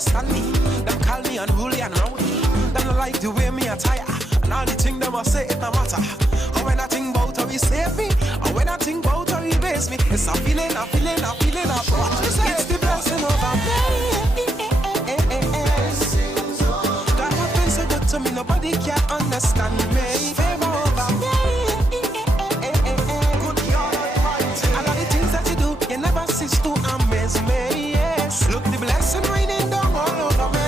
understand me. Them call me unruly and rowdy. Them don't like the way me attire. And all the things them I say it no matter. And when I think about how he save me, and when I think about how he raise me, it's a feeling, a feeling, a feeling of what? It's the blessing over me. God has been so good to me, nobody can understand me. Favor over me. Good God Almighty. And all the things that you do, you never cease to amaze me. Yes. Look, the blessing raining down all over me.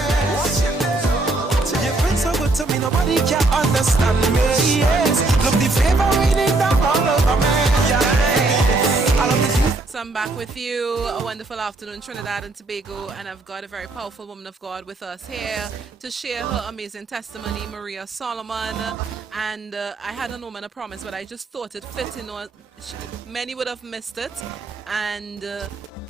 You've been so good to me, nobody can understand me. Yes. Look, the favor raining down all over me. So I'm back with you. A wonderful afternoon, Trinidad and Tobago, and I've got a very powerful woman of God with us here to share her amazing testimony, Maria Solomon. And I had a woman a promise, but I just thought it fit. You know, many would have missed it, and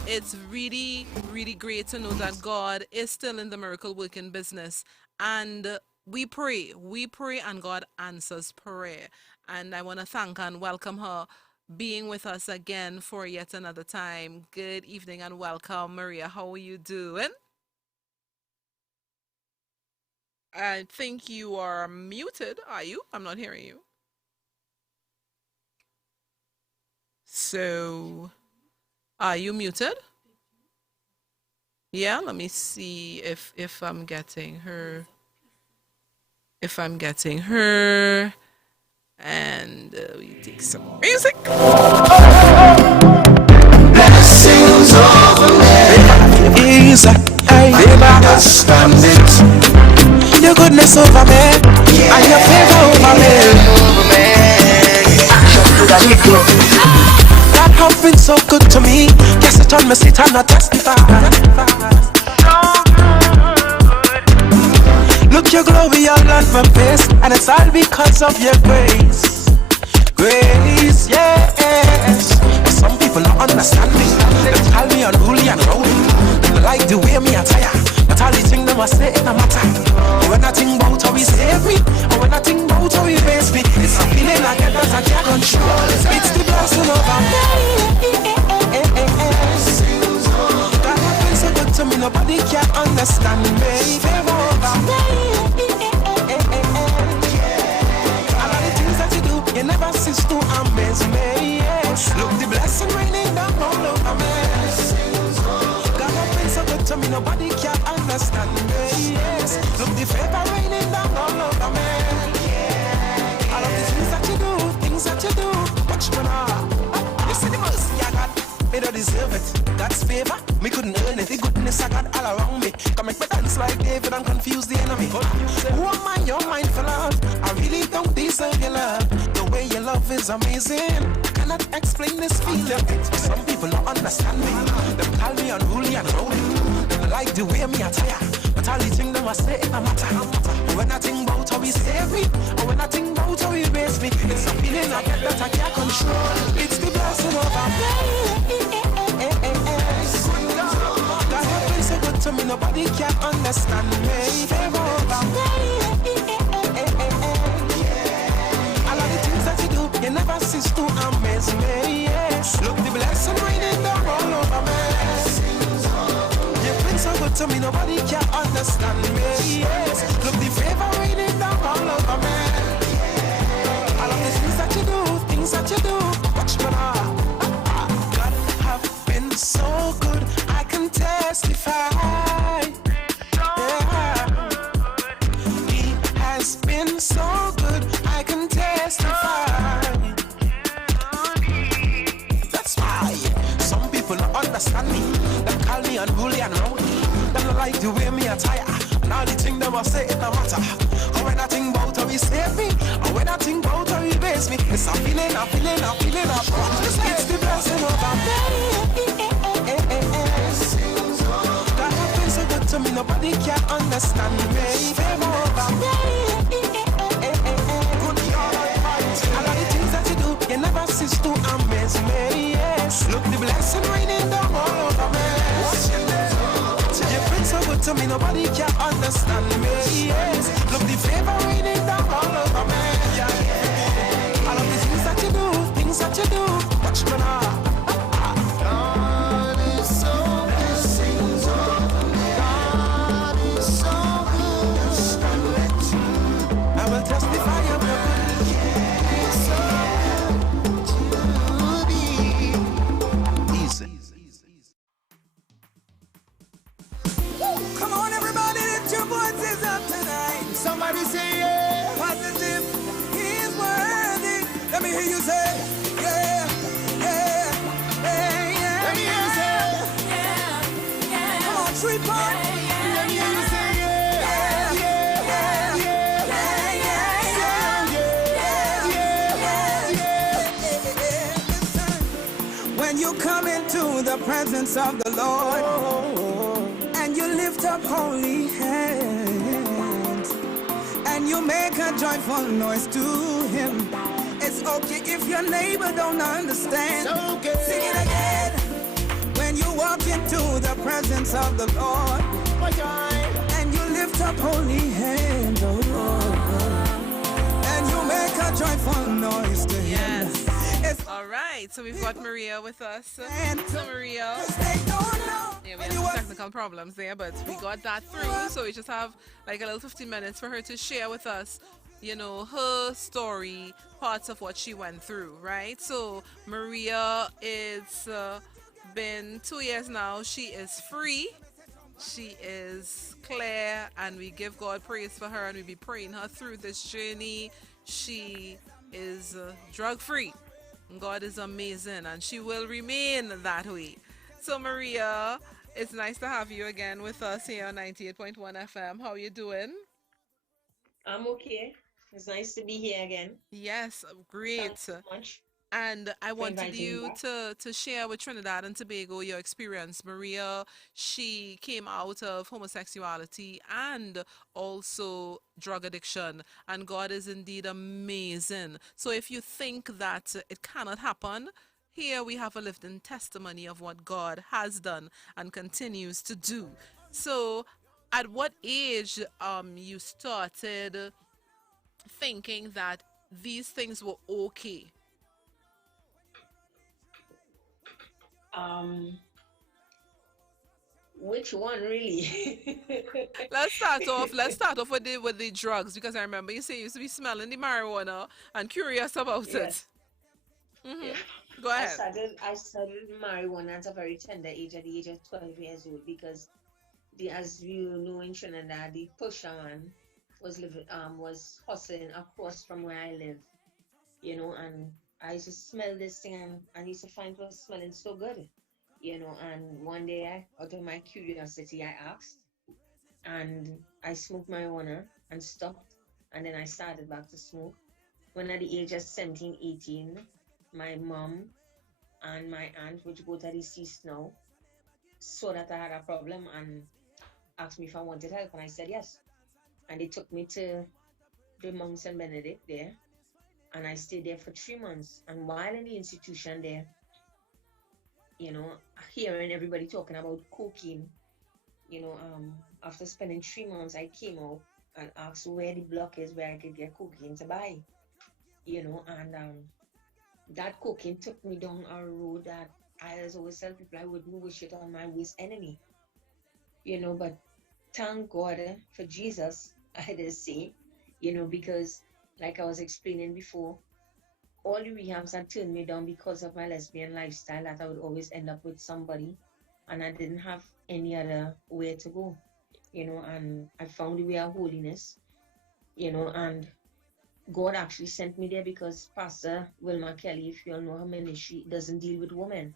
it's really, really great to know that God is still in the miracle working business. And we pray, and God answers prayer. And I want to thank and welcome her being with us again for yet another time. Good evening and welcome, Maria. How are you doing? I think you are muted. Are you? I'm not hearing you. So, are you muted? Yeah, let me see if I'm getting her. If I'm getting her. And we take some music. Blessings over me. Easy, favor understand it. Your goodness over me, and your favor over me. God has been so good to me. Guess it on me, sit and not testify. Look your glory all on my face, and it's all because of your grace. Grace, yes. But some people don't understand me. They call me unruly and rowdy. They like the way me attire, but all the things they must say it no matter. When I think about how he saved me, or when I think about how he raised me, it's a feeling I get that I can't control. It's the blessing of our God has been so good to me, nobody can understand me. Favor over me. You never cease to amaze me, yes. Look, the blessing raining down all over me. God has been so good to me, nobody can understand me, yes. Look, the favor raining down all over me. All of the things that you do, watch me now. You see the mercy I got, me don't deserve it. God's favor, me couldn't earn it. The goodness I got all around me, come make me dance like David and confuse the enemy. Who am I? You're mindful of. I really don't deserve your love. The way your love is amazing, cannot explain this feeling. Some people don't understand me. They call me unruly and rowdy. They like the way me attire, but all the things they must say it no matter. When I think about how he saved me, or when I think about how he raised me, it's a feeling I get that I can't control. It's the blessing of our God has been so good to me, nobody can understand me. Favor over me. All of the things that you do, you never cease to amaze me. Yes. Look, the blessing raining down all over me. You've been so good to me, nobody can understand me. Yes. Look, the favor raining down all over me. All of the things that you do, watch me now. God have been so good, I can testify. Yeah. He has been so good, I can testify. That's why some people don't understand me. They call me unruly and rowdy. They don't like the way me attire, and all the things they must say it no matter. Or when I think about how he saved me, or when I think about how he raised me, it's a feeling of what? It's the blessing of our God has been so good to me, nobody can understand me. Favor over me. Good God Almighty. All of the things that you do, you never cease to amaze me. Yes. Look, the blessing raining down all over me. You've been so good to me, nobody can understand me. Yes. Look, the favor raining down all over me. All of the things that you do, watch me now. God is so blessings over me. God hear you say, yeah, yeah, yeah, yeah. Let me hear you say, come on, tree park. Let me hear you say, yeah, yeah, yeah, yeah, yeah, yeah. Listen, when you come into the presence of the Lord and you lift up holy hands and you make a joyful noise to him, it's okay if your neighbor don't understand. It's okay. Sing it again. When you walk into the presence of the Lord and you lift up holy hands, and you make a joyful noise to him. Yes. All right, so we've got Maria with us. So Maria, yeah, we had some technical problems there, but we got that through. So we just have like a little 15 minutes for her to share with us, you know, her story, parts of what she went through, right? So Maria, it's been 2 years now. She is free. She is clear, and we give God praise for her, and we be praying her through this journey. She is drug-free. God is amazing, and she will remain that way. So, Maria, it's nice to have you again with us here on 98.1 FM. How are you doing? I'm okay. It's nice to be here again. Yes, great. Thanks so much And I for wanted inviting me you back. to share with Trinidad and Tobago your experience. Maria, she came out of homosexuality and also drug addiction, and God is indeed amazing. So if you think that it cannot happen, here we have a living testimony of what God has done and continues to do. So at what age you started thinking that these things were okay? Um, which one really? Let's start off with the drugs, because I remember you say you used to be smelling the marijuana and curious about it. Yes. Yeah. Go ahead. I started marijuana at a very tender age, at the age of 12 years old, because as you know, in Trinidad, the pusher man was hustling across from where I live, and I used to smell this thing, and I used to find it was smelling so good, and one day out of my curiosity, I asked, and I smoked marijuana and stopped, and then I started back to smoke. When at the age of 17, 18, my mom and my aunt, which both are deceased now, saw that I had a problem and asked me if I wanted help, and I said yes. And they took me to the Monks and Benedict there, and I stayed there for 3 months. And while in the institution there, hearing everybody talking about cocaine, after spending 3 months, I came out and asked where the block is where I could get cocaine to buy, and that cocaine took me down a road that I always tell people I wouldn't wish it on my worst enemy, but thank God for Jesus, I did say, because like I was explaining before, all the rehabs had turned me down because of my lesbian lifestyle, that I would always end up with somebody, and I didn't have any other way to go, and I found the way of holiness, and God actually sent me there because Pastor Wilma Kelly, if you all know her ministry, doesn't deal with women,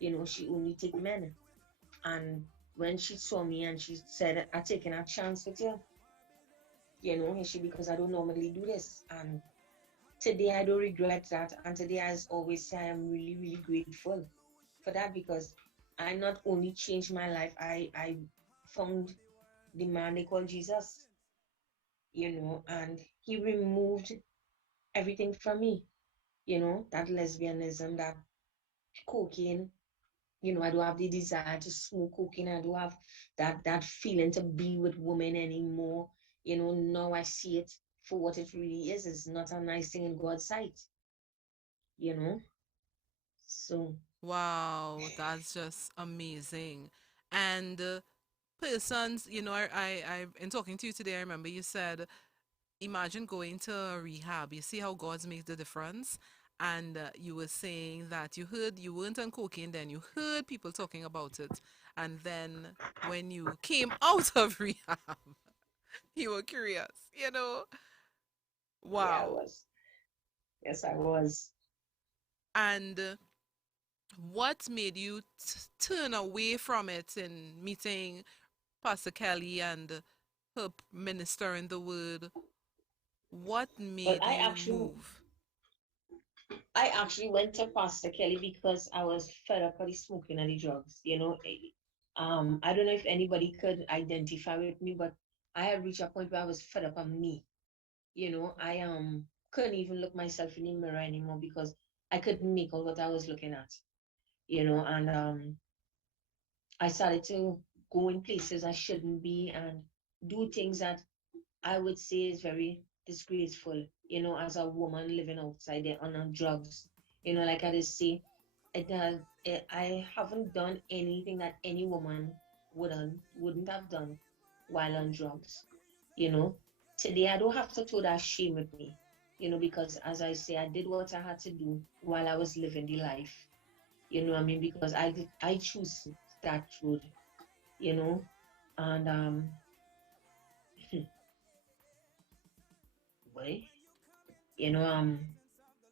she only take men. And when she saw me and she said, I'm taking a chance with you, because I don't normally do this. And today I don't regret that. And today I always say I am really, really grateful for that, because I not only changed my life, I found the man they call Jesus, and he removed everything from me, that lesbianism, that cocaine. I don't have the desire to smoke cocaine. I don't have that feeling to be with women anymore. Now I see it for what it really is. It's not a nice thing in God's sight, you know. So Wow, that's just amazing. And persons, in talking to you today, I remember you said, imagine going to a rehab. You see how God's makes the difference. And you were saying that you weren't on cocaine then, you heard people talking about it. And then when you came out of rehab, you were curious. yeah, I Wow. was. Yes, I was. And what made you turn away from it in meeting Pastor Kelly and her ministering the word? What Well, made you move? I actually went to Pastor Kelly because I was fed up with the smoking and the drugs. I don't know if anybody could identify with me, but I had reached a point where I was fed up on me. I couldn't even look myself in the mirror anymore because I couldn't make out what I was looking at. And I started to go in places I shouldn't be and do things that I would say is very disgraceful, as a woman living outside there on drugs. Like I just say, I haven't done anything that any woman wouldn't have done while on drugs. You know, Today I don't have to throw that shame with me, because as I say, I did what I had to do while I was living the life. Because I choose that road, you know, and boy, you know, um,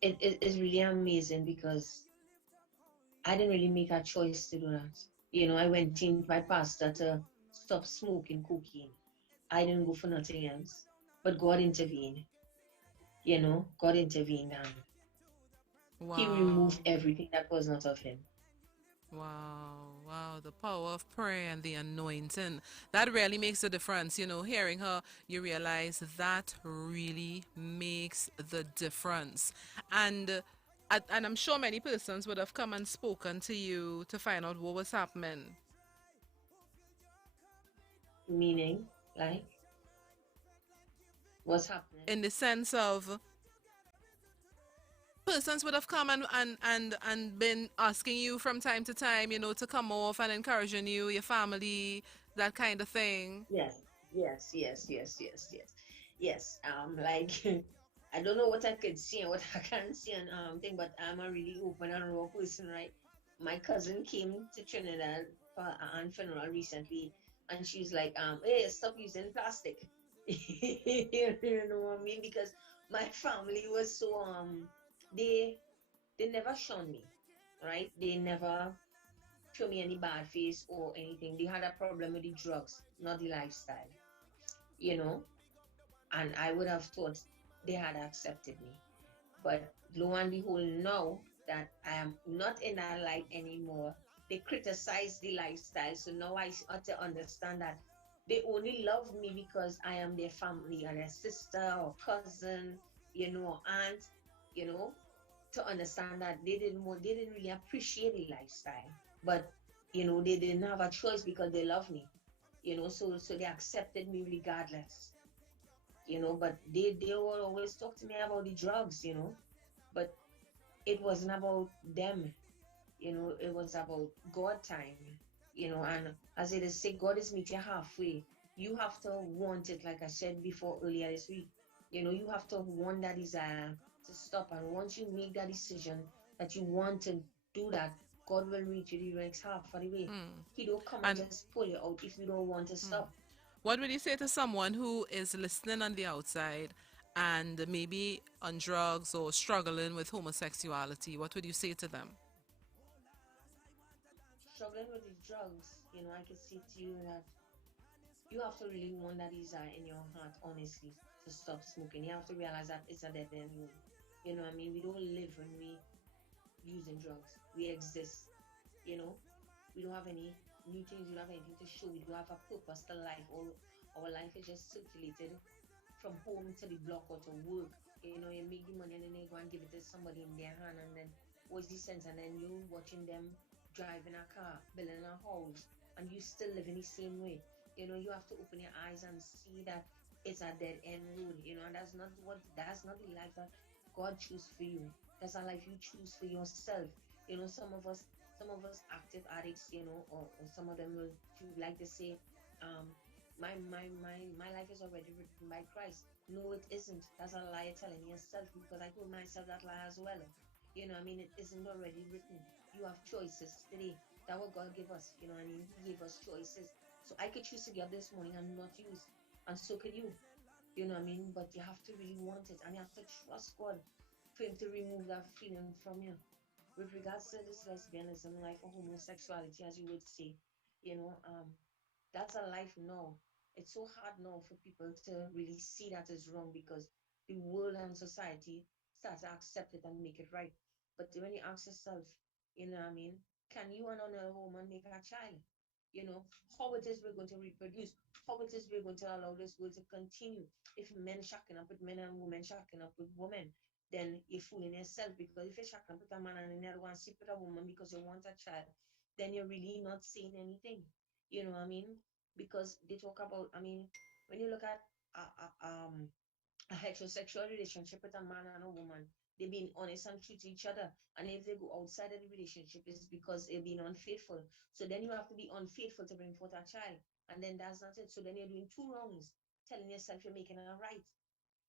it is really amazing because I didn't really make a choice to do that. I went in with my pastor to stop smoking cocaine. I didn't go for nothing else. But God intervened. God intervened and He Wow. removed everything that was not of Him. Wow, wow, the power of prayer and the anointing. That really makes a difference. Hearing her, you realize that really makes the difference. And I'm sure many persons would have come and spoken to you to find out what was happening. Meaning, like, what's happening? In the sense of persons would have come and been asking you from time to time, to come off and encouraging you, your family, that kind of thing. Yes, yes, yes, yes, yes, yes. Yes. Like I don't know what I could see and what I can't see and thing, but I'm a really open and raw person, right? My cousin came to Trinidad for her aunt funeral recently, and she's like, hey, stop using plastic. You know what I mean? Because my family was so they they never shunned me, right? They never show me any bad face or anything. They had a problem with the drugs, not the lifestyle, you know. And I would have thought they had accepted me. But lo and behold, now that I am not in that light anymore, they criticize the lifestyle. So now I ought to understand that they only love me because I am their family or their sister or cousin, aunt, you know, to understand that they didn't really appreciate the lifestyle. But they didn't have a choice because they love me. So they accepted me regardless. But they will always talk to me about the drugs, but it wasn't about them, it was about God time, and as it is say, God is meet you halfway. You have to want it, like I said before earlier this week. You have to want that desire to stop, and once you make that decision that you want to do that, God will meet you the next half of the way. Mm. He don't come and And just pull you out if you don't want to mm, stop. what would you say to someone who is listening on the outside and maybe on drugs or struggling with homosexuality? What would you say to them? Struggling with the drugs, I can say to you that you have to really want that desire in your heart, honestly, to stop smoking. You have to realize that it's a dead end road. What I mean? We don't live when we using drugs. We exist, you know. We don't have any new things, we don't have anything to show. We don't have a purpose to life. All our life is just circulated from home to the block or to work. You make the money and then you go and give it to somebody in their hand, and then what's the sense? And then you watching them driving a car, building a house, and you still living the same way. You have to open your eyes and see that it's a dead end road, and that's not the life that God choose for you. That's a life you choose for yourself. Some of us active addicts, or some of them will like to say, um, my life is already written by Christ. No, it isn't. That's a lie you're telling yourself, because I told myself that lie as well. It isn't already written. You have choices today. That what God gave us. He gave us choices. So I could choose to get up this morning and not use, and so could you. But you have to really want it, and you have to trust God for Him to remove that feeling from you. with regards to this lesbianism life or homosexuality, as you would say, you know, that's a life now. It's so hard now for people to really see that as wrong because the world and society start to accept it and make it right. But when you ask yourself, you know what I mean, can you and another woman make a child? You know, how it is we're going to reproduce, how it is we're going to allow this world to continue. If men shacking up with men and women shacking up with women, then you're fooling yourself because if you're shacking up with a man and you never want to sleep with a woman because you want a child, then you're really not saying anything. You know what I mean? Because they talk about, I mean, when you look at a heterosexual relationship with a man and a woman, they're being honest and true to each other. And if they go outside of the relationship, it's because they're being unfaithful. So then you have to be unfaithful to bring forth a child. And then that's not it. So then you're doing two wrongs, telling yourself you're making it right.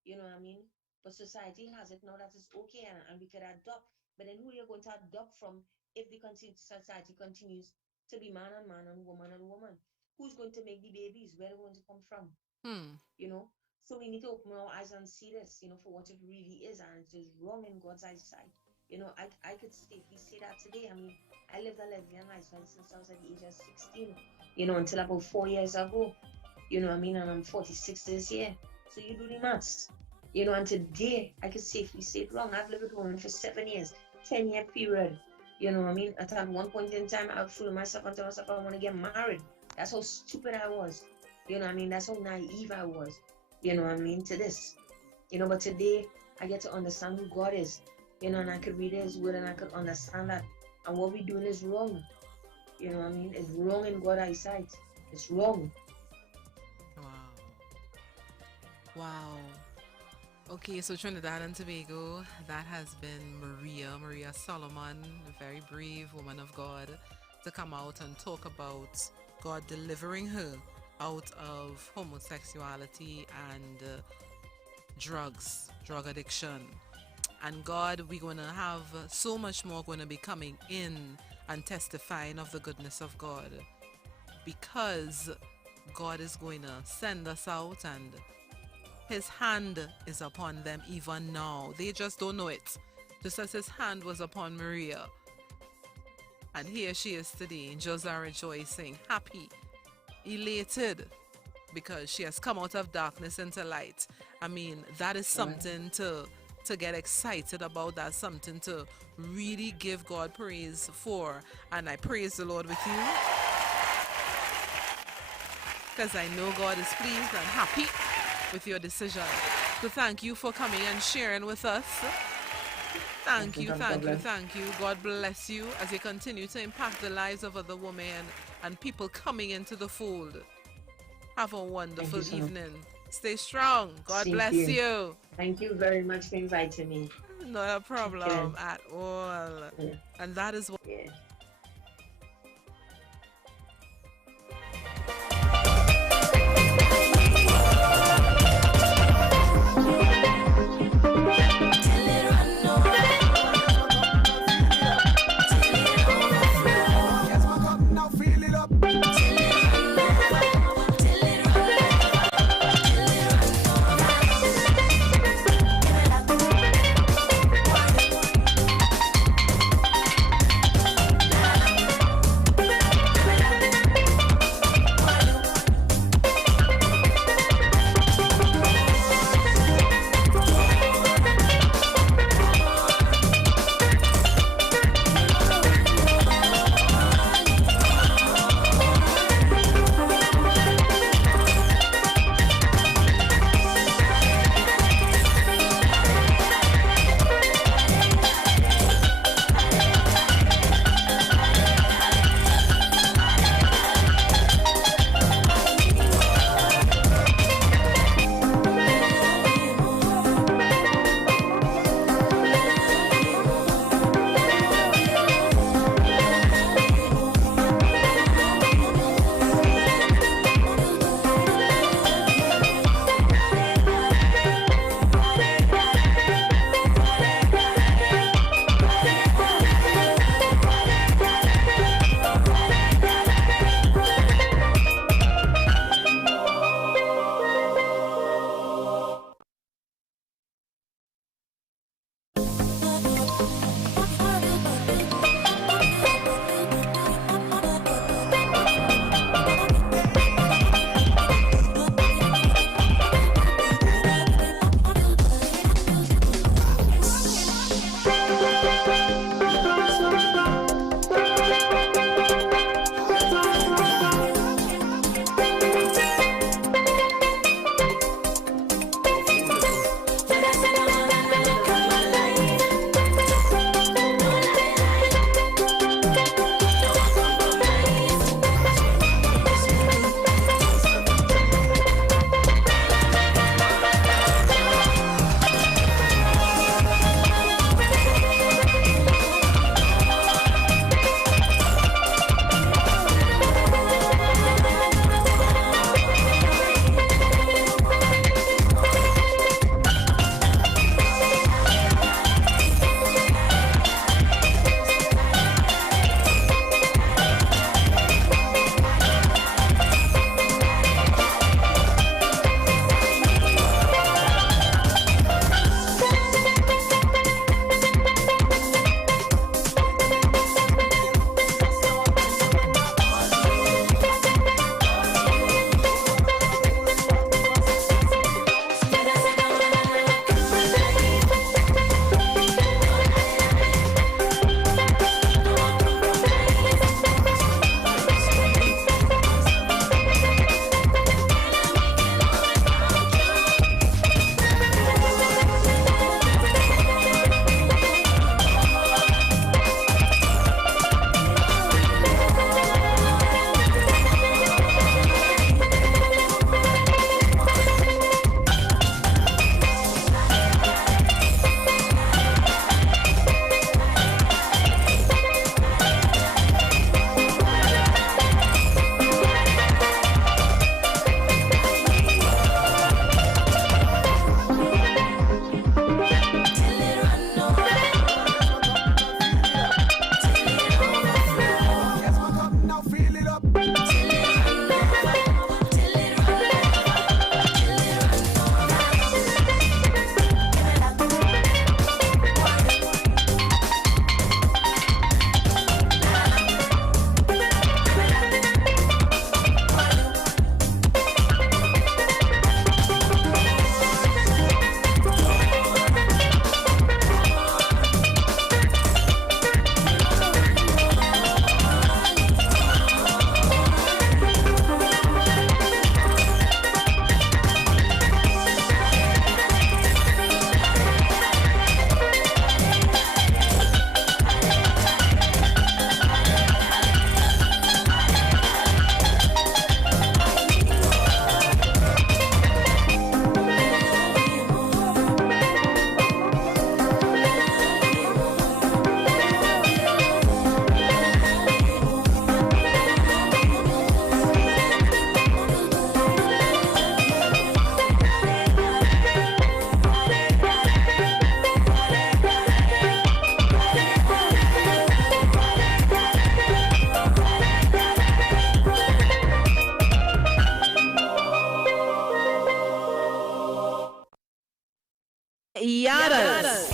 You know what I mean? But society has it now that it's okay and we could adopt. But then who you're going to adopt from if the society continues to be man and woman? Who's going to make the babies? Where are they going to come from? Hmm. You know? So we need to open our eyes and see this, you know, for what it really is, and it is wrong in God's eyesight. You know, I could safely say that today. I mean, I lived a lesbian lifestyle since I was at the age of 16, you know, until about 4 years ago. You know what I mean? And I'm 46 this year. So you do the maths. You know, and today I could safely say it wrong. I've lived with a woman for 7 years, 10-year period. You know what I mean? At one point in time, I would fool myself and tell myself I want to get married. That's how stupid I was. You know what I mean? That's how naive I was. You know what I mean, to this. You know, but today I get to understand who God is. You know, and I could read his word and I could understand that. And what we're doing is wrong. You know what I mean? It's wrong in God's eyesight. It's wrong. Wow. Wow. Okay, so Trinidad and Tobago, that has been Maria Solomon, a very brave woman of God, to come out and talk about God delivering her out of homosexuality and drug addiction. And God, we're going to have so much more going to be coming in and testifying of the goodness of God, because God is going to send us out and his hand is upon them even now. They just don't know it. Just as his hand was upon Maria. And here she is today. Angels are rejoicing, happy, elated, because she has come out of darkness into light. I mean, that is something to get excited about. That's something to really give God praise for. And I praise the Lord with you, because I know God is pleased and happy with your decision. So thank you for coming and sharing with us. Thank you. God bless you as you continue to impact the lives of other women and people coming into the fold. Have a wonderful evening. Stay strong. God bless you. Thank you very much for inviting me. Not a problem at all. Yeah. And that is what... Yeah. Yadas.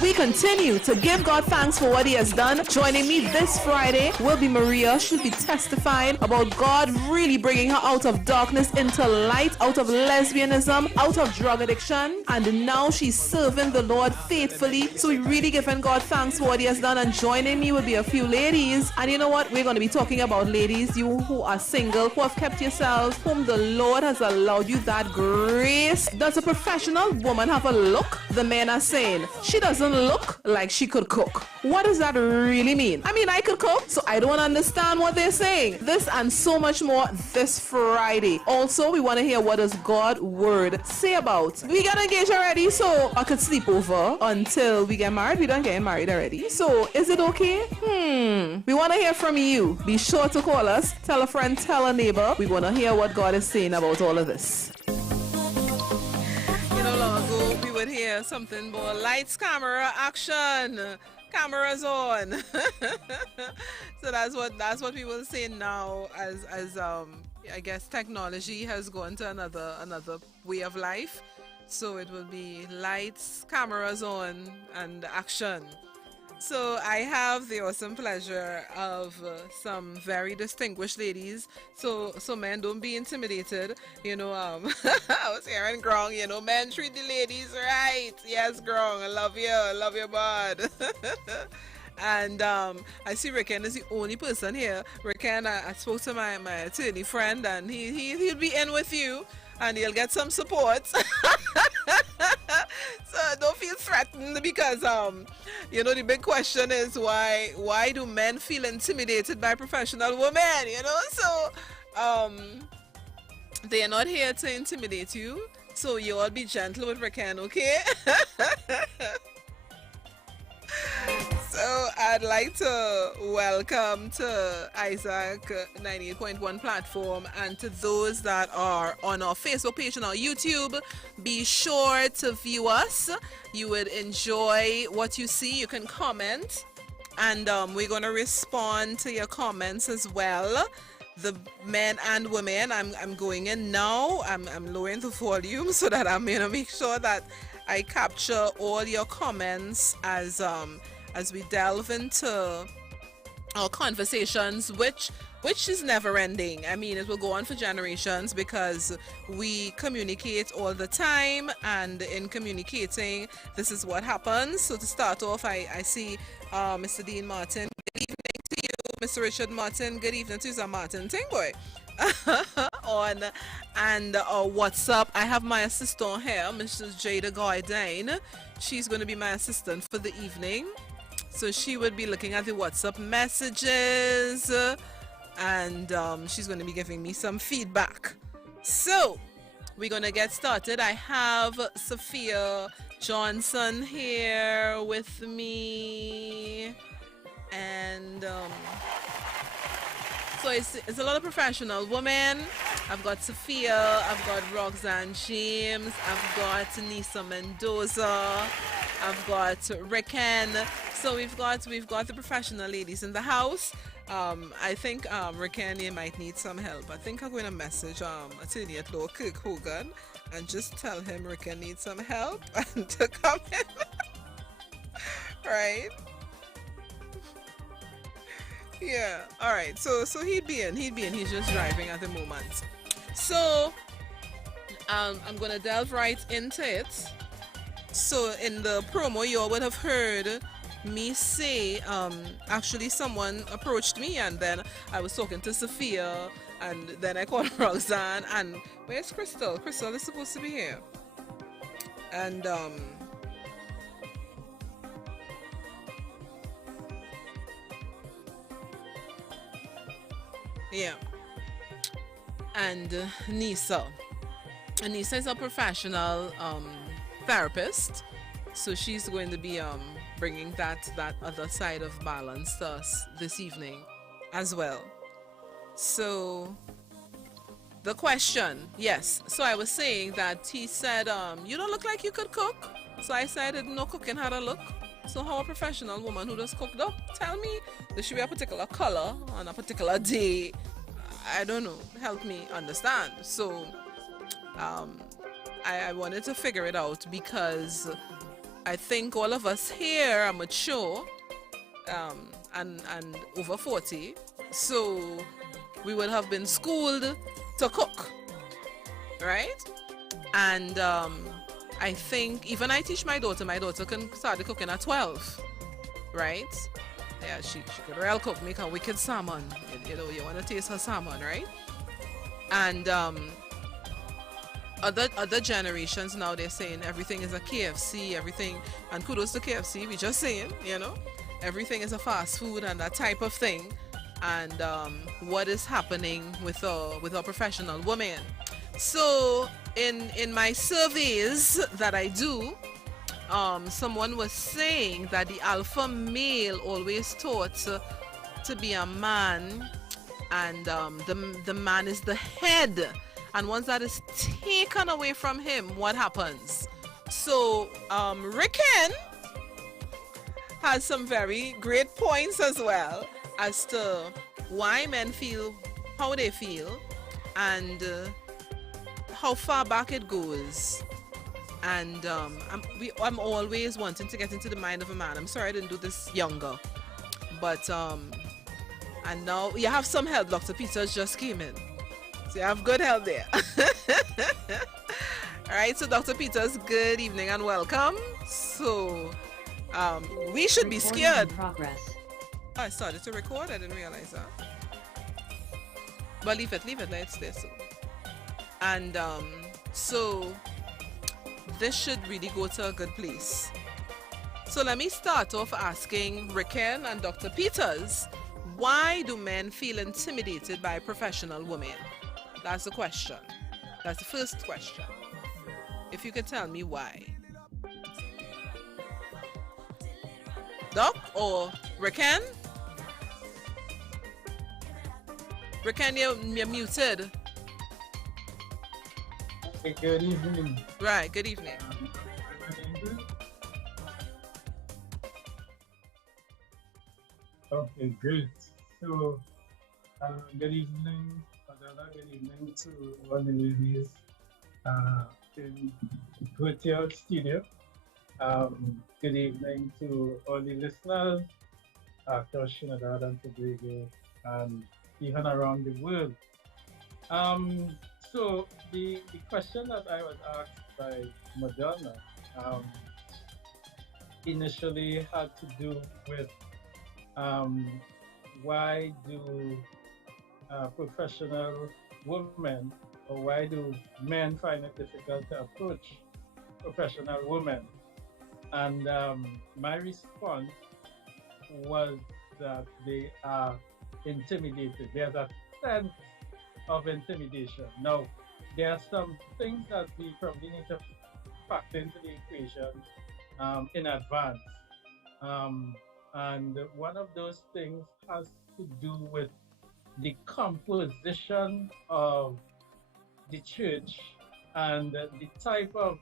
We continue to give God thanks for what he has done. Joining me this Friday will be Maria. She'll be testifying about God really bringing her out of darkness into light, out of lesbianism, out of drug addiction, and now she's serving the Lord faithfully. So we really giving God thanks for what he has done. And joining me will be a few ladies. And you know what? We're going to be talking about ladies, you who are single, who have kept yourselves, whom the Lord has allowed you that grace. Does a professional woman have a look? The men are saying she doesn't look like she could cook. What does that really mean? I mean, I could cook, so I don't understand what they're saying. This and so much more this Friday. Also, we want to hear what does God's word say about. We got engaged already, so I could sleep over until we get married. We don't get married already. So is it okay? We want to hear from you. Be sure to call us. Tell a friend, tell a neighbor. We want to hear what God is saying about all of this. Long ago we would hear something about lights, camera, action, cameras on. So that's what we will say now as I guess technology has gone to another way of life. So it will be lights, cameras on, and action. So I have the awesome pleasure of some very distinguished ladies. So men, don't be intimidated. I was hearing Grong, men treat the ladies right. Yes, Grong, I love you, bud. And I see Riquen is the only person here. Riquen, I spoke to my attorney friend, and he'll be in with you, and he'll get some support. So don't feel threatened, because the big question is why do men feel intimidated by professional women? So they are not here to intimidate you. So you all be gentle with Riquen, okay? So I'd like to welcome to Isaac 98.1 platform, and to those that are on our Facebook page and our YouTube, be sure to view us. You would enjoy what you see. You can comment, and we're going to respond to your comments as well. The men and women, I'm going in now. I'm lowering the volume so that I'm going to make sure that I capture all your comments as we delve into our conversations, which is never ending. I mean, it will go on for generations because we communicate all the time, and in communicating, this is what happens. So to start off, I see Mr. Dean Martin. Good evening to you, Mr. Richard Martin. Good evening to you, Martin Tingboy. On and WhatsApp, I have my assistant here, Mrs. Jada Guardine. She's going to be my assistant for the evening, so she would be looking at the WhatsApp messages, and she's going to be giving me some feedback. So we're going to get started. I have Saffiya Johnson here with me, and so it's a lot of professional women. I've got Saffiya, I've got Roxanne James, I've got Nyssa Mendoza, I've got Riquen. So we've got the professional ladies in the house. I think Riquen, you might need some help. I think I'm going to message attorney at law Kirk Hogan and just tell him Riquen needs some help and to come in. Right? Yeah, all right. So he'd be in. He's just driving at the moment. So I'm gonna delve right into it. So in the promo, you all would have heard me say, actually someone approached me, and then I was talking to Saffiya, and then I called Roxanne, and where's Crystal? Crystal is supposed to be here. And yeah, and Nyssa. And Nyssa is a professional therapist, so she's going to be bringing that other side of balance to us this evening as well. So the question, yes. So I was saying that he said, you don't look like you could cook. So I said, I didn't know cooking had a look. So how a professional woman who does cook up, tell me, there should be a particular color on a particular day. I don't know. Help me understand. So I wanted to figure it out because I think all of us here are mature and over 40. So we would have been schooled to cook, right? And I think even I teach my daughter can start the cooking at 12, right? Yeah, she could real cook, make a wicked salmon. You know, you want to taste her salmon, right? And other generations now, they're saying everything is a KFC, everything, and kudos to KFC, we just saying, you know, everything is a fast food and that type of thing. And what is happening with our professional women. So in my surveys that I do, someone was saying that the alpha male always thought to be a man, and the man is the head, and once that is taken away from him, what happens? So Riquen has some very great points as well as to why men feel how they feel, and how far back it goes. And I'm always wanting to get into the mind of a man. I'm sorry I didn't do this younger, but and now you have some help. Dr. Peters just came in, so you have good help there. All right, so Dr. Peters, good evening and welcome. So we should be scared. Progress. Oh, I started to record. I didn't realize that. But leave it, let's stay so. And so this should really go to a good place. So let me start off asking Riquen and Dr. Peters, why do men feel intimidated by professional women? That's the question. That's the first question. If you could tell me why. Doc or Riquen? Riquen, you're muted. Okay, good evening. Right, good evening. Okay, great. So, good evening, Madonnaj. Good evening to all the ladies in virtual studio. Good evening to all the listeners across Trinidad and Tobago and even around the world. So the question that I was asked by Madonnaj initially had to do with why do professional women, or why do men find it difficult to approach professional women? And my response was that they are intimidated. There's a sense of intimidation. Now, there are some things that we probably need to factor into the equation in advance. And one of those things has to do with the composition of the church and the type of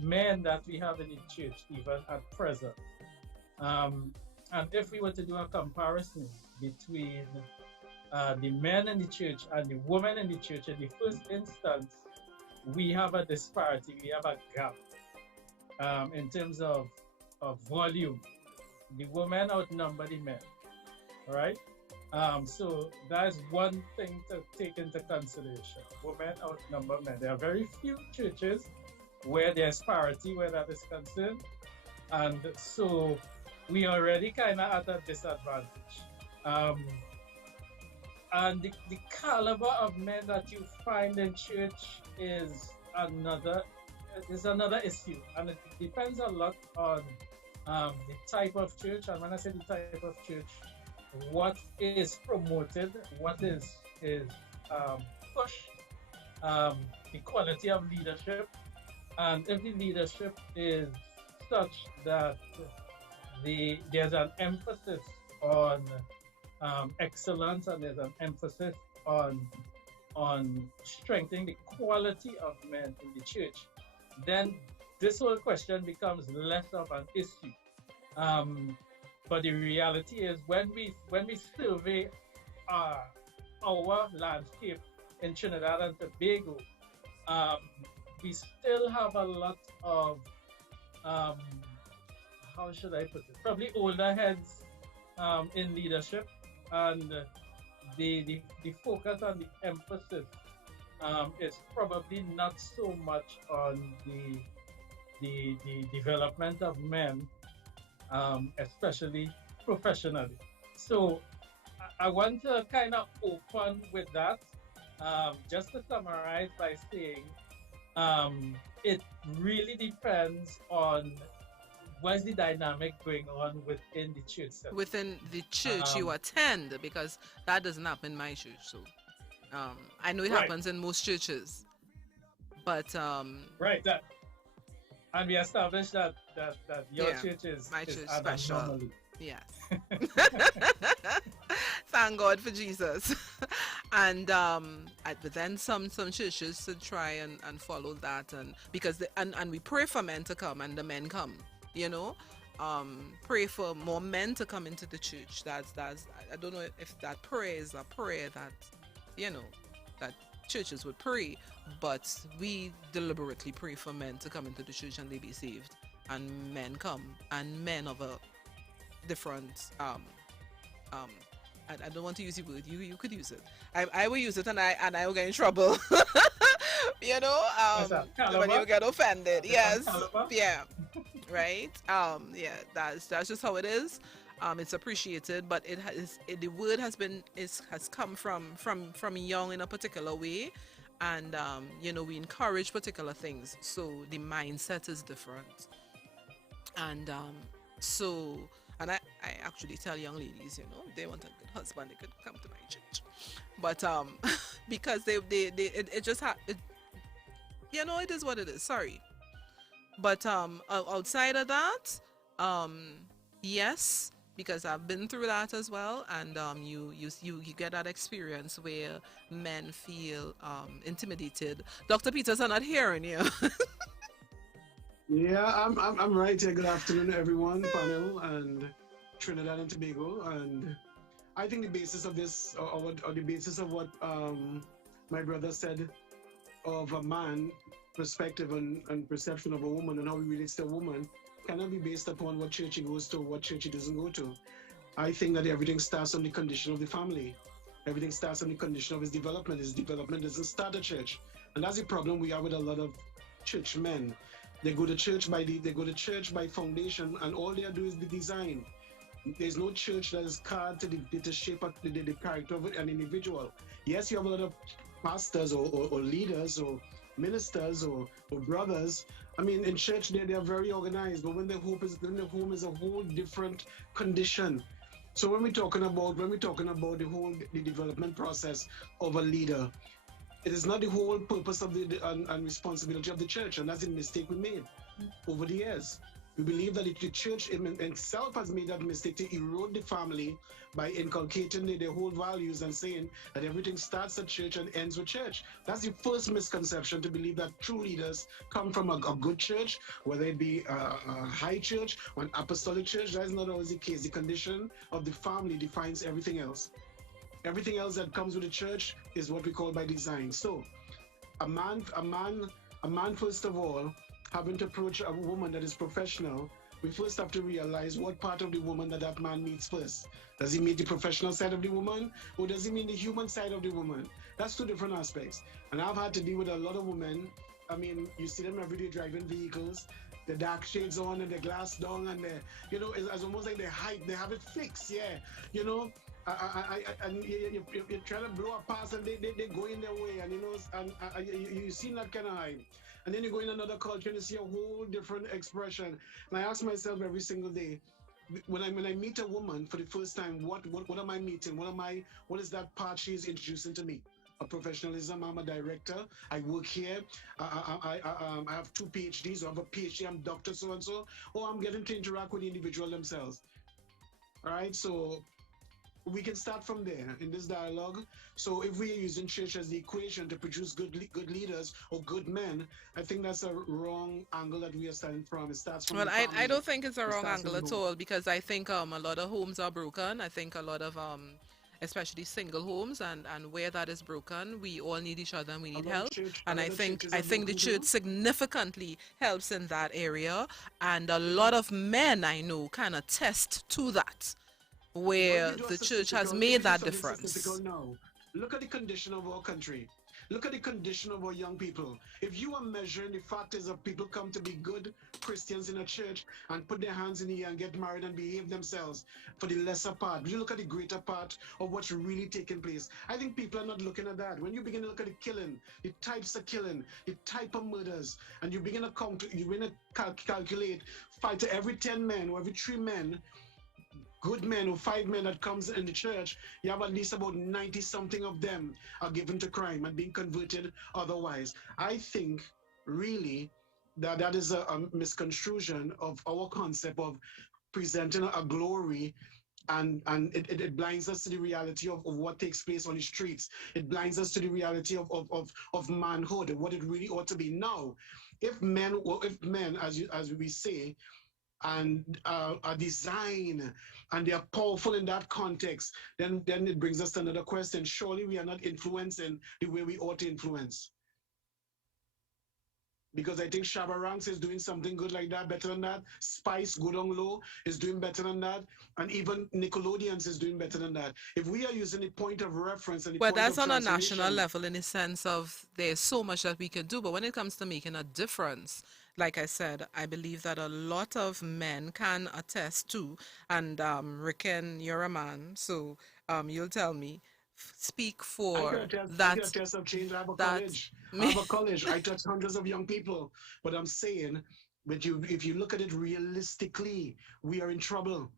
men that we have in the church even at present. And if we were to do a comparison between the men in the church and the women in the church, in the first instance, we have a disparity, we have a gap in terms of volume. The women outnumber the men, right? So that's one thing to take into consideration. Women outnumber men. There are very few churches where there's parity where that is concerned. And so we already kind of at a disadvantage. And the caliber of men that you find in church is another issue. And it depends a lot on the type of church. And when I say the type of church, what is promoted, what is pushed, the quality of leadership, and if the leadership is such that there's an emphasis on excellence, and there's an emphasis on strengthening the quality of men in the church, then this whole question becomes less of an issue. But the reality is, when we survey our landscape in Trinidad and Tobago, we still have a lot of um, how should I put it? Probably older heads in leadership, and the focus and the emphasis is probably not so much on the development of men, especially professionally. So I want to kind of open with that, just to summarize by saying it really depends on what's the dynamic going on within the church setting. Within the church you Um, attend, because that doesn't happen in my church. So I know it right, happens in most churches, but right. That and we established that your yeah, church my is church an special. anomaly. Yes. Thank God for Jesus. And but then some churches to try and follow that, and because and we pray for men to come and the men come, you know. Pray for more men to come into the church. That's I don't know if that prayer is a prayer that, you know, that churches would pray, but we deliberately pray for men to come into the church and they be saved, and men come, and men of a different um I don't want to use the word, you could use it. I will use it, and I will get in trouble. You know, What's that? when you Caliber? get offended. Different Yes. caliber? Yeah. Right. Yeah, that's just how it is. It's appreciated, but the word has come from young in a particular way, and you know, we encourage particular things, so the mindset is different. And so and I actually tell young ladies, you know, if they want a good husband, they could come to my church. But because it just you know, it is what it is. Sorry. But outside of that, um yes, because I've been through that as well, and you get that experience where men feel intimidated. Dr. Peters are not hearing you. Yeah, I'm right here. Good afternoon, everyone, panel and Trinidad and Tobago. And I think the basis of this, or the basis of what my brother said of a man perspective and perception of a woman and how he relates to a woman, cannot be based upon what church he goes to, what church he doesn't go to. I think that everything starts on the condition of the family. Everything starts on the condition of his development. His development doesn't start at church, and that's the problem we have with a lot of church men. They go to church by foundation, and all they do is the design. There's no church that is called to shape up the character of an individual. Yes, you have a lot of pastors or leaders or ministers or brothers. I mean, in church they are very organized, but when the home is a whole different condition. So when we're talking about the development process of a leader, it is not the whole purpose of and responsibility of the church, and that's the mistake we made over the years. We believe that the church in itself has made that mistake to erode the family by inculcating their whole values and saying that everything starts at church and ends with church. That's the first misconception, to believe that true leaders come from a good church, whether it be a high church or an apostolic church. That is not always the case. The condition of the family defines everything else. Everything else that comes with the church is what we call by design. So a man, first of all, having to approach a woman that is professional, we first have to realize what part of the woman that man meets first. Does he meet the professional side of the woman, or does he meet the human side of the woman? That's two different aspects. And I've had to deal with a lot of women. I mean, you see them every day driving vehicles, the dark shades on and the glass down, and it's almost like they have it fixed, yeah. You know, and you're trying to blow a pass and they go in their way, and you see that kind of hype. And then you go in another culture and you see a whole different expression. And I ask myself every single day, when I meet a woman for the first time, what am I meeting? What is that part she's introducing to me? A professionalism. I'm a director. I work here. I have 2 PhDs. I have a PhD. I'm doctor so and so. Or I'm getting to interact with the individual themselves. All right. So we can start from there in this dialogue. So if we are using church as the equation to produce good leaders or good men, I think that's a wrong angle that we are starting from. It starts from Well, the I family. don't think it's a It wrong starts angle from at home. all, because I think a lot of homes are broken. I think a lot of especially single homes, and where that is broken, we all need each other and we A need lot of help. church, a And lot of churches I are think the broken church too. significantly helps in that area, and a lot of men I know can attest to that, Well, if where you do a the church has statistical, if made you do that something statistical difference. now, look at the condition of our country. Look at the condition of our young people. If you are measuring the factors of people come to be good Christians in a church and put their hands in the air and get married and behave themselves for the lesser part, you look at the greater part of what's really taking place. I think people are not looking at that. When you begin to look at the killing, the types of killing, the type of murders, and you begin to count, you begin to calculate 5 to every 10 men or every 3 men, good men or 5 men that comes in the church, you have at least about 90 something of them are given to crime and being converted otherwise. I think really that that is a misconstruction of our concept of presenting a glory, and it blinds us to the reality of what takes place on the streets. It blinds us to the reality of manhood and what it really ought to be. Now, if men, as we say, and are designed and they are powerful in that context, then it brings us to another question. Surely we are not influencing the way we ought to influence. Because I think Shabba Ranks is doing something good like that, better than that. Spice, Good on Low, is doing better than that. And even Nickelodeons is doing better than that. If we are using the point of reference and the Well, point that's of on a national transformation, level in the sense of there's so much that we can do. But when it comes to making a difference, like I said, I believe that a lot of men can attest to. And Riquen, you're a man, so you'll tell me, speak for I can that. attest of change. I have a That college. I me. have a college. I touch hundreds of young people. But I'm saying, but if you look at it realistically, we are in trouble.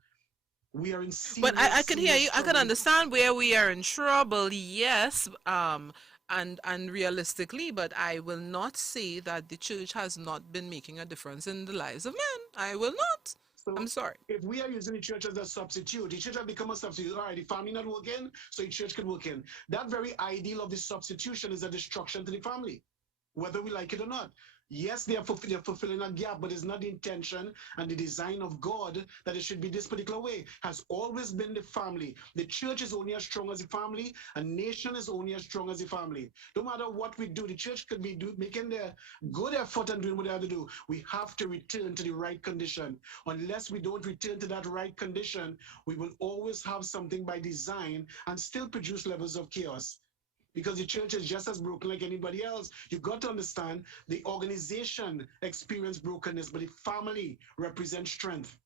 We are in But serious, I can hear serious you. I can trouble. understand where we are in trouble, yes, and realistically, but I will not say that the church has not been making a difference in the lives of men. I will not. I'm So sorry. if we are using the church as a substitute, the church has become a substitute. All right, the family not working, so the church can work in. That very ideal of the substitution is a destruction to the family, whether we like it or not. Yes, they're fulfilling a gap, but it's not the intention and the design of God that it should be this particular way. Has always been the family. The church is only as strong as the family. A nation is only as strong as the family. No matter what we do, the church could be making their good effort and doing what they have to do. We have to return to the right condition. Unless we don't return to that right condition, we will always have something by design and still produce levels of chaos, because the church is just as broken like anybody else. You got to understand the organization experienced brokenness, but the family represents strength.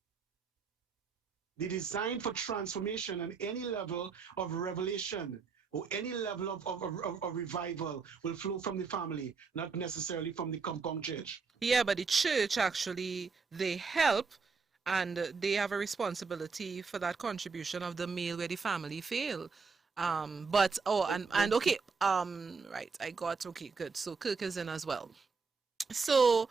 The design for transformation and any level of revelation or any level of revival will flow from the family, not necessarily from the compound church. Yeah, but the church actually, they help and they have a responsibility for that contribution of the meal where the family fail. But oh, and okay, right, I got okay, good. So Kirk is in as well. So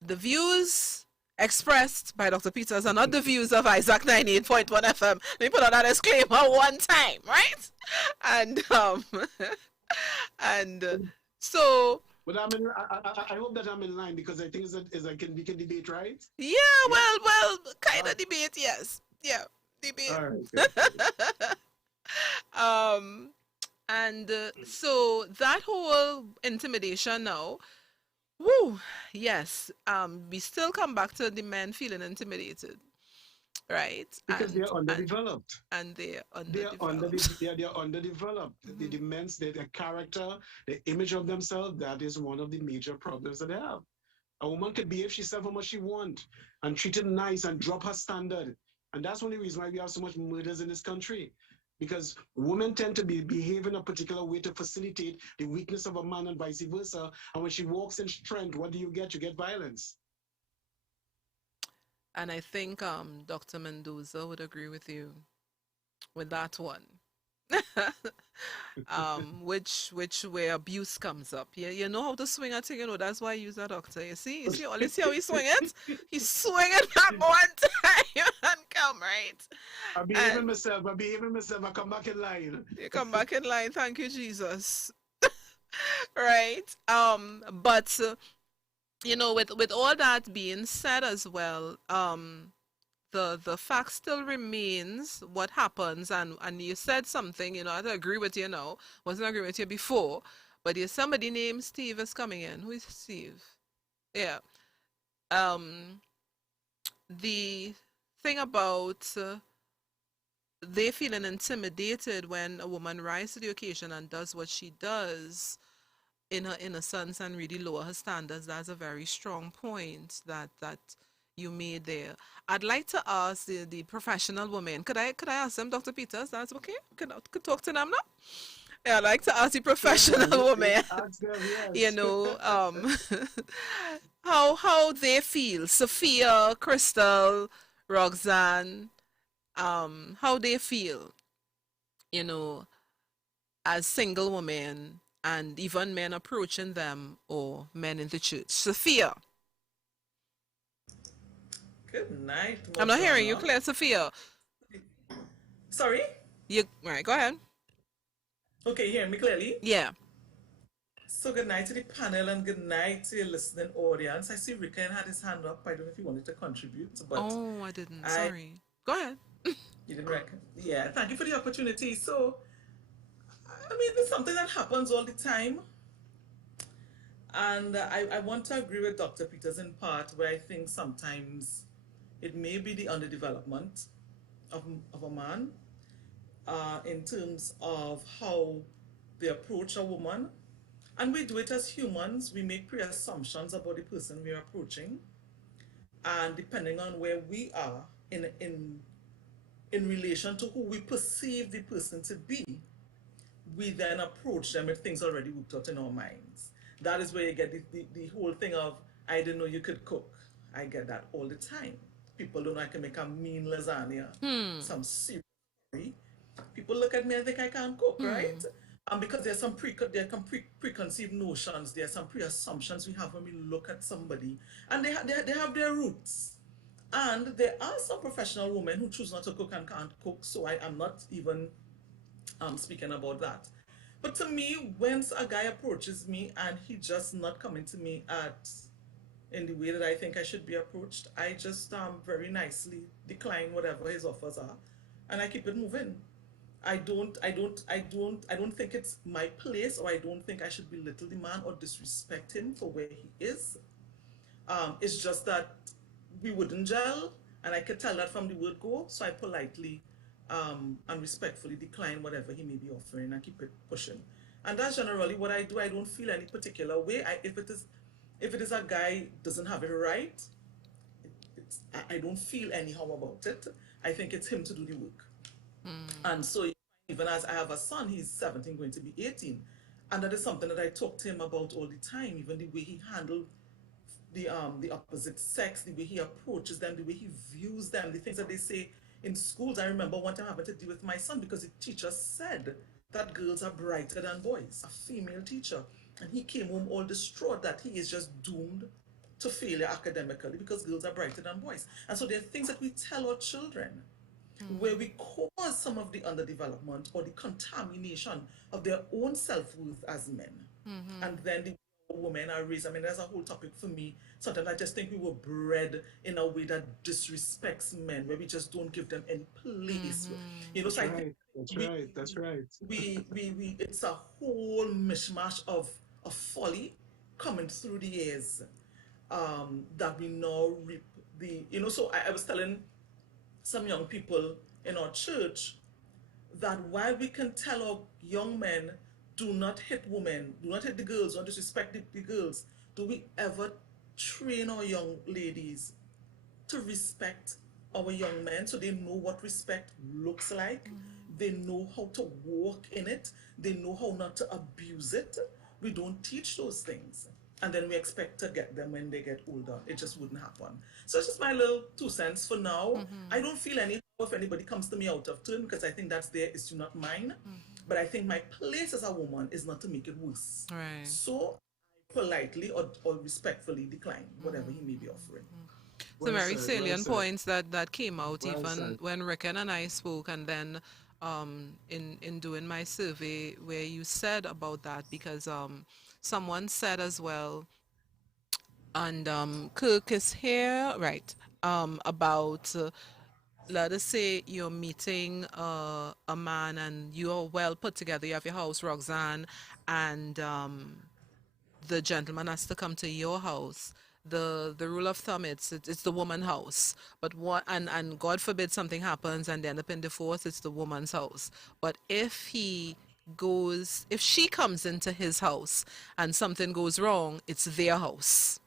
the views expressed by Dr. Peters are not the views of Isaac 98.1 FM. Let me put on that disclaimer one time, right? And and so But I hope that I'm in line, because I think is that we can debate, right? yeah, Yeah. well, kind of debate, yes, yeah, debate. All right. Good. um, and so that whole intimidation now. Woo, yes. We still come back to the men feeling intimidated, right? Because they are underdeveloped. And they're They are underdeveloped. they are underdeveloped. The demands, their character, the image of themselves, that is one of the major problems that they have. A woman could behave herself how much she want and treat it nice and drop her standard. And that's one of the reasons why we have so much murders in this country. Because women tend to behave in a particular way to facilitate the weakness of a man and vice versa. And when she walks in strength, what do you get? You get violence. And I think Dr. Mendoza would agree with you with that one. Which where abuse comes up. Yeah, you know how to swing a thing, you know, that's why I use a doctor. You see how he swing it? He's swinging back one time and come right. I'm behaving myself. I come back in line. You come back in line, thank you, Jesus. Right. But you know, with all that being said as well, the fact still remains what happens, and you said something, I don't agree with you now, wasn't agreeing with you before, but there's somebody named Steve is coming in. Who is Steve? Yeah. Um, the thing about they feeling intimidated when a woman rises to the occasion and does what she does in her innocence and really lower her standards. That's a very strong point that you made there. I'd like to ask the professional woman. Could I ask them, Dr. Peters? That's okay. Could talk to them now. Yeah, I'd like to ask the professional woman. Ask them, you yes. know, um, how they feel. Saffiya, Crystal, Roxanne, how they feel. You know, as single women and even men approaching them or men in the church. Saffiya, Good night, I'm not hearing you Madonna. clear, Saffiya. Sorry? You right, go ahead. Okay, you hear me clearly? Yeah. So good night to the panel and good night to your listening audience. I see Riquen had his hand up. I don't know if he wanted to contribute, but Oh, I didn't. I Sorry. Go ahead. you didn't reckon. Yeah, thank you for the opportunity. So I mean it's something that happens all the time. And I want to agree with Dr. Peters in part where I think sometimes it may be the underdevelopment of a man in terms of how they approach a woman. And we do it as humans. We make pre-assumptions about the person we're approaching. And depending on where we are in relation to who we perceive the person to be, we then approach them with things already worked out in our minds. That is where you get the whole thing of, I didn't know you could cook. I get that all the time. People don't know I can make a mean lasagna. Some serious story. People look at me and think I can't cook, right? Because there's some preconceived notions, there's some pre-assumptions we have when we look at somebody, and they have their roots. And there are some professional women who choose not to cook and can't cook, so I am not even speaking about that. But to me, once a guy approaches me and he just not coming to me at in the way that I think I should be approached, I just very nicely decline whatever his offers are, and I keep it moving. I don't think it's my place, or I don't think I should belittle the man or disrespect him for where he is. It's just that we wouldn't gel, and I could tell that from the word go, so I politely and respectfully decline whatever he may be offering and keep it pushing. And that's generally what I do. I don't feel any particular way. If it is a guy doesn't have it right, I don't feel anyhow about it. I think it's him to do the work. And so even as I have a son, he's 17, going to be 18. And that is something that I talk to him about all the time, even the way he handled the opposite sex, the way he approaches them, the way he views them, the things that they say in schools. I remember one time having to deal with my son because the teacher said that girls are brighter than boys, a female teacher. And he came home all distraught that he is just doomed to failure academically because girls are brighter than boys. And so there are things that we tell our children where we cause some of the underdevelopment or the contamination of their own self-worth as men. And then the women are raised. I mean, there's a whole topic for me. Sometimes I just think we were bred in a way that disrespects men, where we just don't give them any place. You know, so That's I think right. That's we, right. That's right. it's a whole mishmash of folly coming through the years that we now reap so I was telling some young people in our church that while we can tell our young men, do not hit women, do not hit the girls, don't disrespect the girls, do we ever train our young ladies to respect our young men so they know what respect looks like? They know how to walk in it, they know how not to abuse it. We don't teach those things. And then we expect to get them when they get older. It just wouldn't happen. So it's just my little 2 cents for now. I don't feel any if anybody comes to me out of turn because I think that's their issue, not mine. But I think my place as a woman is not to make it worse. Right. So I politely or respectfully decline whatever he may be offering. Some Well very said. Well salient said. points that came out Well even said. when Riquen and I spoke, and then in doing my survey where you said about that, because someone said as well, and Kirk is here, right? About let us say you're meeting a man and you're well put together. You have your house, Roxanne, and the gentleman has to come to your house. The rule of thumb, it's the woman house. But what and God forbid something happens and they end up in divorce, it's the woman's house. But if she comes into his house and something goes wrong, it's their house,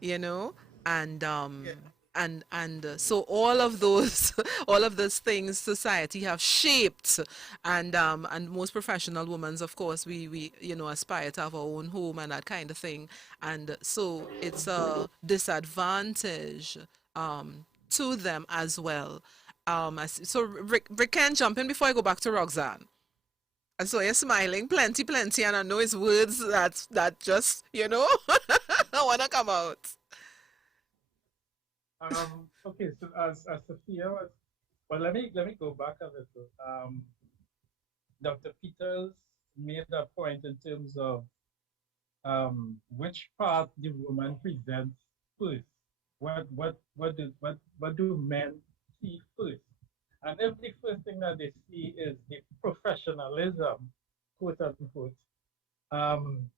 you know. and Yeah. so all of those all of those things society have shaped. And most professional women, of course, we aspire to have our own home and that kind of thing. And so it's a disadvantage to them as well. So Rick can jump in before I go back to Roxanne. And so you're smiling plenty, and I know it's words that just I wanna come out. Okay, so as Saffiya was, well, let me go back a little. Dr. Peters made a point in terms of which part the woman presents first. What do men see first? And if the first thing that they see is the professionalism, quote unquote, um,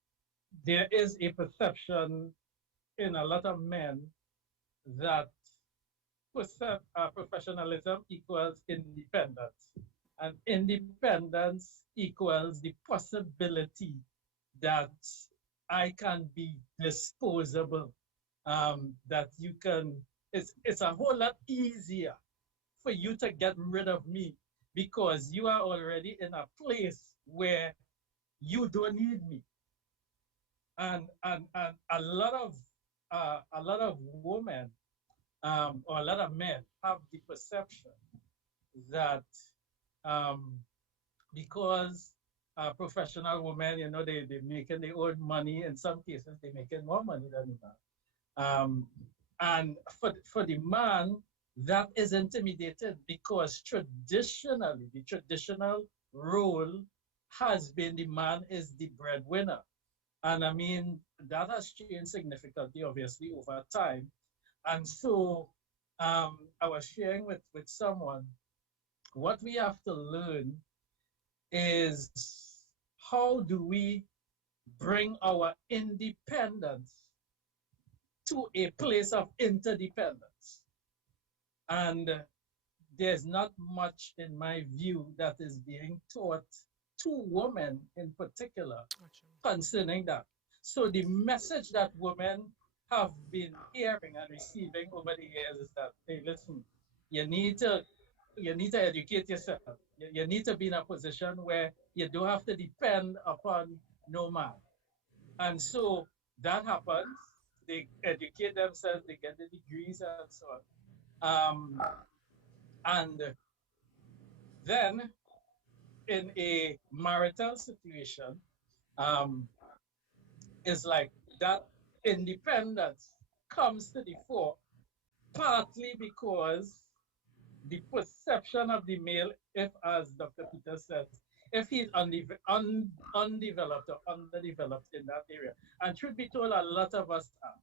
there is a perception in a lot of men that professionalism equals independence, and independence equals the possibility that I can be disposable. That you can. It's a whole lot easier for you to get rid of me because you are already in a place where you don't need me. And a lot of women or a lot of men have the perception that um, because professional women, they're making their own money. In some cases, they're making more money than the man. And for the man, that is intimidated because traditionally, the traditional role has been the man is the breadwinner. And I mean, that has changed significantly, obviously, over time. And so I was sharing with someone what we have to learn is how do we bring our independence to a place of interdependence. And there's not much, in my view, that is being taught to women in particular concerning that. So the message that women have been hearing and receiving over the years is that, hey, listen, you need to you need to educate yourself. You need to be in a position where you don't have to depend upon no man. And so that happens. They educate themselves, they get the degrees and so on. And then in a marital situation, um, it's like that independence comes to the fore, partly because the perception of the male, if, as Dr. Peter says, if he's undeveloped or underdeveloped in that area. And truth be told, a lot of us are,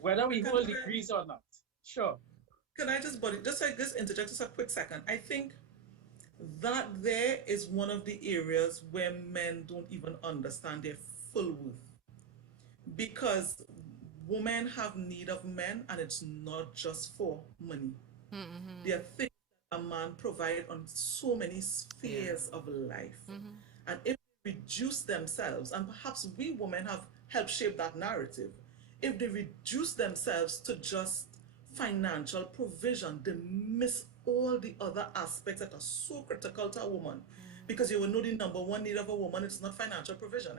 whether we hold degrees or not. Sure. Can I just interject just a quick second? I think that there is one of the areas where men don't even understand their full worth, because women have need of men, and it's not just for money. There are things that a man provide on so many spheres of life, and if they reduce themselves, and perhaps we women have helped shape that narrative, if they reduce themselves to just financial provision, they miss all the other aspects that are so critical to a woman. Because you will know the number one need of a woman, it's not financial provision.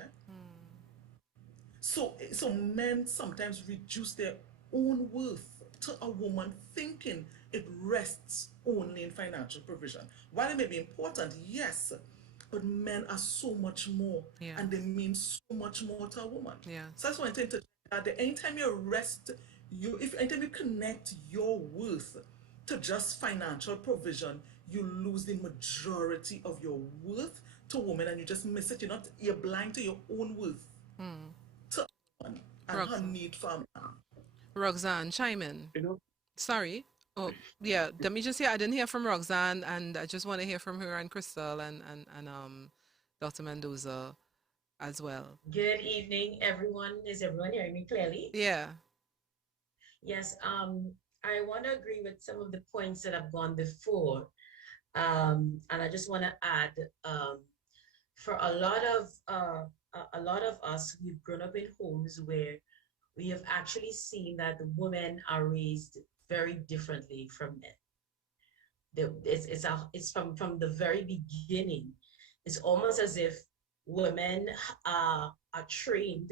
So men sometimes reduce their own worth to a woman, thinking it rests only in financial provision. While it may be important, yes, but men are so much more, Yeah. and they mean so much more to a woman. Yeah. So that's why I think that anytime you rest, anytime you connect your worth to just financial provision, you lose the majority of your worth to women, and you just miss it. You're blind to your own worth to a woman and her Roxanne. need for a man. Roxanne, chime in. You know, Sorry. Oh, yeah. Let me just hear. I didn't hear from Roxanne, and I just want to hear from her and Crystal and Dr. Mendoza as well. Good evening, everyone. Is everyone hearing me clearly? Yeah. Yes, I want to agree with some of the points that have gone before. And I just want to add, for a lot of us, we've grown up in homes where we have actually seen that the women are raised very differently from men. It's from the very beginning. It's almost as if women are trained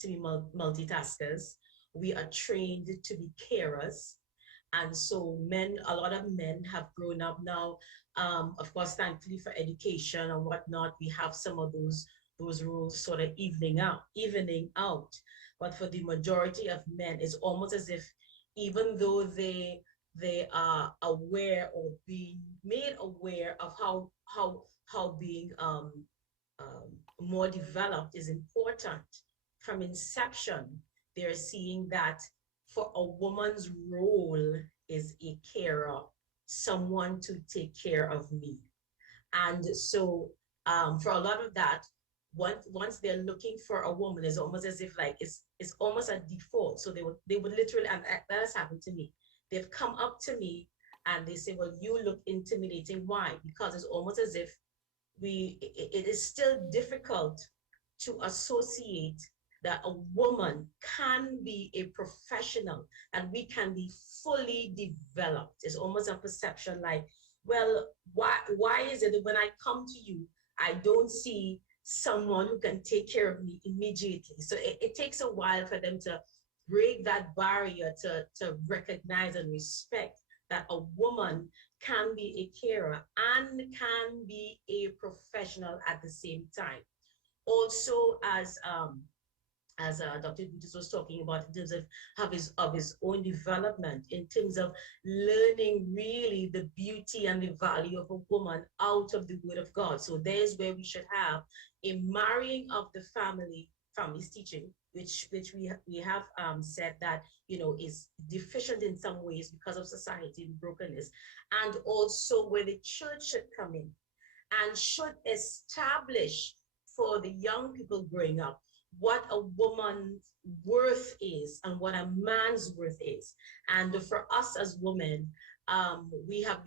to be multitaskers. We are trained to be carers. And so a lot of men have grown up now. Of course, thankfully for education and whatnot, we have some of those rules sort of evening out. But for the majority of men, it's almost as if even though they are aware or being made aware of how being more developed is important from inception, they're seeing that for a woman's role is a carer, someone to take care of me. And so for a lot of that, once they're looking for a woman, it's almost as if like it's almost a default. So they would literally, and that has happened to me. They've come up to me and they say, well, you look intimidating. Why? Because it's almost as if it is still difficult to associate that a woman can be a professional and we can be fully developed. It's almost a perception like, well, why is it that when I come to you, I don't see someone who can take care of me immediately? So it takes a while for them to break that barrier to recognize and respect that a woman can be a carer and can be a professional at the same time. Also, as Dr. Butis was talking about in terms of his own development, in terms of learning really the beauty and the value of a woman out of the Word of God. So there's where we should have a marrying of the family's teaching, which we have said that is deficient in some ways because of society and brokenness, and also where the church should come in and should establish for the young people growing up what a woman's worth is and what a man's worth is. And for us as women, we have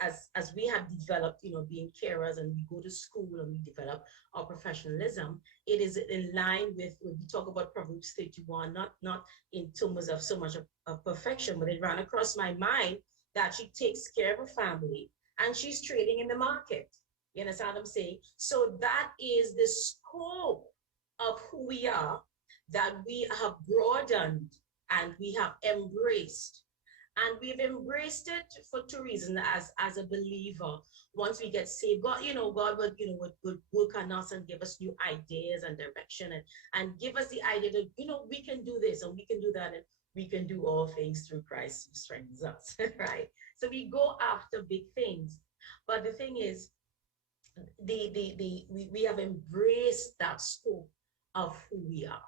as we have developed, being carers, and we go to school and we develop our professionalism. It is in line with when we talk about Proverbs 31, not in terms of so much of perfection, but it ran across my mind that she takes care of her family and she's trading in the market. You understand what I'm saying? So that is the scope of who we are, that we have broadened and we have embraced. And we've embraced it for two reasons as a believer. Once we get saved, God would work on us and give us new ideas and direction and give us the idea that, we can do this and we can do that and we can do all things through Christ who strengthens us, right? So we go after big things. But the thing is, we have embraced that scope of who we are.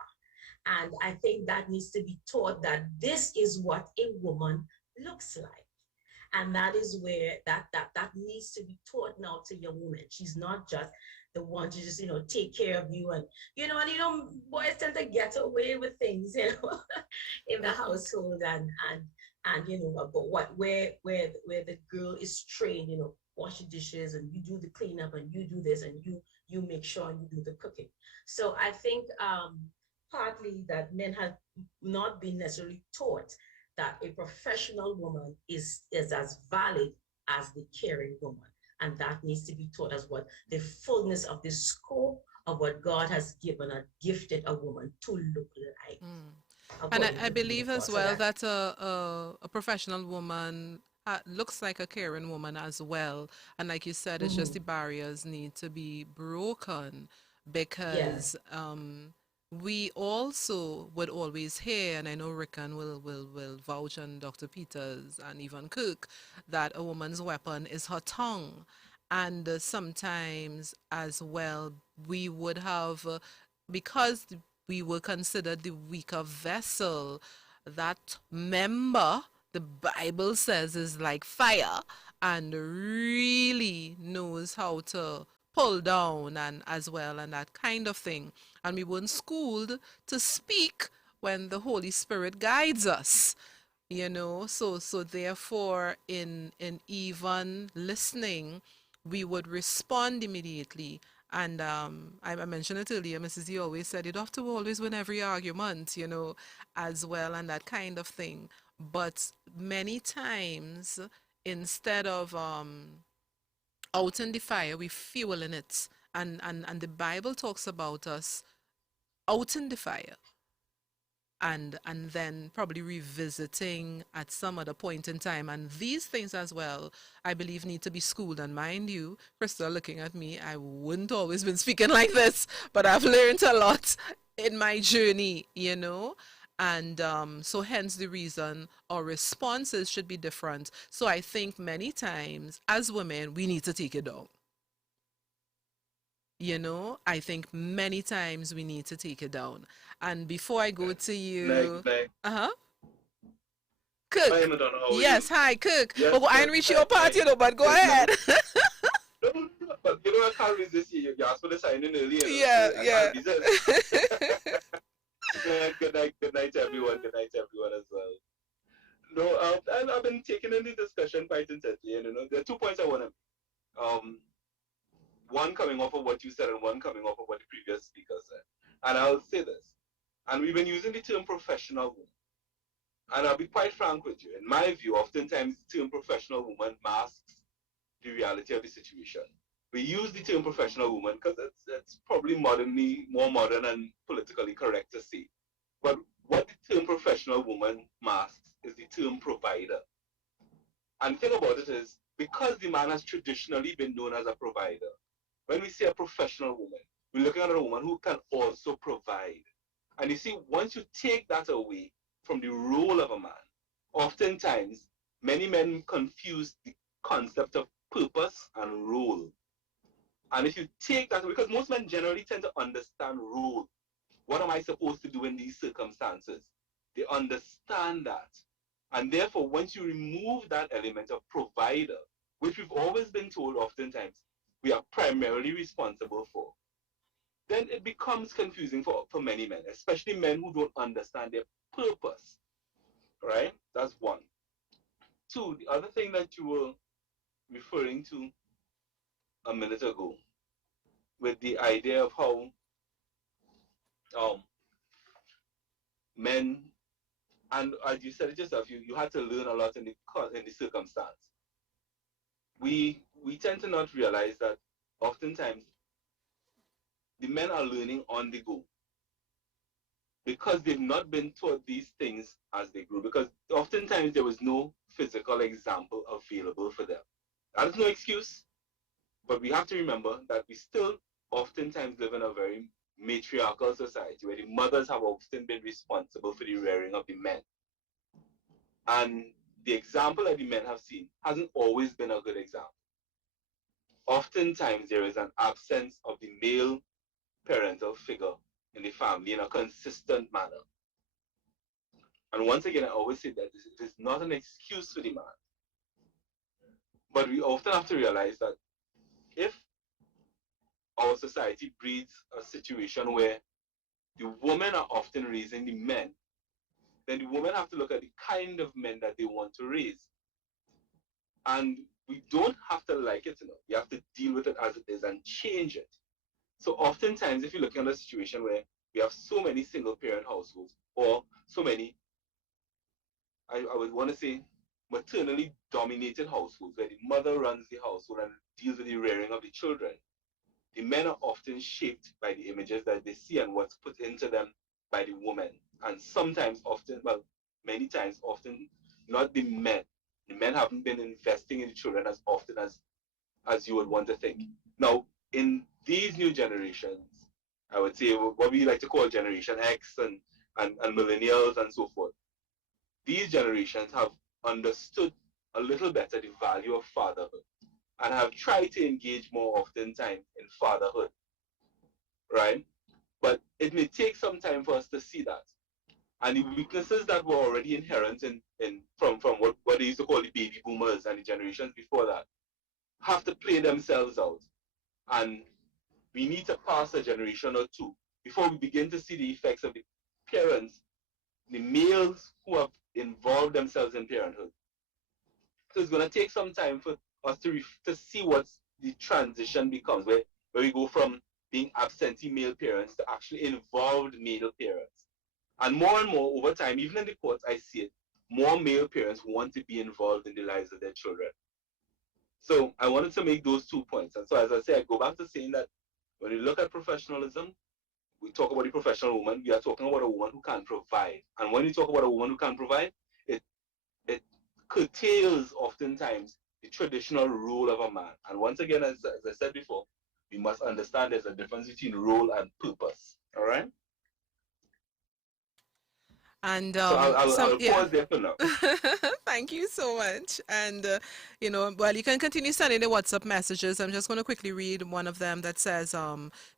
And I think that needs to be taught, that this is what a woman looks like. And that is where that needs to be taught now to young women. She's not just the one to just, take care of you. And, boys tend to get away with things, in the household and but where the girl is trained, wash the dishes and you do the cleanup and you do this and you make sure you do the cooking. So I think partly that men have not been necessarily taught that a professional woman is as valid as the caring woman. And that needs to be taught as what the fullness of the scope of what God has gifted a woman to look like. And I believe as well that a professional woman looks like a caring woman as well. And like you said, it's just the barriers need to be broken, because we also would always hear, and I know Riquen will vouch, and Dr. Peters and even Cook, that a woman's weapon is her tongue. And sometimes as well, we would have, because we were considered the weaker vessel, that member the Bible says is like fire and really knows how to pull down and as well and that kind of thing. And we weren't schooled to speak when the Holy Spirit guides us, you know. So therefore in even listening we would respond immediately. And I mentioned it earlier, Mrs. E always said you don't have to always win every argument, you know, as well, and that kind of thing. But many times, instead of out in the fire, we fuel in it. And the Bible talks about us out in the fire and then probably revisiting at some other point in time. And these things as well, I believe, need to be schooled. And mind you, Crystal looking at me, I wouldn't always been speaking like this, but I've learned a lot in my journey, you know. And so hence the reason our responses should be different. So I think many times as women, we need to take it down. You know, I think many times we need to take it down. And before I go to you, uh-huh. Cook. Hi, Madonna, how are Yes, you? hi, Cook. Yes, Well, I yes, didn't reach yes, your part, yes. you know, but go Yes, ahead. No, no, no, but you know, I can't resist you. You asked for the sign in earlier. Yeah, I yeah. can't resist. Good night, everyone. Good night, everyone, as well. No, and I've been taking in the discussion quite intensely, and you know, there are 2 points I want to make. One coming off of what you said, and one coming off of what the previous speaker said. And I'll say this, and we've been using the term professional woman. And I'll be quite frank with you. In my view, oftentimes the term professional woman masks the reality of the situation. We use the term professional woman because it's probably more modern and politically correct to say. But what the term professional woman masks is the term provider. And the thing about it is, because the man has traditionally been known as a provider, when we say a professional woman, we're looking at a woman who can also provide. And you see, once you take that away from the role of a man, oftentimes many men confuse the concept of purpose and role. And if you take that, because most men generally tend to understand role. What am I supposed to do in these circumstances? They understand that. And therefore, once you remove that element of provider, which we've always been told oftentimes we are primarily responsible for, then it becomes confusing for many men, especially men who don't understand their purpose, right? That's one. Two, the other thing that you were referring to a minute ago with the idea of how men, and as you said it yourself, you had to learn a lot in the circumstance. We tend to not realize that oftentimes the men are learning on the go because they've not been taught these things as they grew, because oftentimes there was no physical example available for them. That is no excuse, but we have to remember that we still oftentimes live in a very matriarchal society where the mothers have often been responsible for the rearing of the men. And the example that the men have seen hasn't always been a good example. Oftentimes there is an absence of the male parental figure in the family in a consistent manner. And once again, I always say that it is not an excuse for the man. But we often have to realize that if our society breeds a situation where the women are often raising the men, then the women have to look at the kind of men that they want to raise. And we don't have to like it, you know. We have to deal with it as it is and change it. So oftentimes, if you're looking at a situation where we have so many single parent households, or so many, I would want to say, maternally dominated households, where the mother runs the household and deals with the rearing of the children, the men are often shaped by the images that they see and what's put into them by the woman. And sometimes, often, well, many times, often, not the men. The men haven't been investing in the children as often as you would want to think. Now, in these new generations, I would say what we like to call Generation X and millennials and so forth, these generations have understood a little better the value of fatherhood and have tried to engage more oftentimes in fatherhood, right? But it may take some time for us to see that. And the weaknesses that were already inherent from what they used to call the baby boomers and the generations before that have to play themselves out. And we need to pass a generation or two before we begin to see the effects of the parents, the males who have involved themselves in parenthood. So it's going to take some time for us to see what the transition becomes, where we go from being absentee male parents to actually involved male parents. And more over time, even in the courts, I see it, more male parents want to be involved in the lives of their children. So I wanted to make those 2 points. And so as I say, I go back to saying that when we look at professionalism, we talk about the professional woman, we are talking about a woman who can provide. And when we talk about a woman who can provide, it curtails oftentimes the traditional role of a man. And once again, as I said before, we must understand there's a difference between role and purpose. All right? And So I'll yeah. pause there for now. Thank you so much. And well, you can continue sending the WhatsApp messages. I'm just going to quickly read one of them that says,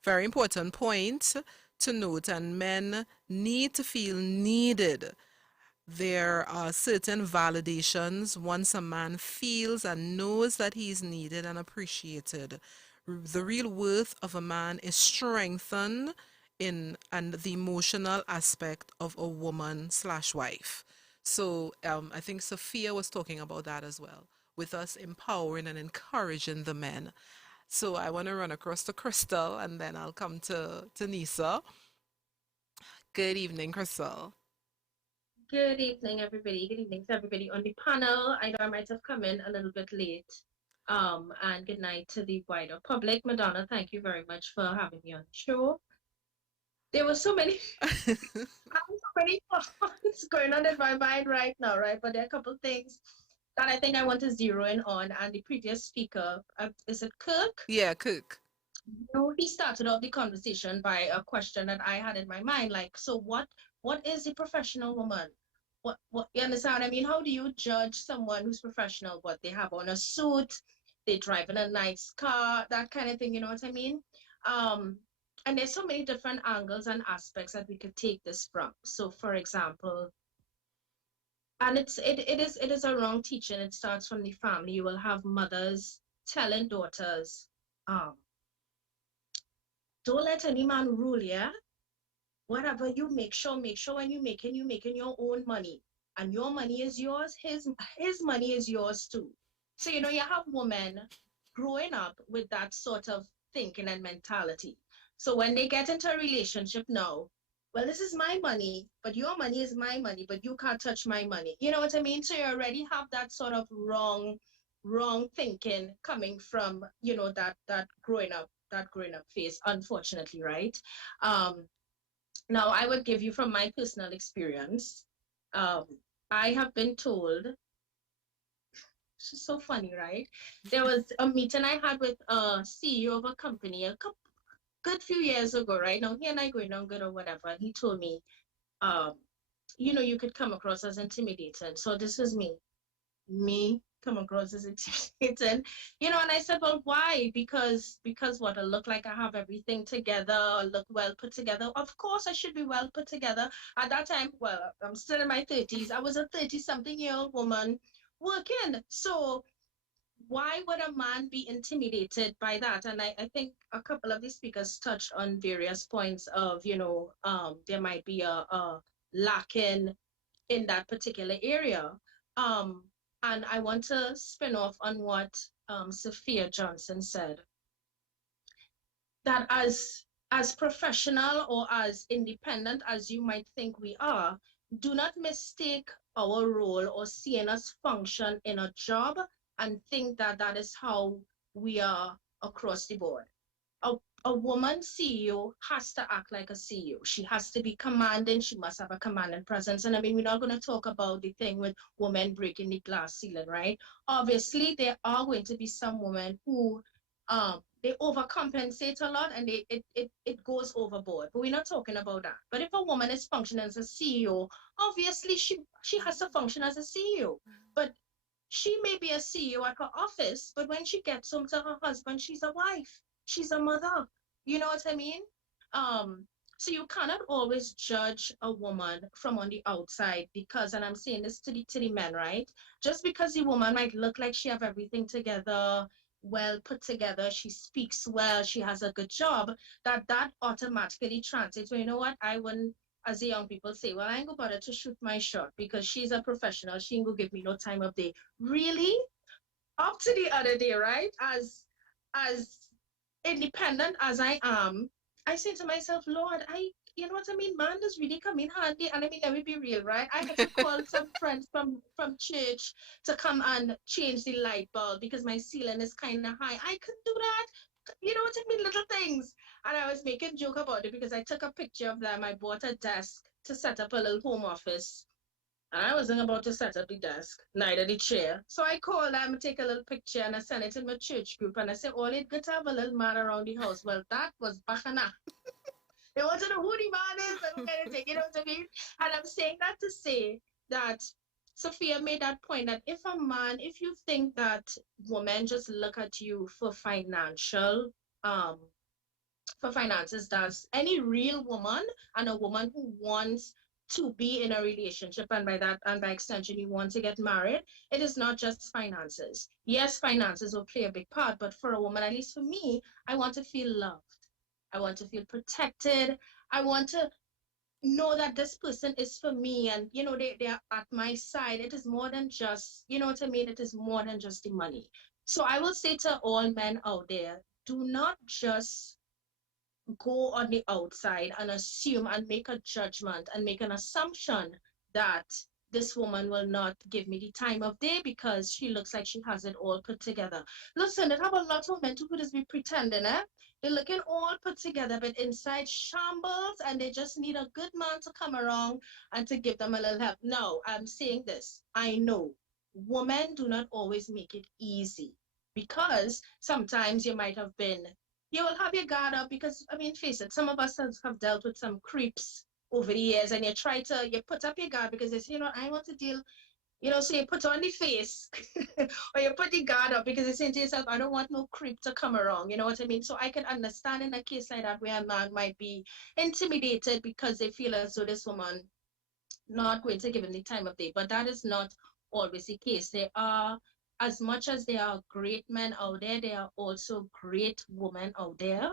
very important point to note, and men need to feel needed. There are certain validations once a man feels and knows that he is needed and appreciated. The real worth of a man is strengthened in and the emotional aspect of a woman/wife. So I think Saffiya was talking about that as well, with us empowering and encouraging the men. So I want to run across to Crystal and then I'll come to Nyssa. Good evening, Crystal. Good evening, everybody. Good evening to everybody on the panel. I know I might have come in a little bit late. And good night to the wider public. Madonnaj, thank you very much for having me on the show. There were so many, so many thoughts going on in my mind right now, right? But there are a couple of things that I think I want to zero in on. And the previous speaker, is it Kirk? Yeah, Kirk. He started off the conversation by a question that I had in my mind, like, so what is a professional woman? What you understand? I mean, how do you judge someone who's professional? What they have on a suit, they drive in a nice car, that kind of thing, you know what I mean? And there's so many different angles and aspects that we could take this from. So for example, and it is a wrong teaching. It starts from the family. You will have mothers telling daughters, don't let any man rule, yeah? Whatever you make sure when you're making your own money. And your money is yours, his money is yours too. So, you have women growing up with that sort of thinking and mentality. So when they get into a relationship now, well, this is my money, but your money is my money, but you can't touch my money. You know what I mean? So you already have that sort of wrong thinking coming from, that growing up phase, unfortunately, right? Now, I would give you from my personal experience. I have been told, it's just so funny, right? There was a meeting I had with a CEO of a company good few years ago, right? Now, he and I going on good or whatever. And he told me, you could come across as intimidating. So this is me come across as intimidating, and I said, well, why? Because what? I look like I have everything together, I look well put together. Of course I should be well put together. At that time, well, I'm still in my 30s. I was a 30-something-year-old woman working. So why would a man be intimidated by that? And I think a couple of the speakers touched on various points of, there might be a lacking in that particular area. And I want to spin off on what Saffiya Johnson said, that as professional or as independent as you might think we are, do not mistake our role or seeing us function in a job and think that that is how we are across the board. A woman CEO has to act like a CEO. She has to be commanding. She must have a commanding presence. And I mean, we're not going to talk about the thing with women breaking the glass ceiling, right? Obviously, there are going to be some women who they overcompensate a lot and it goes overboard. But we're not talking about that. But if a woman is functioning as a CEO, obviously she has to function as a CEO. But she may be a CEO at her office, but when she gets home to her husband, she's a wife. She's a mother. You know what I mean? So you cannot always judge a woman from on the outside because, and I'm saying this to the men, right? Just because the woman might look like she have everything together, well put together, she speaks well, she has a good job, that automatically translates. Well, you know what? I wouldn't, as the young people say, well, I ain't gonna bother to shoot my shot because she's a professional. She ain't gonna give me no time of day. Really? Up to the other day, right? As independent as I am, I say to myself, Lord, you know what I mean? Man does really come in handy. And I mean, let me be real, right? I had to call some friends from church to come and change the light bulb because my ceiling is kind of high. I could do that. You know what I mean? Little things. And I was making joke about it because I took a picture of them. I bought a desk to set up a little home office. I wasn't about to set up the desk, neither the chair. So I called them, take a little picture, and I sent it to my church group. And I said, all it good to have a little man around the house. Well, that was bacana. They want to know who the man is and kind of thing, you know what I mean? And I'm saying that to say that Saffiya made that point that if you think that women just look at you um, for finances, does any real woman and a woman who wants to be in a relationship, and by that and by extension you want to get married, it is not just finances. Yes, finances will play a big part, but for a woman, at least for me, I want to feel loved. I want to feel protected. I want to know that this person is for me and you know they are at my side. It is more than just, you know what I mean, it is more than just the money. So I will say to all men out there, do not just go on the outside and assume and make a judgment and make an assumption that this woman will not give me the time of day because she looks like she has it all put together. Listen, I have a lot of men who just be pretending, eh? They're looking all put together, but inside shambles, and they just need a good man to come around and to give them a little help. No, I'm saying this. I know women do not always make it easy because sometimes you will have your guard up because, I mean, face it, some of us have dealt with some creeps over the years and you put up your guard because they say, you know, I want to deal, you know, so you put on the face or you put the guard up because you say to yourself, I don't want no creep to come around, you know what I mean? So I can understand in a case like that where a man might be intimidated because they feel as though this woman not going to give him the time of day, but that is not always the case. There are, as much as there are great men out there, there are also great women out there.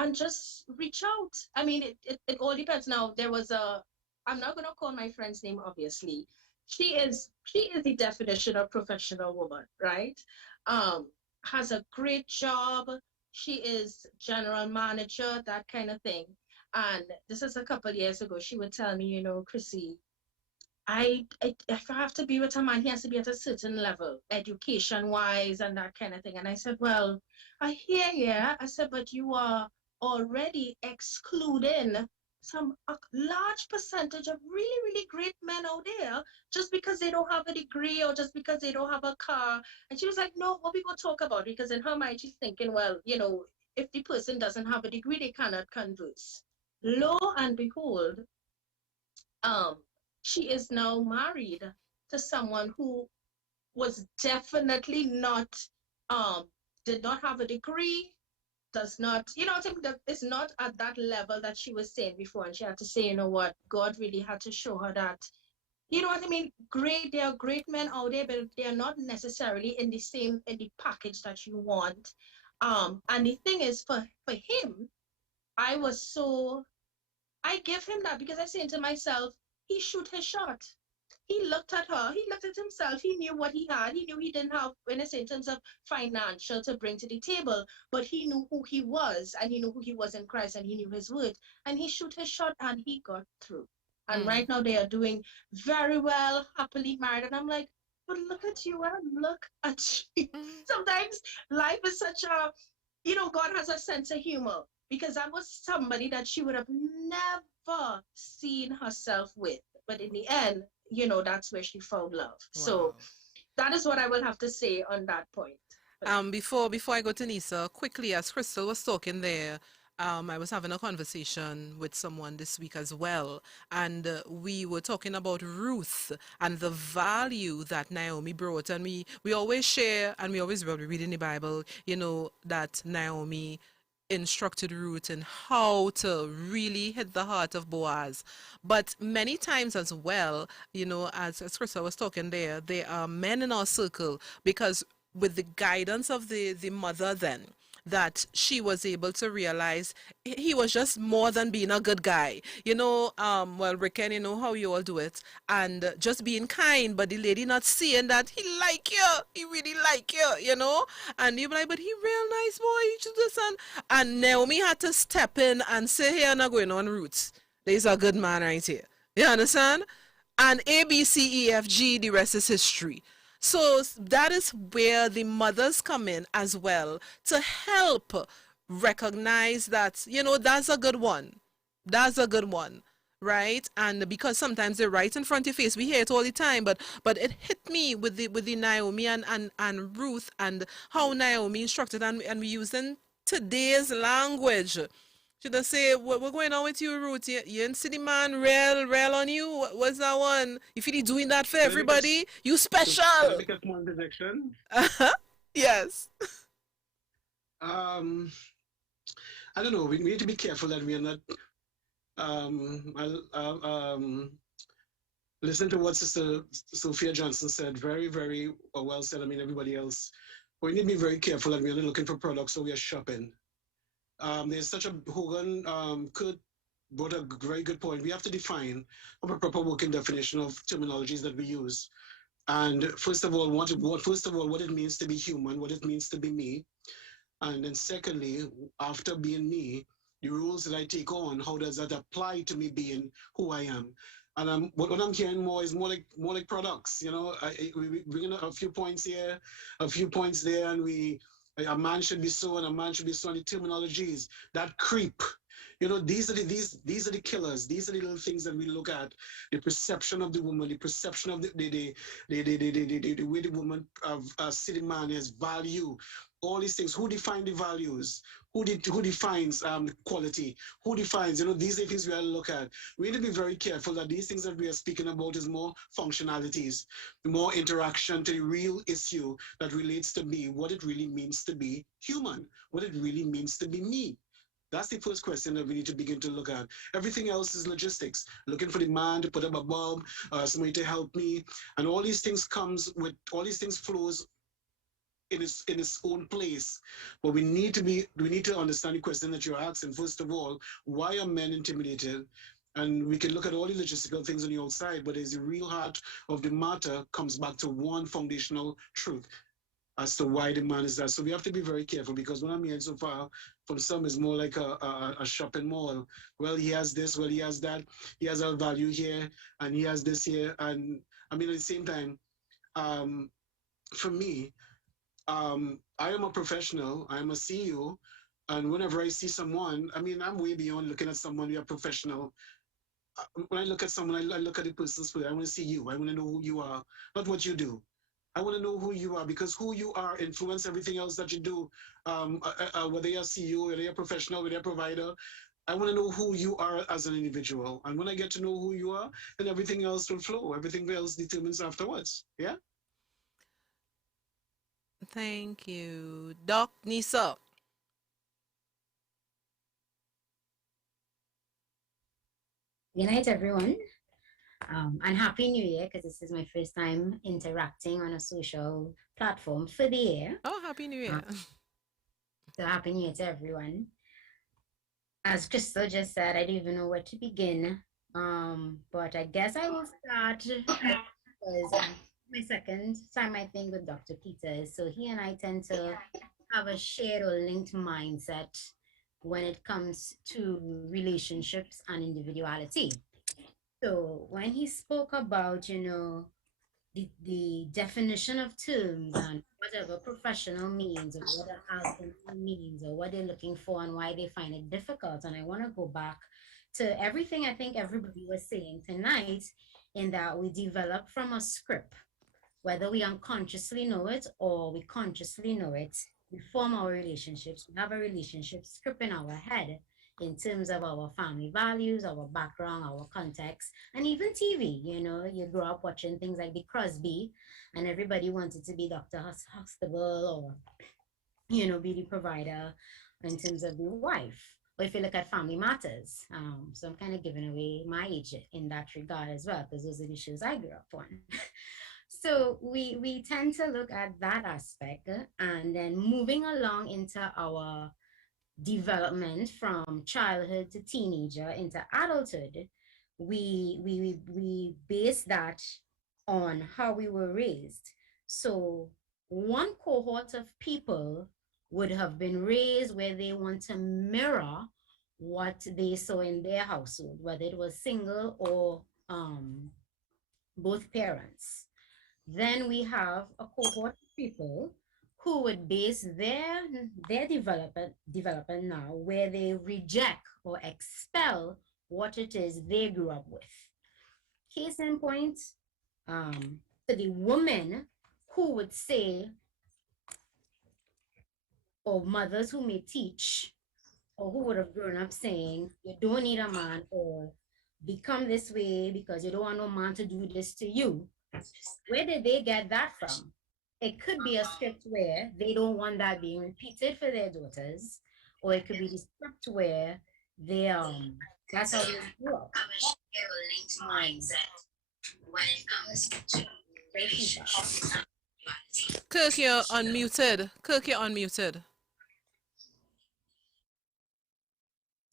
And just reach out. I mean, it all depends. Now, I'm not going to call my friend's name, obviously. She is the definition of professional woman, right? Has a great job. She is general manager, that kind of thing. And this is a couple of years ago. She would tell me, you know, Chrissy, if I have to be with a man, he has to be at a certain level, education wise and that kind of thing. And I said, well, I hear you. I said, but you are already excluding a large percentage of really, really great men out there just because they don't have a degree or just because they don't have a car. And she was like, no, what we going to talk about? Because in her mind, she's thinking, well, you know, if the person doesn't have a degree, they cannot converse. Lo and behold, um, she is now married to someone who was definitely not, did not have a degree, does not, you know, I think that is not at that level that she was saying before. And she had to say, you know what, God really had to show her that, you know what I mean? There are great men out there, but they're not necessarily in the package that you want. And the thing is, for him, I give him that because I said to myself, he shoot his shot. He looked at her, he looked at himself, he knew what he had. He knew he didn't have, when I say in terms of financial to bring to the table, but he knew who he was and he knew who he was in Christ and he knew his word. And he shoot his shot and he got through. And right now they are doing very well, happily married. And I'm like, but look at you and look at you. Sometimes life is such a, you know, God has a sense of humor because that was somebody that she would have never seen herself with. But in the end, you know, that's where she found love. Wow. So that is what I will have to say on that point. Before I go to Nyssa, quickly, as Crystal was talking there, I was having a conversation with someone this week as well, and we were talking about Ruth and the value that Naomi brought. And we always share, and we always read in the Bible, you know, that Naomi instructed Ruth in how to really hit the heart of Boaz. But many times as well, as Krista was talking there are men in our circle because with the guidance of the mother then, that she was able to realize he was just more than being a good guy. Well, Riquen, you know how you all do it. And just being kind, but the lady not seeing that he like you. He really like you. And you be like, but he real nice boy. You should do this. And Naomi had to step in and say, here, not going on roots. There's a good man right here. You understand? And A, B, C, E, F, G, the rest is history. So that is where the mothers come in as well to help recognize that, that's a good one. That's a good one. Right? And because sometimes they're right in front of your face. We hear it all the time, but it hit me with the Naomi and Ruth and how Naomi instructed and we using today's language. Should I say, what going on with you, Ruth? You ain't see the man rail on you? What's that one? If you're doing that for everybody, you special. Can I make a small interjection? Yes. I don't know. We need to be careful that we are not. Listen to what Sister Saffiya Johnson said. Very, very well said. I mean, everybody else. We need to be very careful that we are not looking for products, so we are shopping. There's such a Hogan could brought a very good point. We have to define a proper working definition of terminologies that we use. And first of all, what it means to be human, what it means to be me. And then secondly, after being me, the rules that I take on, how does that apply to me being who I am? And what I'm hearing more is more like products. We bring in a few points here, a few points there, and a man should be so and a man should be so. And the terminologies that creep. These are the killers. These are the little things that we look at. The perception of the woman, the perception of the way the woman see the man as value. All these things. Who define the values? Who defines quality? Who defines? These are the things we have to look at. We need to be very careful that these things that we are speaking about is more functionalities, more interaction to the real issue that relates to me, what it really means to be human, what it really means to be me. That's the first question that we need to begin to look at. Everything else is logistics. Looking for the man to put up a bulb, somebody to help me, and all these things flows in its own place. But we need to understand the question that you're asking. First of all, why are men intimidated? And we can look at all the logistical things on the outside, but the real heart of the matter comes back to one foundational truth as to why the man is that. So we have to be very careful, because what I'm hearing so far from some is more like a shopping mall. Well, he has this, well, he has that, he has a value here, and he has this here. And I mean, at the same time, for me, I am a professional, I am a CEO, and whenever I see someone, I mean, I'm way beyond looking at someone, you're a professional. When I look at someone, I look at the person's face. I want to see you. I want to know who you are, not what you do. I want to know who you are, because who you are influence everything else that you do. Whether you're a CEO, whether you're a professional, whether you're a provider, I want to know who you are as an individual. And when I get to know who you are, then everything else will flow. Everything else determines afterwards. Yeah. Thank you. Doc Nyssa. Good night, everyone. And Happy New Year, because this is my first time interacting on a social platform for the year. Oh, Happy New Year. So Happy New Year to everyone. As Crystal just said, I don't even know where to begin. But I guess I will start because my second time I think with Dr. Peters. So he and I tend to have a shared or linked mindset when it comes to relationships and individuality. So when he spoke about, the definition of terms and whatever professional means or what a husband means or what they're looking for and why they find it difficult. And I want to go back to everything I think everybody was saying tonight, in that we develop from a script, whether we unconsciously know it or we consciously know it. We form our relationships. We have a relationship script in our head in terms of our family values, our background, our context, and even TV. You grow up watching things like The Crosby, and everybody wanted to be Dr. Huxtable or, be the provider. in terms of the wife. Or if you look at Family Matters, so I'm kind of giving away my age in that regard as well, because those are the shows I grew up on. So we tend to look at that aspect, and then moving along into our development from childhood to teenager into adulthood, we base that on how we were raised. So one cohort of people would have been raised where they want to mirror what they saw in their household, whether it was single or both parents. Then we have a cohort of people who would base their development now where they reject or expel what it is they grew up with. Case in point, for the woman who would say, or mothers who may teach, or who would have grown up saying, you don't need a man, or become this way because you don't want no man to do this to you. Where did they get that from? It could be a script where they don't want that being repeated for their daughters, or it could be the script where they that's how they grew up. When it comes to relationships. Kirk, you're unmuted. Kirk, you're unmuted.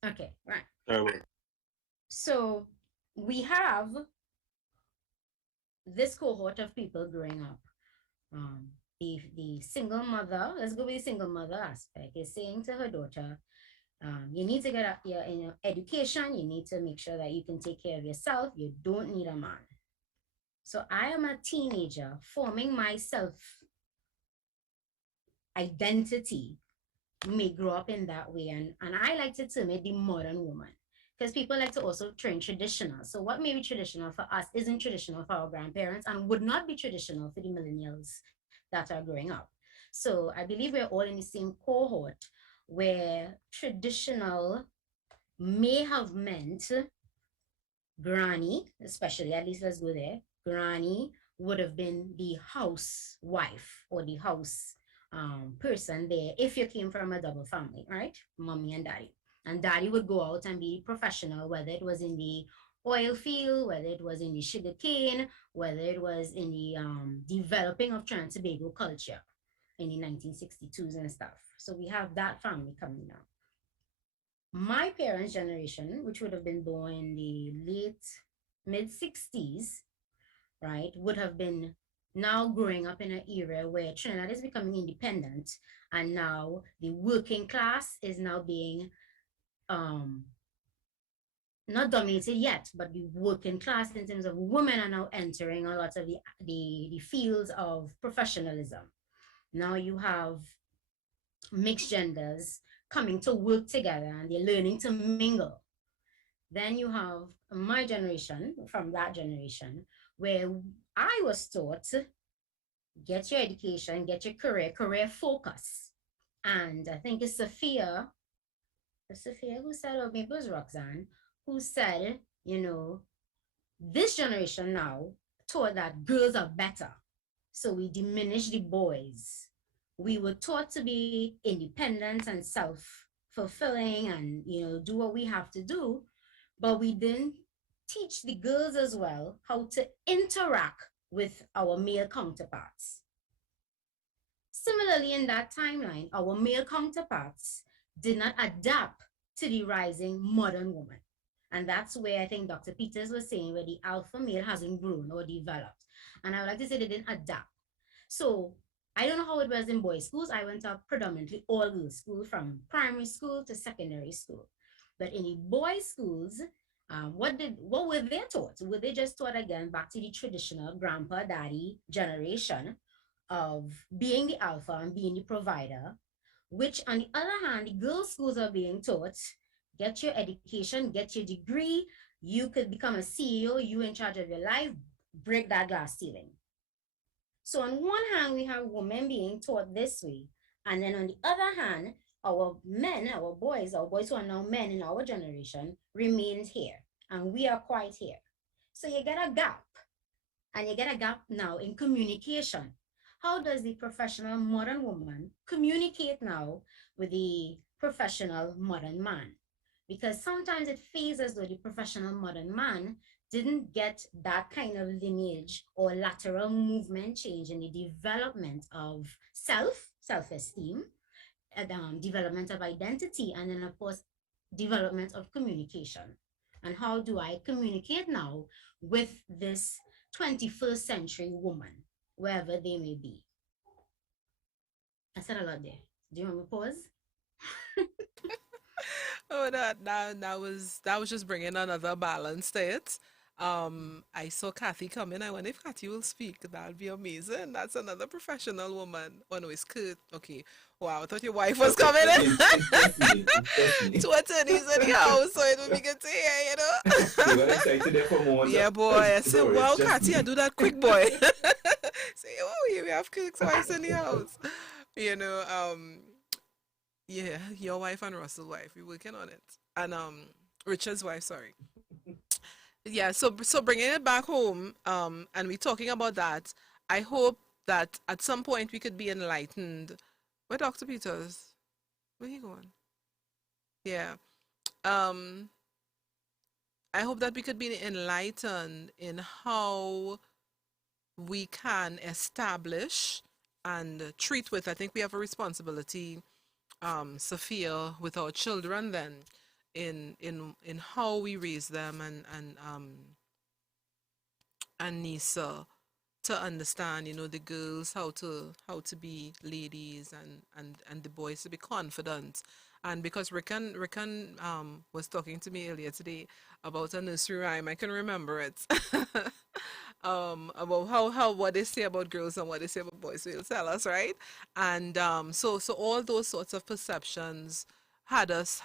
Okay, right. Terrible. So we have this cohort of people growing up. The single mother, let's go with the single mother aspect, is saying to her daughter, you need to get your education, you need to make sure that you can take care of yourself, you don't need a man. So I am a teenager forming my self identity, may grow up in that way. And I like to term it the modern woman, because people like to also train traditional. So what may be traditional for us isn't traditional for our grandparents and would not be traditional for the millennials that are growing up. So I believe we're all in the same cohort where traditional may have meant granny, especially, at least let's go there. Granny would have been the housewife or the house person there if you came from a double family, right? Mommy and daddy. And daddy would go out and be professional, whether it was in the oil field, whether it was in the sugar cane, whether it was in the developing of Trinidad and Tobago culture in the 1962s and stuff. So we have that family coming down. My parents' generation, which would have been born in the late mid-60s, right, would have been now growing up in an era where Trinidad is becoming independent, and now the working class is now being not dominated yet, but the working class in terms of women are now entering a lot of the fields of professionalism. Now you have mixed genders coming to work together and they're learning to mingle. Then you have my generation, from that generation, where I was taught, get your education, get your career focus. And I think it's Saffiya who said, or maybe it was Roxanne, who said, you know, this generation now taught that girls are better. So we diminish the boys. We were taught to be independent and self-fulfilling and, you know, do what we have to do, but we didn't teach the girls as well how to interact with our male counterparts. Similarly, in that timeline, our male counterparts did not adapt to the rising modern woman. And that's where I think Dr. Peters was saying where the alpha male hasn't grown or developed. And I would like to say they didn't adapt. So I don't know how it was in boys' schools. I went to predominantly all girls school from primary school to secondary school. But in the boys' schools, what were they taught? Were they just taught again back to the traditional grandpa, daddy generation of being the alpha and being the provider, which on the other hand, the girls' schools are being taught, get your education, get your degree, you could become a CEO, you in charge of your life, break that glass ceiling. So on one hand, we have women being taught this way. And then on the other hand, our men, our boys who are now men in our generation remained here. And we are quite here. So you get a gap. And you get a gap now in communication. How does the professional modern woman communicate now with the professional modern man. Because sometimes it feels as though the professional modern man didn't get that kind of lineage or lateral movement change in the development of self-esteem, and development of identity, and then of course, development of communication. And how do I communicate now with this 21st century woman, wherever they may be? I said a lot there. Do you want me to pause? Oh, that was just bringing another balance to it. I saw Kathy come in. I wonder if Kathy will speak. That'd be amazing. That's another professional woman. Oh no, it's Kurt. Okay. Wow, I thought your wife was coming in. Two attorneys in the house, so it would be good to hear, you know. You got excited there for a moment. Yeah, boy. I said, Bro, it's wow, just Kathy, me. I do that quick, boy. Say, oh, yeah, we have Kirk's wives in the house. You know, yeah, your wife and Russell's wife. We're working on it. And Richard's wife, sorry. Yeah, so bringing it back home, and we talking about that. I hope that at some point we could be enlightened. Where Dr. Peters? Where he going? Yeah. Um, I hope that we could be enlightened in how we can establish and treat with. I think we have a responsibility, Saffiya, with our children then, in how we raise them, and Nyssa, to understand, you know, the girls how to be ladies, and the boys to be confident. And because Riquen was talking to me earlier today about a nursery rhyme, I can remember it. About how what they say about girls and what they say about boys will tell us, right? And so all those sorts of perceptions had us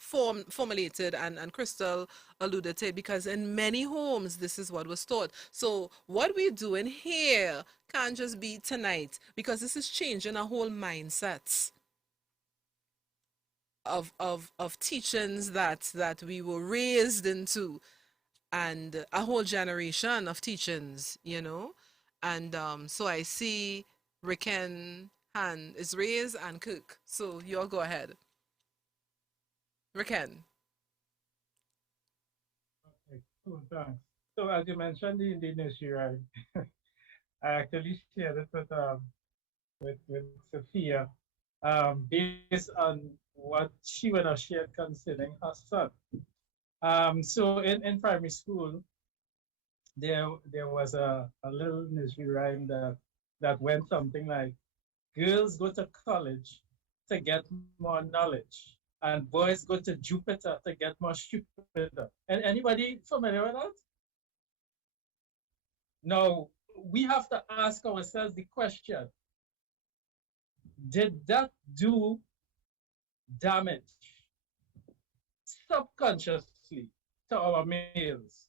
formulated, and Crystal alluded to it, because in many homes this is what was taught. So what we're doing here can't just be tonight, because this is changing a whole mindset of teachings that we were raised into, and a whole generation of teachings, you know. And so I see Riquen hand is raised, and Cook. So you all go ahead. Riquen. Okay, cool, thanks. So as you mentioned in the nursery rhyme, I actually shared it with Saffiya, based on what she would have shared concerning her son. So in primary school, there was a little nursery rhyme that went something like, girls go to college to get more knowledge, and boys go to Jupiter to get more stupid. And anybody familiar with that? Now, we have to ask ourselves the question, did that do damage subconsciously to our males?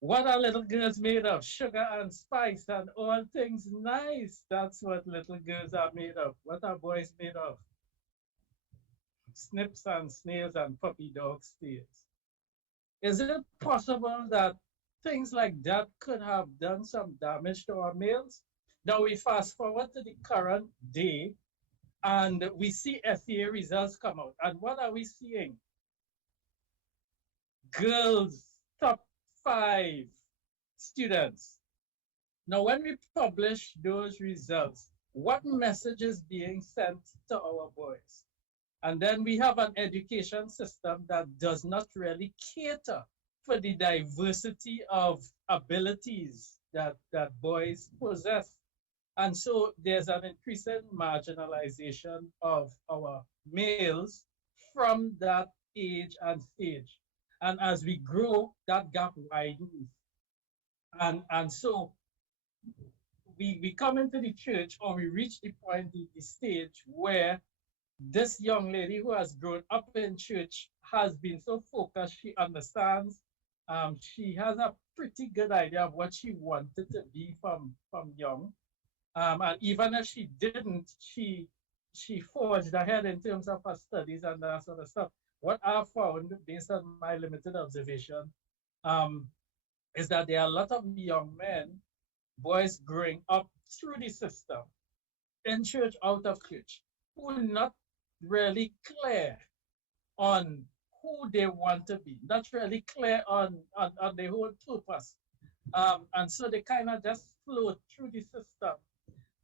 What are little girls made of? Sugar and spice and all things nice. That's what little girls are made of. What are boys made of? Snips and snails and puppy dog tails. Is it possible that things like that could have done some damage to our males? Now we fast forward to the current day, and we see FEA results come out. And what are we seeing? Girls, top 5 students. Now, when we publish those results, what message is being sent to our boys? And then we have an education system that does not really cater for the diversity of abilities that boys possess. And so there's an increasing marginalization of our males from that age and stage. And as we grow, that gap widens. And so we come into the church, or we reach the point, the stage where this young lady who has grown up in church has been so focused, she understands, she has a pretty good idea of what she wanted to be from young. And even if she didn't, she forged ahead in terms of her studies and that sort of stuff. What I found, based on my limited observation, is that there are a lot of young men, boys growing up through the system, in church, out of church, who not really clear on who they want to be, not really clear on their whole purpose. And so they kind of just float through the system.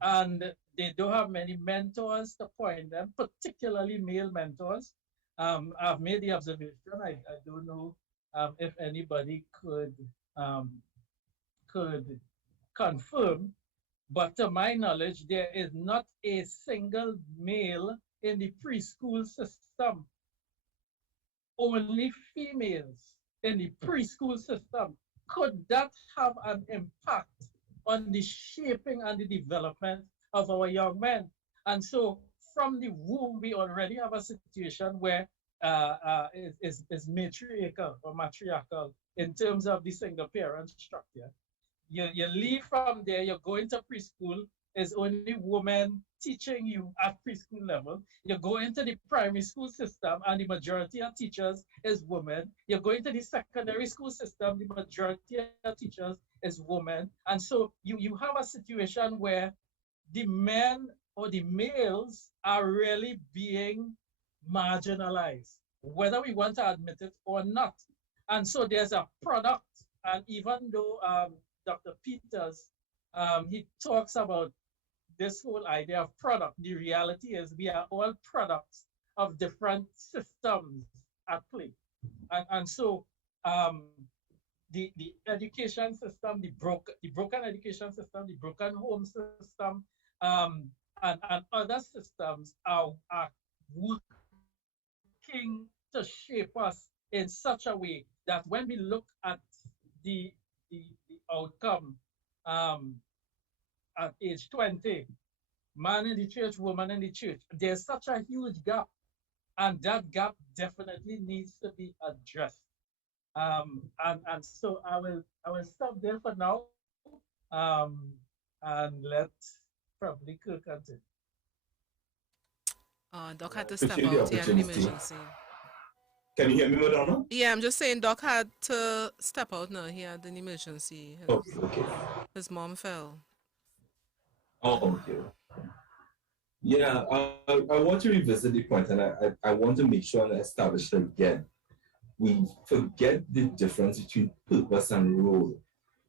And they don't have many mentors to point them, particularly male mentors. I've made the observation, I don't know if anybody could confirm, but to my knowledge, there is not a single male in the preschool system, only females in the preschool system. Could that have an impact on the shaping and the development of our young men? And so from the womb, we already have a situation where is matriarchal or matriarchal in terms of the single parent structure. You leave from there, you go into preschool, is only women teaching you at preschool level. You go into the primary school system and the majority of teachers is women. You go into the secondary school system, the majority of teachers is women. And so you have a situation where the men or the males are really being marginalized, whether we want to admit it or not. And so there's a product, and even though Dr. Peters, he talks about this whole idea of product, the reality is we are all products of different systems at play. And so the education system, the broken education system, the broken home system, and other systems are working to shape us in such a way that when we look at the outcome at age 20, man in the church, woman in the church, there's such a huge gap, and that gap definitely needs to be addressed. And so I will stop there for now, and let probably Kirk continue. Doc had to step out. He had an emergency. Can you hear me, Madonna? Yeah, I'm just saying Doc had to step out now. He had an emergency. Okay. His mom fell. Oh, okay. Yeah, I want to revisit the point, and I want to make sure and establish it again. We forget the difference between purpose and role.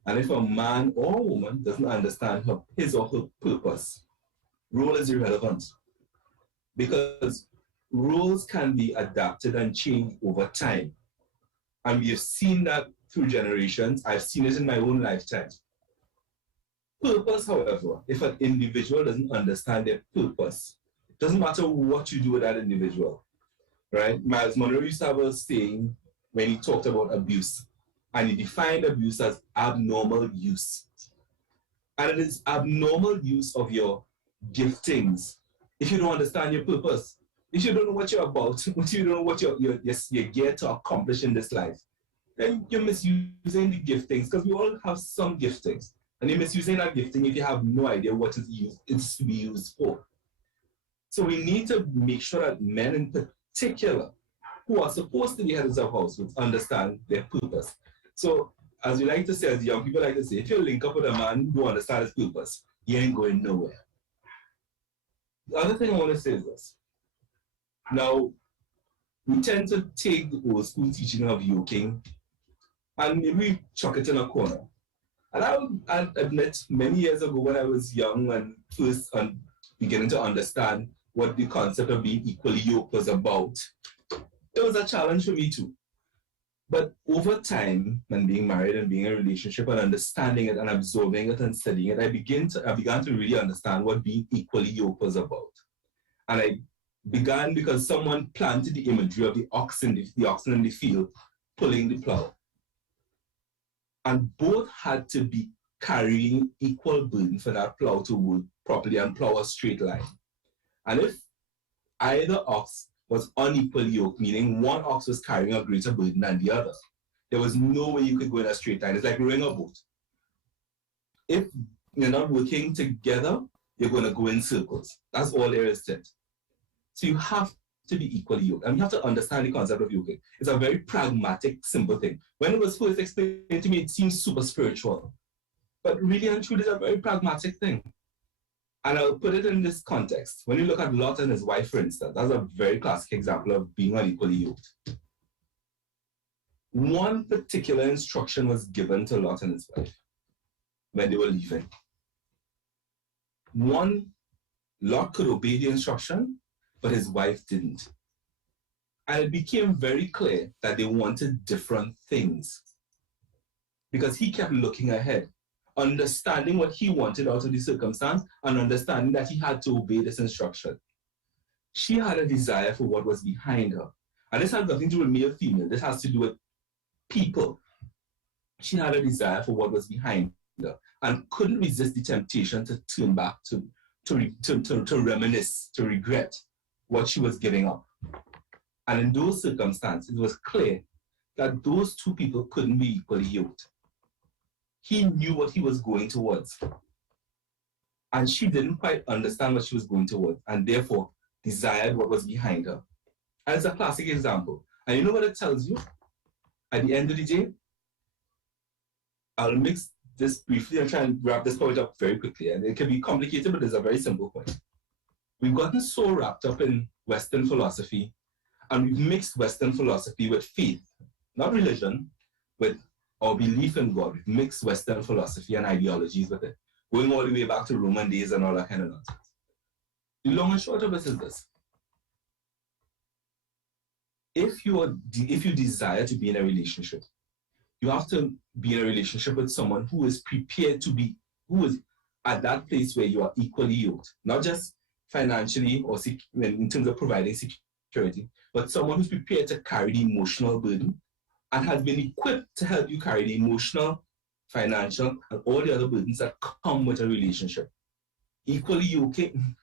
And if a man or a woman doesn't understand his or her purpose, role is irrelevant. Because roles can be adapted and changed over time. And we have seen that through generations. I've seen it in my own lifetime. Purpose, however, if an individual doesn't understand their purpose, it doesn't matter what you do with that individual, right? Miles Monroe used to have a saying when he talked about abuse, and he defined abuse as abnormal use. And it is abnormal use of your giftings if you don't understand your purpose. If you don't know what you're about, if you don't know what you're geared to accomplish in this life, then you're misusing the giftings, because we all have some giftings. And you're misusing that gifting if you have no idea what it's to be used for. So we need to make sure that men in particular, who are supposed to be heads of households, understand their purpose. So as we like to say, as young people like to say, if you link up with a man who understands his purpose, you ain't going nowhere. The other thing I want to say is this. Now, we tend to take the old school teaching of yoking and maybe chuck it in a corner. And I'll admit, many years ago when I was young and first beginning to understand what the concept of being equally yoked was about, it was a challenge for me too. But over time, and being married and being in a relationship and understanding it and absorbing it and studying it, I began to really understand what being equally yoked was about. And I began because someone planted the imagery of the oxen in the field pulling the plow. And both had to be carrying equal burden for that plow to work properly and plow a straight line. And if either ox was unequally yoked, meaning one ox was carrying a greater burden than the other, there was no way you could go in a straight line. It's like rowing a boat. If you're not working together, you're going to go in circles. That's all there is to it. So you have to be equally yoked. And you have to understand the concept of yoking. It's a very pragmatic, simple thing. When it was first explained to me, it seems super spiritual. But really and truly, it's a very pragmatic thing. And I'll put it in this context. When you look at Lot and his wife, for instance, that's a very classic example of being unequally yoked. One particular instruction was given to Lot and his wife when they were leaving. Lot could obey the instruction, but his wife didn't. And it became very clear that they wanted different things because he kept looking ahead, understanding what he wanted out of the circumstance and understanding that he had to obey this instruction. She had a desire for what was behind her. And this has nothing to do with male, female. This has to do with people. She had a desire for what was behind her and couldn't resist the temptation to turn back, to reminisce, to regret what she was giving up. And in those circumstances, it was clear that those two people couldn't be equally yoked. He knew what he was going towards. And she didn't quite understand what she was going towards and therefore desired what was behind her. And it's a classic example. And you know what it tells you? At the end of the day, I'll mix this briefly and try and wrap this point up very quickly. And it can be complicated, but it's a very simple point. We've gotten so wrapped up in Western philosophy, and we've mixed Western philosophy with faith, not religion, with our belief in God. We've mixed Western philosophy and ideologies with it, going all the way back to Roman days and all that kind of nonsense. The long and short of it is this. If you desire to be in a relationship, you have to be in a relationship with someone who is prepared to be, who is at that place where you are equally yoked, not just financially or in terms of providing security, but someone who's prepared to carry the emotional burden and has been equipped to help you carry the emotional, financial, and all the other burdens that come with a relationship. The equal yoking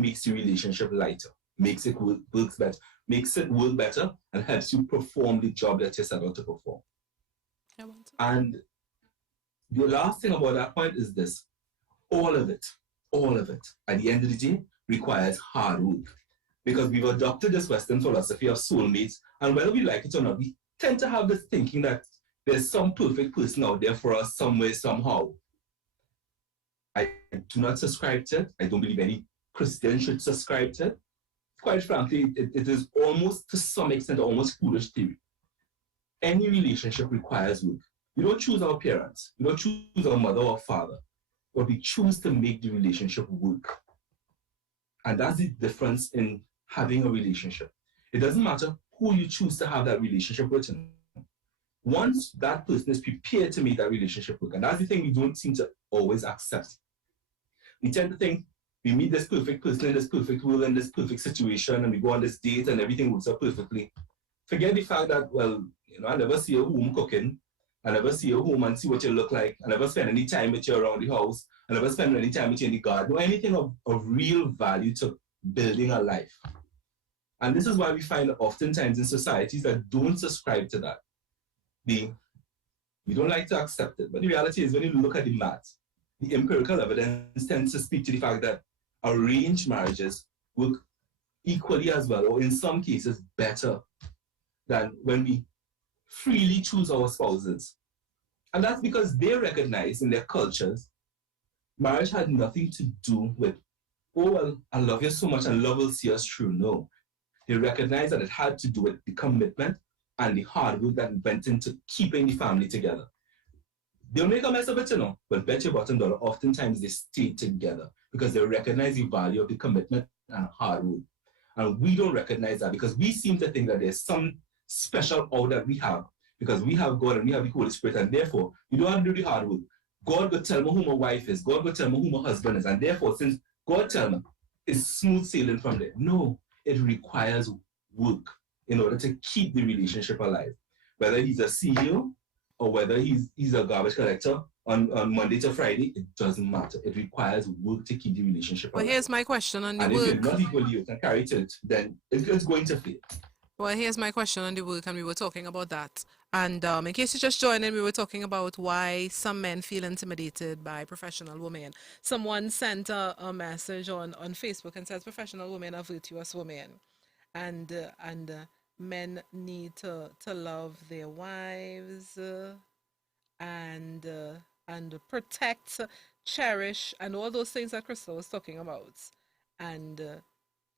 makes the relationship lighter, makes it work better, and helps you perform the job that you're set out to perform. And the last thing about that point is this. All of it, at the end of the day, requires hard work. Because we've adopted this Western philosophy of soulmates, and whether we like it or not, we tend to have this thinking that there's some perfect person out there for us somewhere, somehow. I do not subscribe to it. I don't believe any Christian should subscribe to it. Quite frankly, it is almost, to some extent, almost foolish theory. Any relationship requires work. We don't choose our parents. We don't choose our mother or father. But we choose to make the relationship work. And that's the difference in having a relationship. It doesn't matter who you choose to have that relationship with. Once that person is prepared to make that relationship work, and that's the thing we don't seem to always accept. We tend to think we meet this perfect person in this perfect world, in this perfect situation, and we go on this date and everything works out perfectly. Forget the fact that, well, I never see you home cooking. I never see you home and see what you look like. I never spend any time with you around the house. I never spend any time with you in the garden or anything of real value to building a life. And this is why we find that oftentimes in societies that don't subscribe to that, we don't like to accept it. But the reality is, when you look at the maths, the empirical evidence tends to speak to the fact that arranged marriages work equally as well, or in some cases better, than when we freely choose our spouses. And that's because they recognize in their cultures, marriage had nothing to do with, oh, well, I love you so much and love will see us through. No. They recognize that it had to do with the commitment and the hard work that went into keeping the family together. They'll make a mess of it, but bet your bottom dollar, oftentimes they stay together because they recognize the value of the commitment and hard work. And we don't recognize that because we seem to think that there's some special all that we have because we have God and we have the Holy Spirit, and therefore you don't have to do the hard work. God will tell me who my wife is. God will tell me who my husband is, and therefore, since God tell me, it's smooth sailing from there. No, it requires work in order to keep the relationship alive. Whether he's a CEO or whether he's a garbage collector on Monday to Friday, it doesn't matter. It requires work to keep the relationship alive. Well, here's my question on the and work. If you're not equally yoked and carry to it, then it's going to fail. Well, here's my question on the work, and we were talking about that. And in case you just joined in, we were talking about why some men feel intimidated by professional women. Someone sent a message on Facebook and says professional women are virtuous women. And men need to love their wives and protect cherish, and all those things that Crystal was talking about, and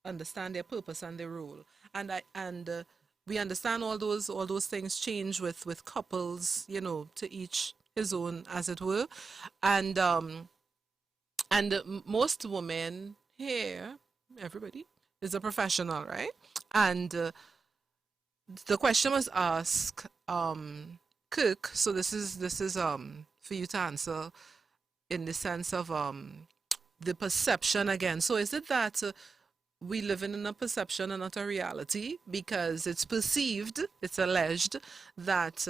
understand their purpose and their role. And we understand all those things change with couples, to each his own, as it were. And most women here, everybody is a professional, right? And the question was asked, Cook. So this is for you to answer in the sense of the perception again. So is it that we live in a perception and not a reality, because it's perceived, it's alleged that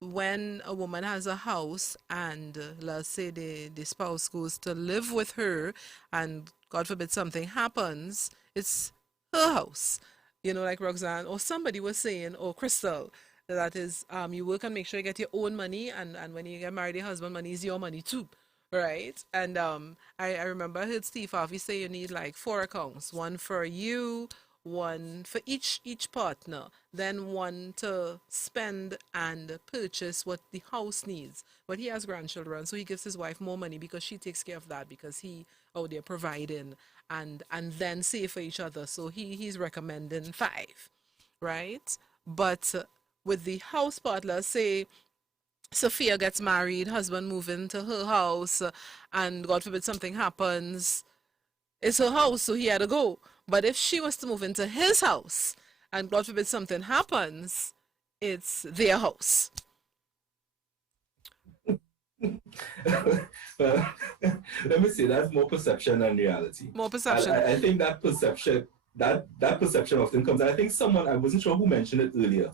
when a woman has a house and let's say the spouse goes to live with her and God forbid something happens, it's her house. Like Roxanne or somebody was saying, or Crystal, that is, you work and make sure you get your own money, and when you get married, your husband money is your money too. Right. And I remember I heard Steve Harvey say you need like 4 accounts, one for you, one for each partner, then one to spend and purchase what the house needs. But he has grandchildren, so he gives his wife more money because she takes care of that, because he out there providing, and then save for each other. So he's recommending 5, right? But with the house part, let's say Saffiya gets married, husband move into her house, and God forbid something happens. It's her house, so he had to go. But if she was to move into his house, and God forbid something happens, it's their house. Well, let me say that's more perception than reality. More perception. I think that perception often comes. I think I wasn't sure who mentioned it earlier.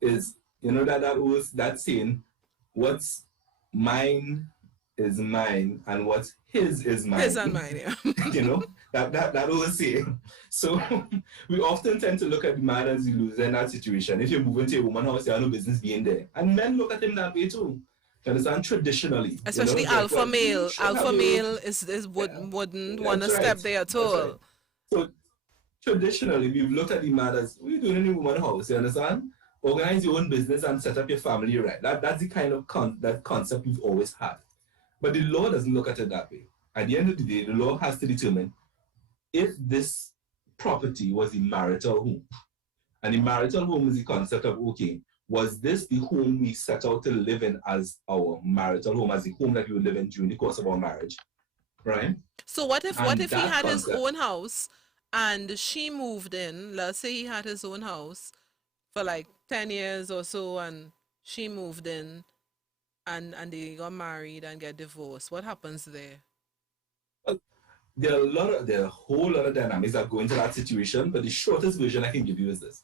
Is that saying, what's mine is mine and what's his is mine. His and mine, yeah. that was saying. So we often tend to look at the man as the loser in that situation. If you're moving to a woman house, you have no business being there. And men look at him that way too. You understand? Traditionally. Especially alpha male. Alpha male wouldn't want to step there at all. Right. So traditionally, we've looked at the man as, what are you doing in a woman's house? You understand? Organize your own business and set up your family right. That's the kind of that concept we've always had. But the law doesn't look at it that way. At the end of the day, the law has to determine if this property was the marital home. And the marital home is the concept of, okay, was this the home we set out to live in as our marital home, as the home that we would live in during the course of our marriage, right? So what if he had his own house and she moved in? Let's say he had his own house for like 10 years or so, and she moved in, and they got married and get divorced. What happens there? Well, there are a whole lot of dynamics that go into that situation, but the shortest version I can give you is this.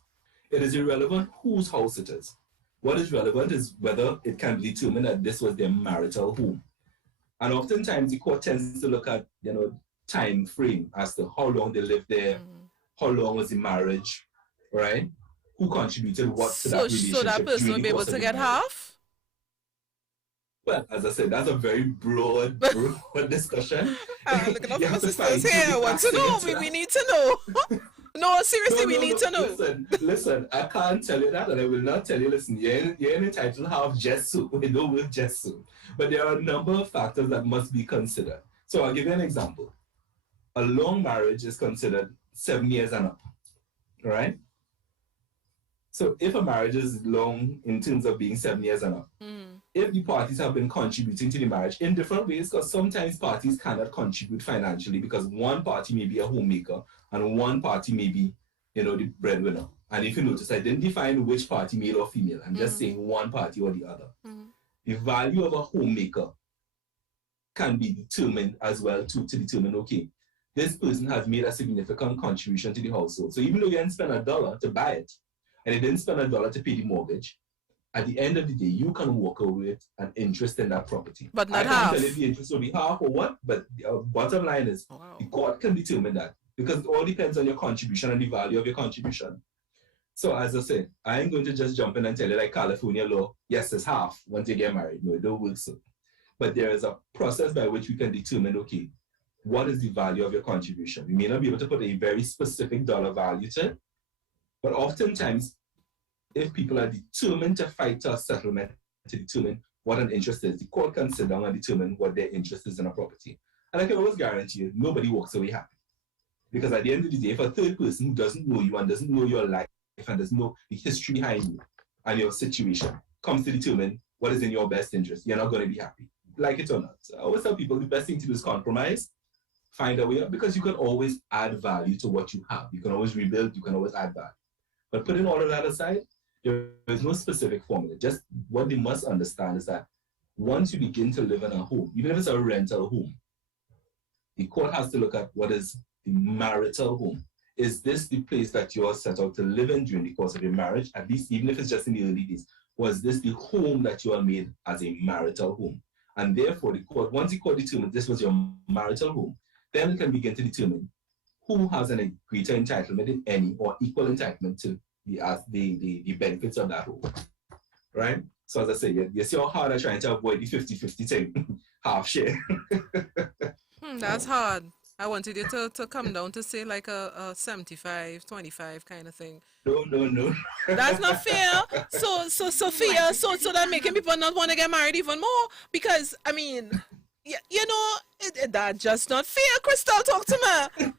It is irrelevant whose house it is. What is relevant is whether it can be determined that this was their marital home. And oftentimes the court tends to look at, time frame as to how long they lived there, how long was the marriage, right? Who contributed what to that relationship. So that person will be able to get half? Well, as I said, that's a very broad discussion. Looking up for my sisters here. I want to know. We need to know. No, seriously, we need to know. Listen, I can't tell you that, and I will not tell you, listen, you're entitled to have just so. We don't work just so. But there are a number of factors that must be considered. So I'll give you an example. A long marriage is considered 7 years and up, right? So if a marriage is long in terms of being 7 years and up, if the parties have been contributing to the marriage in different ways, because sometimes parties cannot contribute financially because one party may be a homemaker and one party may be, the breadwinner. And if you notice, I didn't define which party, male or female. I'm just saying one party or the other. The value of a homemaker can be determined as well to determine, okay, this person has made a significant contribution to the household. So even though you didn't spend $1 to buy it, and you didn't spend $1 to pay the mortgage, at the end of the day, you can walk away with an interest in that property. But not half. I can't tell if the interest will be half or what, but the bottom line is the court can determine that, because it all depends on your contribution and the value of your contribution. So as I said, I ain't going to just jump in and tell you like California law, yes, it's half once you get married. No, it don't work so. But there is a process by which we can determine, okay, what is the value of your contribution? We may not be able to put a very specific dollar value to it, but oftentimes, if people are determined to fight to a settlement, to determine what an interest is, the court can sit down and determine what their interest is in a property. And I can always guarantee you, nobody walks away happy. Because at the end of the day, if a third person who doesn't know you and doesn't know your life and doesn't know the history behind you and your situation comes to determine what is in your best interest, you're not going to be happy, like it or not. So I always tell people the best thing to do is compromise, find a way up, because you can always add value to what you have. You can always rebuild, you can always add value. But putting all of that aside, there is no specific formula. Just what they must understand is that once you begin to live in a home, even if it's a rental home, the court has to look at what is the marital home. Is this the place that you are set out to live in during the course of your marriage, at least even if it's just in the early days? Was this the home that you are made as a marital home? And therefore, the court, once the court determines this was your marital home, then it can begin to determine who has a greater entitlement, if any, or equal entitlement to the benefits of that home, right? So as I say, you see how hard I'm trying to avoid the 50-50 thing, half share. That's hard. I wanted you to come down to say like a 75-25 kind of thing. No. That's not fair. So Saffiya, so that making people not want to get married even more, because I mean, you know, that's just not fair. Crystal, talk to me.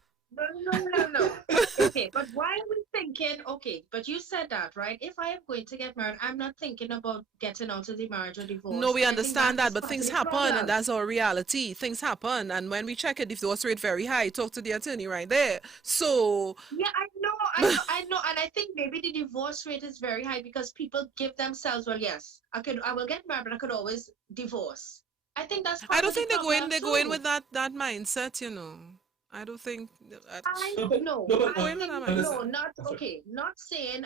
No. Okay, but why are we thinking, okay, but you said that, right? If I am going to get married, I'm not thinking about getting out of the marriage or divorce. No, we I understand think that, but things happen, and that's our reality. Things happen, and when we check a divorce rate very high, talk to the attorney right there. So yeah, I know, and I think maybe the divorce rate is very high because people give themselves, well, yes, I will get married, but I could always divorce. I think that's I don't think they go in too. with that mindset, you know. I don't think. No, not okay. Not saying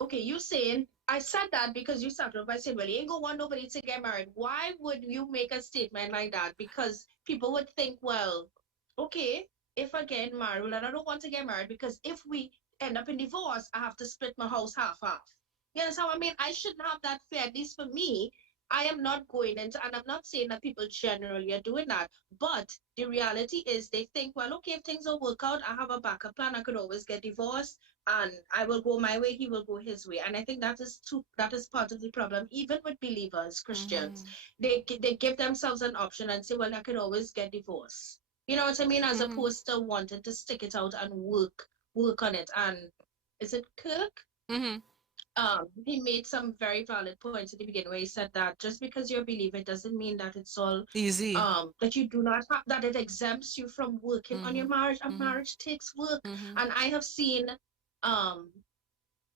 okay. You saying I said that because you started off by saying, well, you ain't gonna want nobody to get married. Why would you make a statement like that? Because people would think, well, okay, if I get married, well, I don't want to get married because if we end up in divorce, I have to split my house half. You understand what I mean? I shouldn't have that fear. At least for me, I am not going into, and I'm not saying that people generally are doing that, but the reality is they think, well, okay, if things don't work out, I have a backup plan. I could always get divorced, and I will go my way, he will go his way. And I think that is part of the problem, even with believers, Christians. They give themselves an option and say, well, I could always get divorced. You know what I mean? As opposed to wanting to stick it out and work on it. And is it Kirk? He made some very valid points at the beginning where he said that just because you're a believer doesn't mean that it's all easy. That you do not have, that it exempts you from working on your marriage. A marriage takes work. And I have seen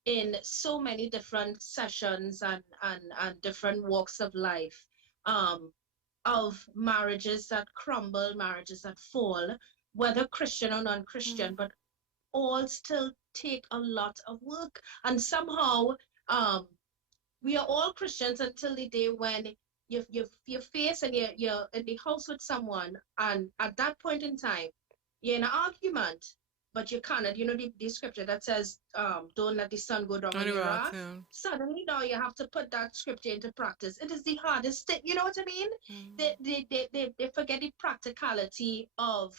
in so many different sessions and different walks of life of marriages that crumble, marriages that fall, whether Christian or non-Christian, but all still take a lot of work. And somehow we are all Christians until the day when you're faced and you're in the house with someone, and at that point in time you're in an argument, but you cannot, you know, the scripture that says don't let the sun go down on your wrath. Suddenly now you have to put that scripture into practice. It is the hardest thing, you know what I mean? They forget the practicality of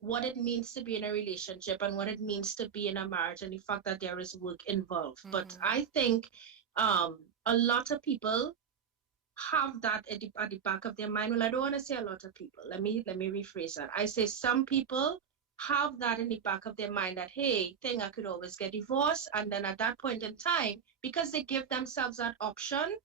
what it means to be in a relationship and what it means to be in a marriage, and the fact that there is work involved. But I think a lot of people have that at the back of their mind. Well, I don't want to say a lot of people. Let me rephrase that. I say some people have that in the back of their mind that, hey, I could always get divorced. And then at that point in time, because they give themselves that option,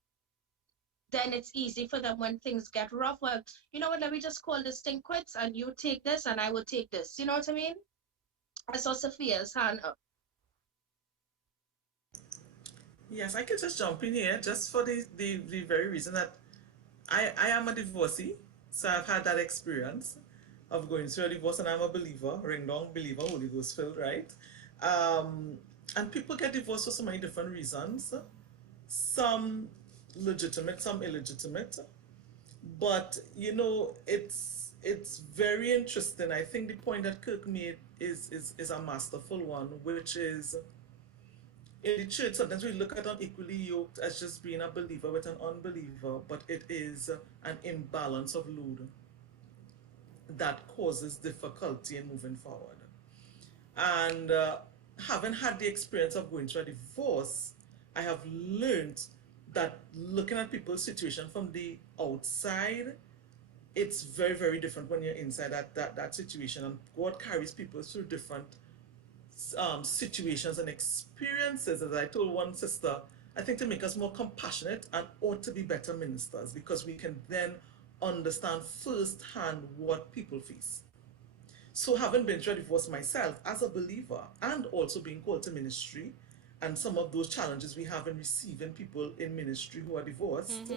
then it's easy for them when things get rough. Well, you know what, let me just call this thing quits and you take this and I will take this. You know what I mean? I saw Saffiya's hand up. Yes, I could just jump in here just for the very reason that I am a divorcee. So I've had that experience of going through a divorce, and I'm a believer, ring dong believer, Holy Ghost filled, right? And people get divorced for so many different reasons. Some legitimate, some illegitimate. But you know, it's very interesting. I think the point that Kirk made is a masterful one, which is in the church sometimes we look at unequally yoked as just being a believer with an unbeliever, but it is an imbalance of load that causes difficulty in moving forward. And having had the experience of going through a divorce, I have learned that looking at people's situation from the outside, it's very, very different when you're inside that situation. And God carries people through different situations and experiences. As I told one sister, I think to make us more compassionate and ought to be better ministers, because we can then understand firsthand what people face. So having been through a divorce myself as a believer, and also being called to ministry, and some of those challenges we have in receiving people in ministry who are divorced,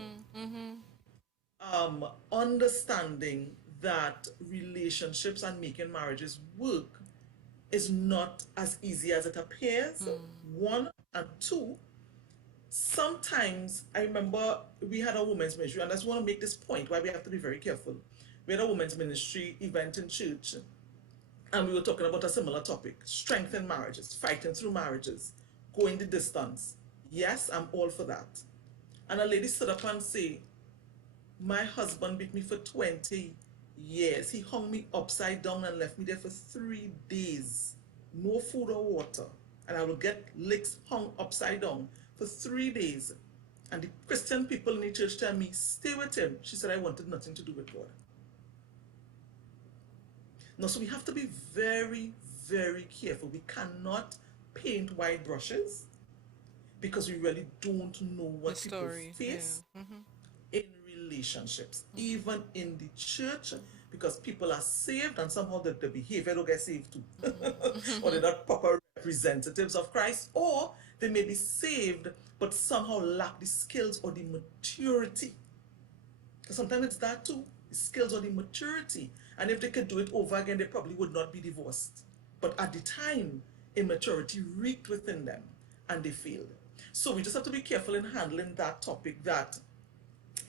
understanding that relationships and making marriages work is not as easy as it appears. One, and two, sometimes I remember we had a women's ministry, and I just want to make this point why we have to be very careful. We had a women's ministry event in church, and we were talking about a similar topic: strength in marriages, fighting through marriages, going the distance. Yes, I'm all for that. And a lady stood up and say, my husband beat me for 20 years. He hung me upside down and left me there for 3 days. No food or water. And I will get licks hung upside down for 3 days. And the Christian people in the church tell me, stay with him. She said, I wanted nothing to do with God. Now, so we have to be very, very careful. We cannot paint wide brushes, because we really don't know what people face in relationships, even in the church, because people are saved and somehow the behavior don't get saved too. Or they're not proper representatives of Christ, or they may be saved but somehow lack the skills or the maturity. Because sometimes it's that too, the skills or the maturity. And if they could do it over again, they probably would not be divorced. But at the time, immaturity reeked within them and they failed. So we just have to be careful in handling that topic, that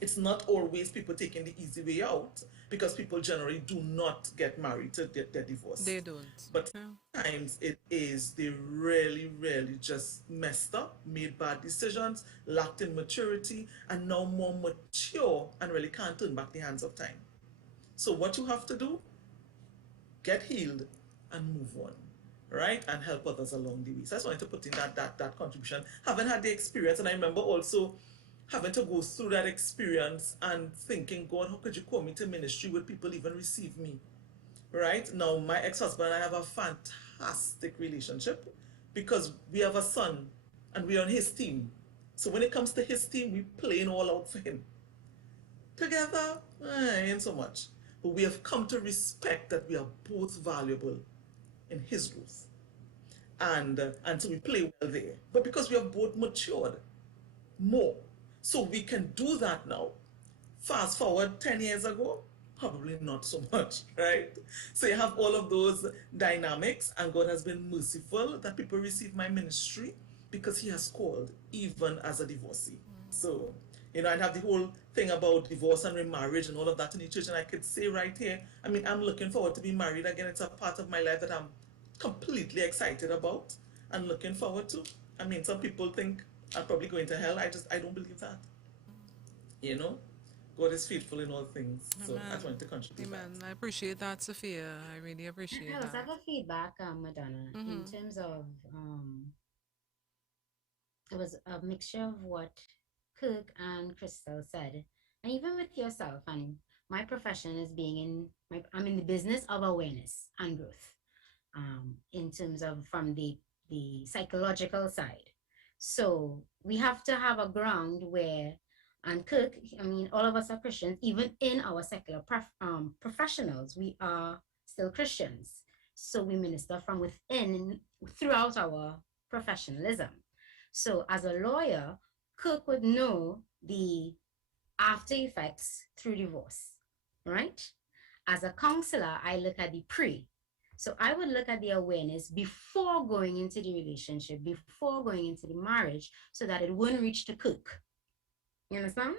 it's not always people taking the easy way out, because people generally do not get married to their divorce. They don't. But sometimes it is they really, really just messed up, made bad decisions, lacked in maturity, and now more mature and really can't turn back the hands of time. So what you have to do, get healed and move on, right? And help others along the way. So I just wanted to put in that contribution. Haven't had the experience, and I remember also having to go through that experience and thinking, God, how could you call me to ministry? Would people even receive me? Right? Now, my ex-husband and I have a fantastic relationship, because we have a son and we're on his team. So when it comes to his team, we playing all out for him. Together, ain't so much. But we have come to respect that we are both valuable in his growth. And so we play well there. But because we have both matured more, so we can do that now. Fast forward 10 years ago, probably not so much, right? So you have all of those dynamics, and God has been merciful that people receive my ministry because he has called, even as a divorcee. So, you know, I have the whole thing about divorce and remarriage and all of that in the church, and I could say right here, I mean, I'm looking forward to be married again. It's a part of my life that I'm completely excited about and looking forward to. I mean, some people think I'm probably going to hell. I don't believe that. You know, God is faithful in all things. So I just wanted to contribute. Amen. I appreciate that, Saffiya. I really appreciate that. I have a feedback, Madonnaj, in terms of it was a mixture of what Kirk and Crystal said, and even with yourself. And my profession is I'm in the business of awareness and growth, in terms of from the psychological side. So we have to have a ground where, and Kirk, I mean, all of us are Christians, even in our secular professionals, we are still Christians. So we minister from within throughout our professionalism. So as a lawyer, Kirk would know the after effects through divorce, right? As a counselor, I look at the pre. So I would look at the awareness before going into the relationship, before going into the marriage, so that it wouldn't reach to Kirk. You understand?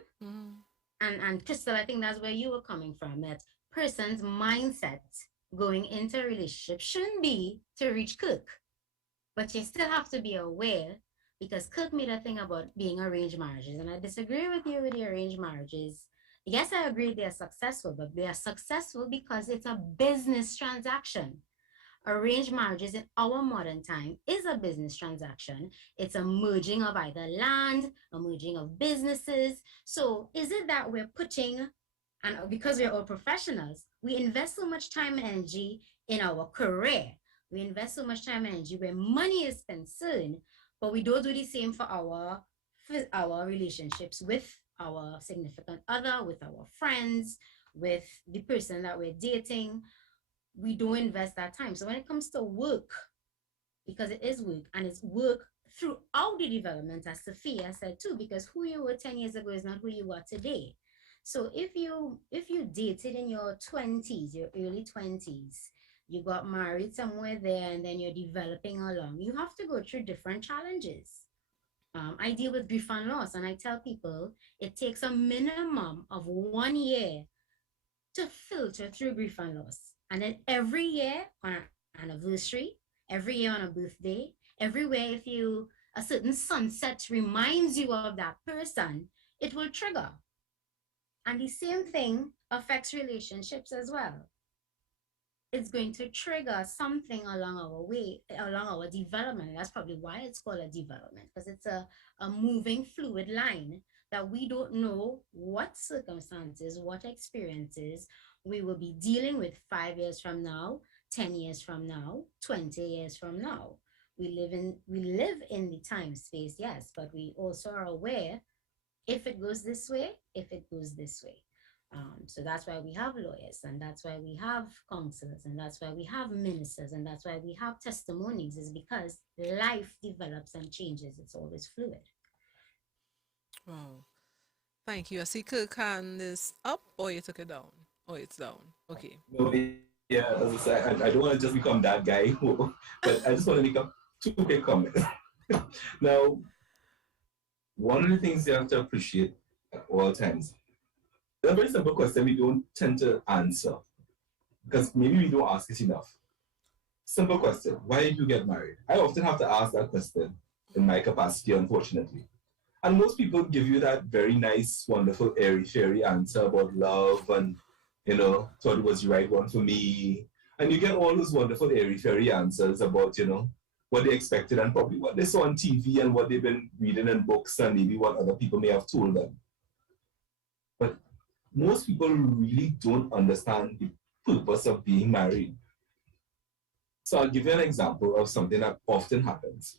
And Crystal, I think that's where you were coming from, that person's mindset going into a relationship shouldn't be to reach Kirk. But you still have to be aware, because Kirk made a thing about being arranged marriages, and I disagree with you with the arranged marriages. Yes, I agree they are successful, but they are successful because it's a business transaction. arranged marriages in our modern time is a business transaction. It's a merging of either land, a merging of businesses. So is it that we're putting, and because we're all professionals, we invest so much time and energy in our career. We invest so much time and energy where money is concerned, but we don't do the same for our relationships with our significant other, with our friends, with the person that we're dating. We don't invest that time. So when it comes to work, because it is work and it's work throughout the development, as Saffiya said too, because who you were 10 years ago is not who you are today. So if you dated in your 20s, your early 20s, you got married somewhere there, and then you're developing along, you have to go through different challenges. I deal with grief and loss, and I tell people it takes a minimum of 1 year to filter through grief and loss. And then every year on an anniversary, every year on a birthday, everywhere if a certain sunset reminds you of that person, it will trigger. And the same thing affects relationships as well. It's going to trigger something along our way, along our development. And that's probably why it's called a development, because it's a moving fluid line that we don't know what circumstances, what experiences we will be dealing with 5 years from now, 10 years from now, 20 years from now. We live in the time space, yes, but we also are aware if it goes this way, if it goes this way. So that's why we have lawyers, and that's why we have counselors, and that's why we have ministers, and that's why we have testimonies, is because life develops and changes. It's always fluid. Wow. Thank you. I see Kirkhan is up, or you took it down? Oh, it's down. Okay. No, yeah, as I said, I don't want to just become that guy, but I just want to make up 2 quick comments. Now, one of the things you have to appreciate at all times, a very simple question we don't tend to answer because maybe we don't ask it enough. Simple question: why did you get married? I often have to ask that question in my capacity, unfortunately. And most people give you that very nice, wonderful, airy-fairy answer about love and, thought it was the right one for me. And you get all those wonderful, airy-fairy answers about, what they expected and probably what they saw on TV and what they've been reading in books and maybe what other people may have told them. But most people really don't understand the purpose of being married. So I'll give you an example of something that often happens.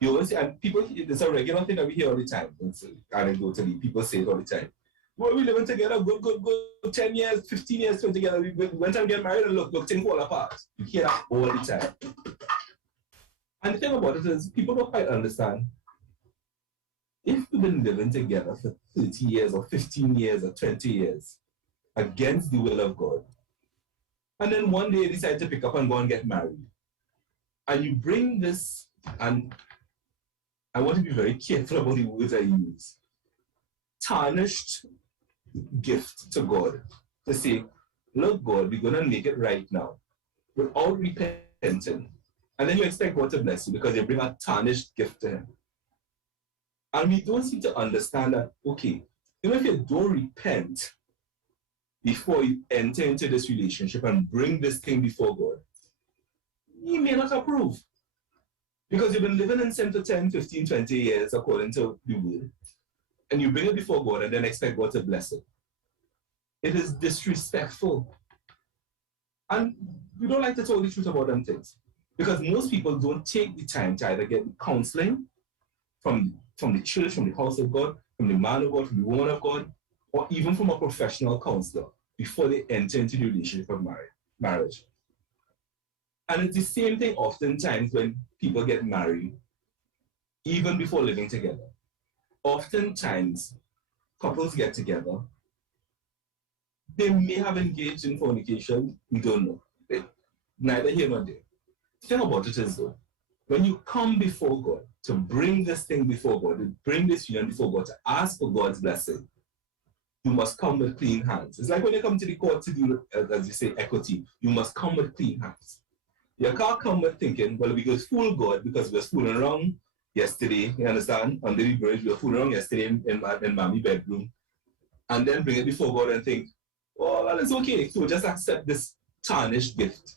You always see, and people, it's a regular thing that we hear all the time. It's anecdotally, people say it all the time. Well, we're living together, good, 10 years, 15 years together. We went and get married and look, things fall apart. You hear that all the time. And the thing about it is, people don't quite understand. If we've been living together for 30 years or 15 years or 20 years against the will of God, and then one day you decide to pick up and go and get married, and you bring this, and I want to be very careful about the words I use, tarnished gift to God, to say, look, God, we're going to make it right now, without repenting. And then you expect God to bless you because you bring a tarnished gift to Him. And we don't seem to understand that, okay, even if you don't repent before you enter into this relationship and bring this thing before God, He may not approve. Because you've been living in sin for 10, 15, 20 years according to the word, and you bring it before God and then expect God to bless it. It is disrespectful. And we don't like to tell the truth about them things. Because most people don't take the time to either get counseling from the church, from the house of God, from the man of God, from the woman of God, or even from a professional counselor before they enter into the relationship of marriage. And it's the same thing oftentimes when people get married, even before living together. Oftentimes, couples get together. They may have engaged in fornication, we don't know. Neither here nor there. The thing about it is, though, when you come before God to bring this thing before God, to bring this union before God, to ask for God's blessing, you must come with clean hands. It's like when you come to the court to do, as you say, equity, you must come with clean hands. You can't come with thinking, well, we could fool God because we were fooling around yesterday, you understand? Under the bridge, we were fooling around yesterday in Mommy's bedroom, and then bring it before God and think, oh, well, it's okay, so just accept this tarnished gift.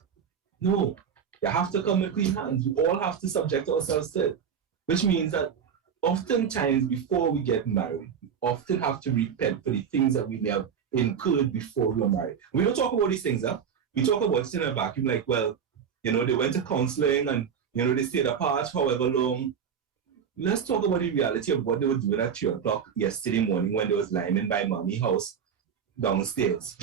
No, You have to come with clean hands. We all have to subject ourselves to it, which means that oftentimes before we get married, we often have to repent for the things that we may have incurred before we were married. We don't talk about these things, huh? We talk about it in a vacuum, like, well, you know, they went to counseling and, you know, they stayed apart however long. Let's talk about the reality of what they were doing at 3 o'clock yesterday morning when they was lying in my mommy's house downstairs.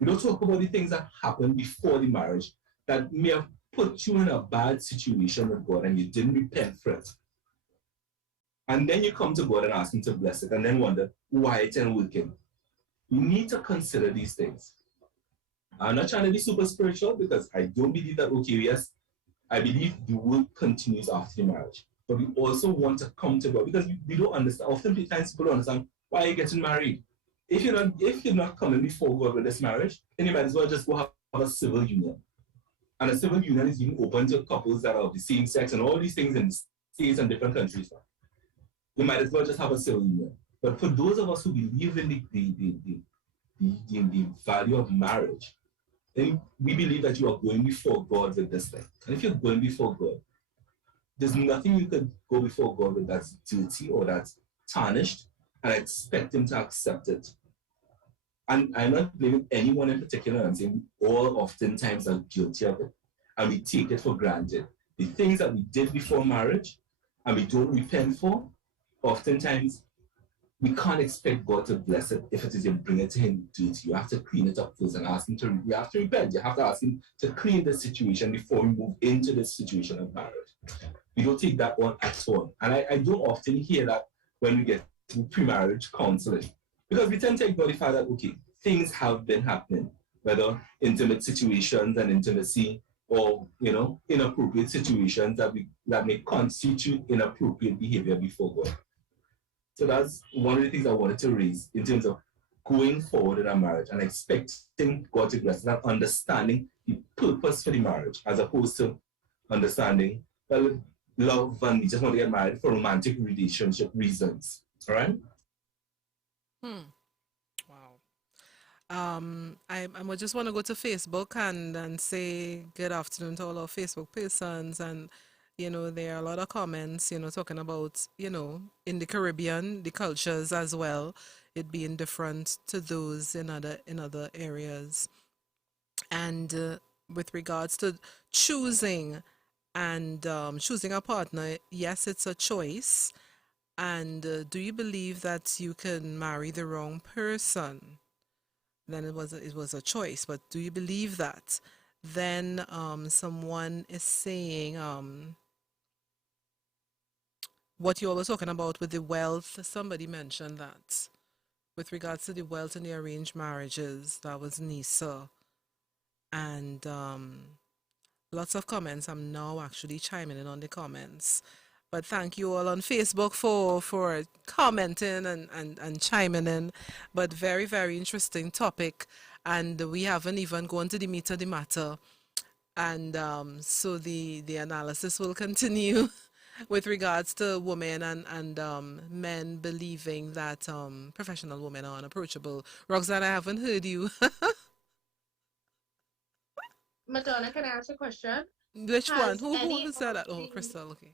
We don't talk about the things that happened before the marriage that may have put you in a bad situation with God and you didn't repent for it. And then you come to God and ask Him to bless it and then wonder why it ain't working. You need to consider these things. I'm not trying to be super spiritual because I don't believe that, okay, yes, I believe the work continues after the marriage. But we also want to come to God because we don't understand. Oftentimes people don't understand why you're getting married. If you're not coming before God with this marriage, then you might as well just go have a civil union. And a civil union is even open to couples that are of the same sex and all these things in states and different countries. You might as well just have a civil union. But for those of us who believe in the value of marriage, then we believe that you are going before God with this thing. And if you're going before God, there's nothing you can go before God with that's dirty or that's tarnished and expect Him to accept it. And I'm not blaming anyone in particular. I'm saying all oftentimes are guilty of it. And we take it for granted. The things that we did before marriage and we don't repent for, oftentimes we can't expect God to bless it if it is you bring it to Him dirty. You have to clean it up first and ask Him to, you have to repent. You have to ask Him to clean the situation before we move into the situation of marriage. We don't take that on at all. And I don't often hear that when we get to pre-marriage counseling. Because we tend to ignore the fact that, okay, things have been happening, whether intimate situations and intimacy or, you know, inappropriate situations that may constitute inappropriate behavior before God. So that's one of the things I wanted to raise in terms of going forward in a marriage and expecting God to bless and understanding the purpose for the marriage as opposed to understanding, well, love and we just want to get married for romantic relationship reasons. All right? Wow. I just want to go to Facebook and say good afternoon to all our Facebook persons. And, you know, there are a lot of comments, you know, talking about, you know, in the Caribbean, the cultures as well, it being different to those in other areas. And with regards to choosing and choosing a partner, yes, it's a choice. And do you believe that you can marry the wrong person? Then it was a choice. But do you believe that? Then someone is saying what you all were talking about with the wealth. Somebody mentioned that with regards to the wealth in the arranged marriages. That was Nyssa. And lots of comments. I'm now actually chiming in on the comments. But thank you all on Facebook for commenting and chiming in. But very, very interesting topic. And we haven't even gone to the meat of the matter. And so the analysis will continue with regards to women and men believing that professional women are unapproachable. Roxanne, I haven't heard you. Madonna, can I ask a question? Which one? Who said that? Oh, Crystal, okay.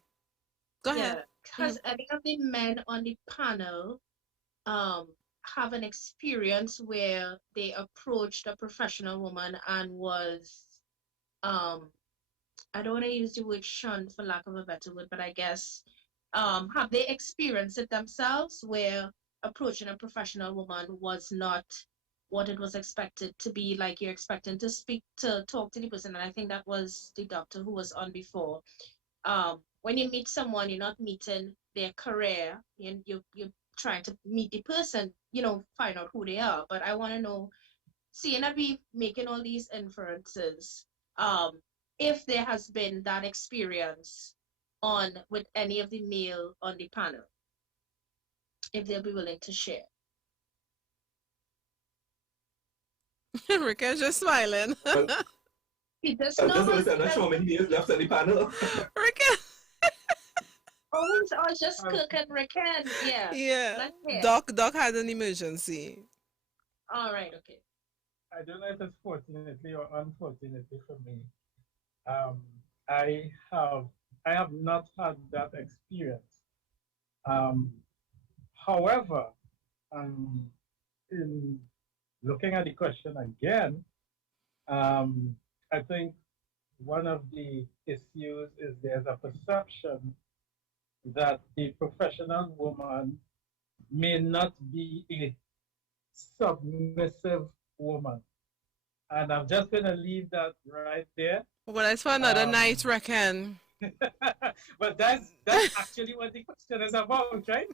Go ahead. Has any of the men on the panel have an experience where they approached a professional woman and was I don't want to use the word shunned for lack of a better word, but I guess have they experienced it themselves where approaching a professional woman was not what it was expected to be, like you're expecting to talk to the person? And I think that was the doctor who was on before. When you meet someone, you're not meeting their career, you're trying to meet the person, you know, find out who they are. But I want to know, seeing that we making all these inferences, if there has been that experience with any of the male on the panel, if they'll be willing to share. Riquen just smiling. He does I'm not. I'm not sure how many years left on the panel. Riquen. Oh, just Cook and Riquen. Yeah. Doc had an emergency. All right, okay. I don't know if it's fortunately or unfortunately for me. I have I have not had that experience. Um, however, um, in looking at the question again, I think one of the issues is there's a perception that the professional woman may not be a submissive woman. And I'm just going to leave that right there. Well, that's for another night, Riquen. But that's actually what the question is about, right?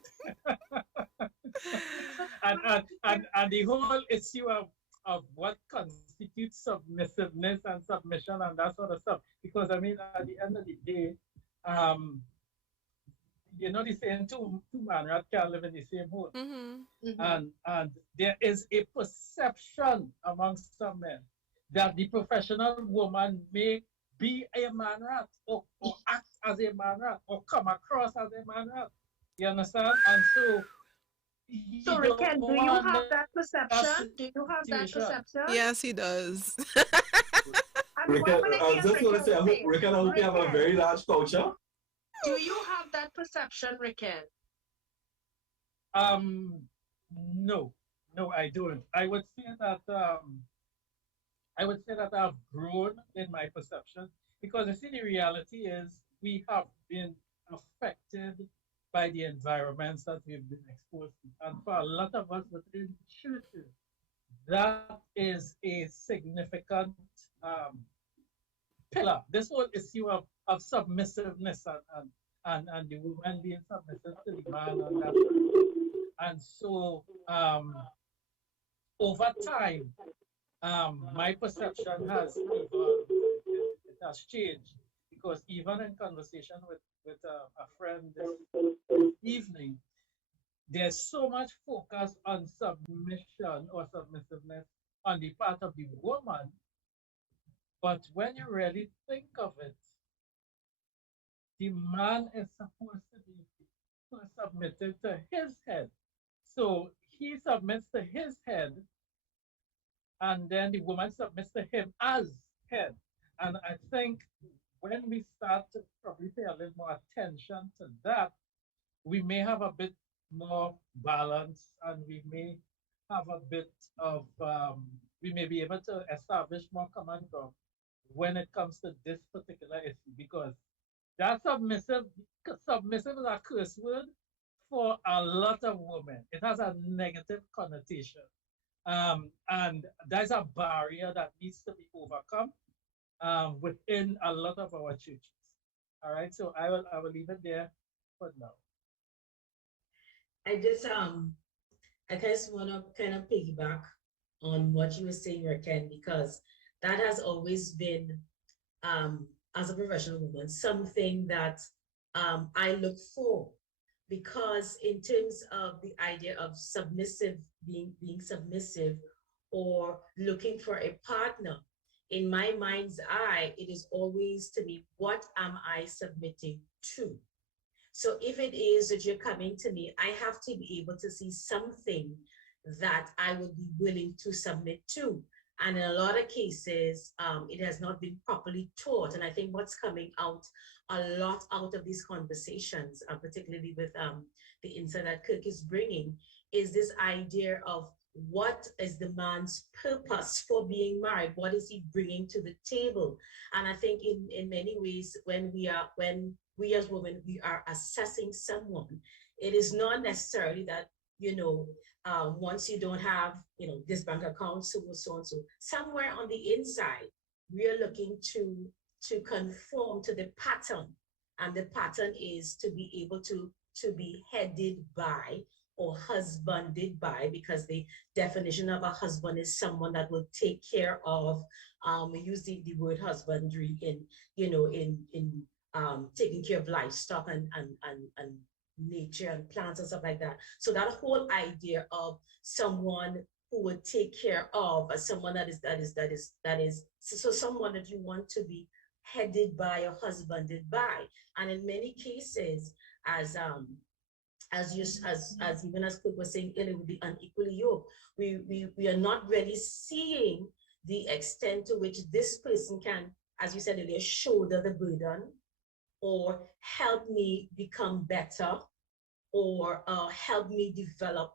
and the whole issue of what constitutes submissiveness and submission and that sort of stuff. Because I mean, at the end of the day, um, you know, the saying two man rat can't live in the same hole. And there is a perception amongst some men that the professional woman may be a man rat or act as a man rat or come across as a man rat. You understand? And so So, Riquen, do you have that perception? Do you have that perception? Yes, he does. Riquen, I just want to say, Riquen, I hope you have a very large culture. Do you have that perception, Riquen? No, I don't. I would say that I've grown in my perception because you see the reality is we have been affected by the environments that we've been exposed to. And for a lot of us within churches, that is a significant pillar. This whole issue of submissiveness and the woman being submissive to the man and that. And so over time, my perception has evolved. It has changed because even in conversation with a friend this evening, there's so much focus on submission or submissiveness on the part of the woman. But when you really think of it, the man is supposed to be submitted to his head. So he submits to his head, and then the woman submits to him as head. And I think when we start to probably pay a little more attention to that, we may have a bit more balance and we may have a bit of, we may be able to establish more common ground when it comes to this particular issue because that submissive is a curse word for a lot of women. It has a negative connotation. And there's a barrier that needs to be overcome within a lot of our churches. All right, so I will leave it there for now. I just want to kind of piggyback on what you were saying, Riquen, because that has always been, as a professional woman, something that I look for. Because in terms of the idea of submissive, being submissive or looking for a partner, in my mind's eye, it is always to me, what am I submitting to? So if it is that you're coming to me, I have to be able to see something that I would be willing to submit to. And in a lot of cases, it has not been properly taught. And I think what's coming out a lot out of these conversations, particularly with the insight that Kirk is bringing, is this idea of what is the man's purpose for being married? What is he bringing to the table? And I think in many ways, when we as women, we are assessing someone, it is not necessarily that, once you don't have, this bank account, so and so, somewhere on the inside, we are looking to conform to the pattern. And the pattern is to be able to be headed by or husbanded by, because the definition of a husband is someone that will take care of, we use the word husbandry in taking care of livestock and nature and plants and stuff like that. So that whole idea of someone who would take care of, someone that is so someone that you want to be headed by or husbanded by. And in many cases, as even as Cook was saying earlier, with the unequally yoked, we are not really seeing the extent to which this person can as you said earlier, shoulder the burden or help me become better or help me develop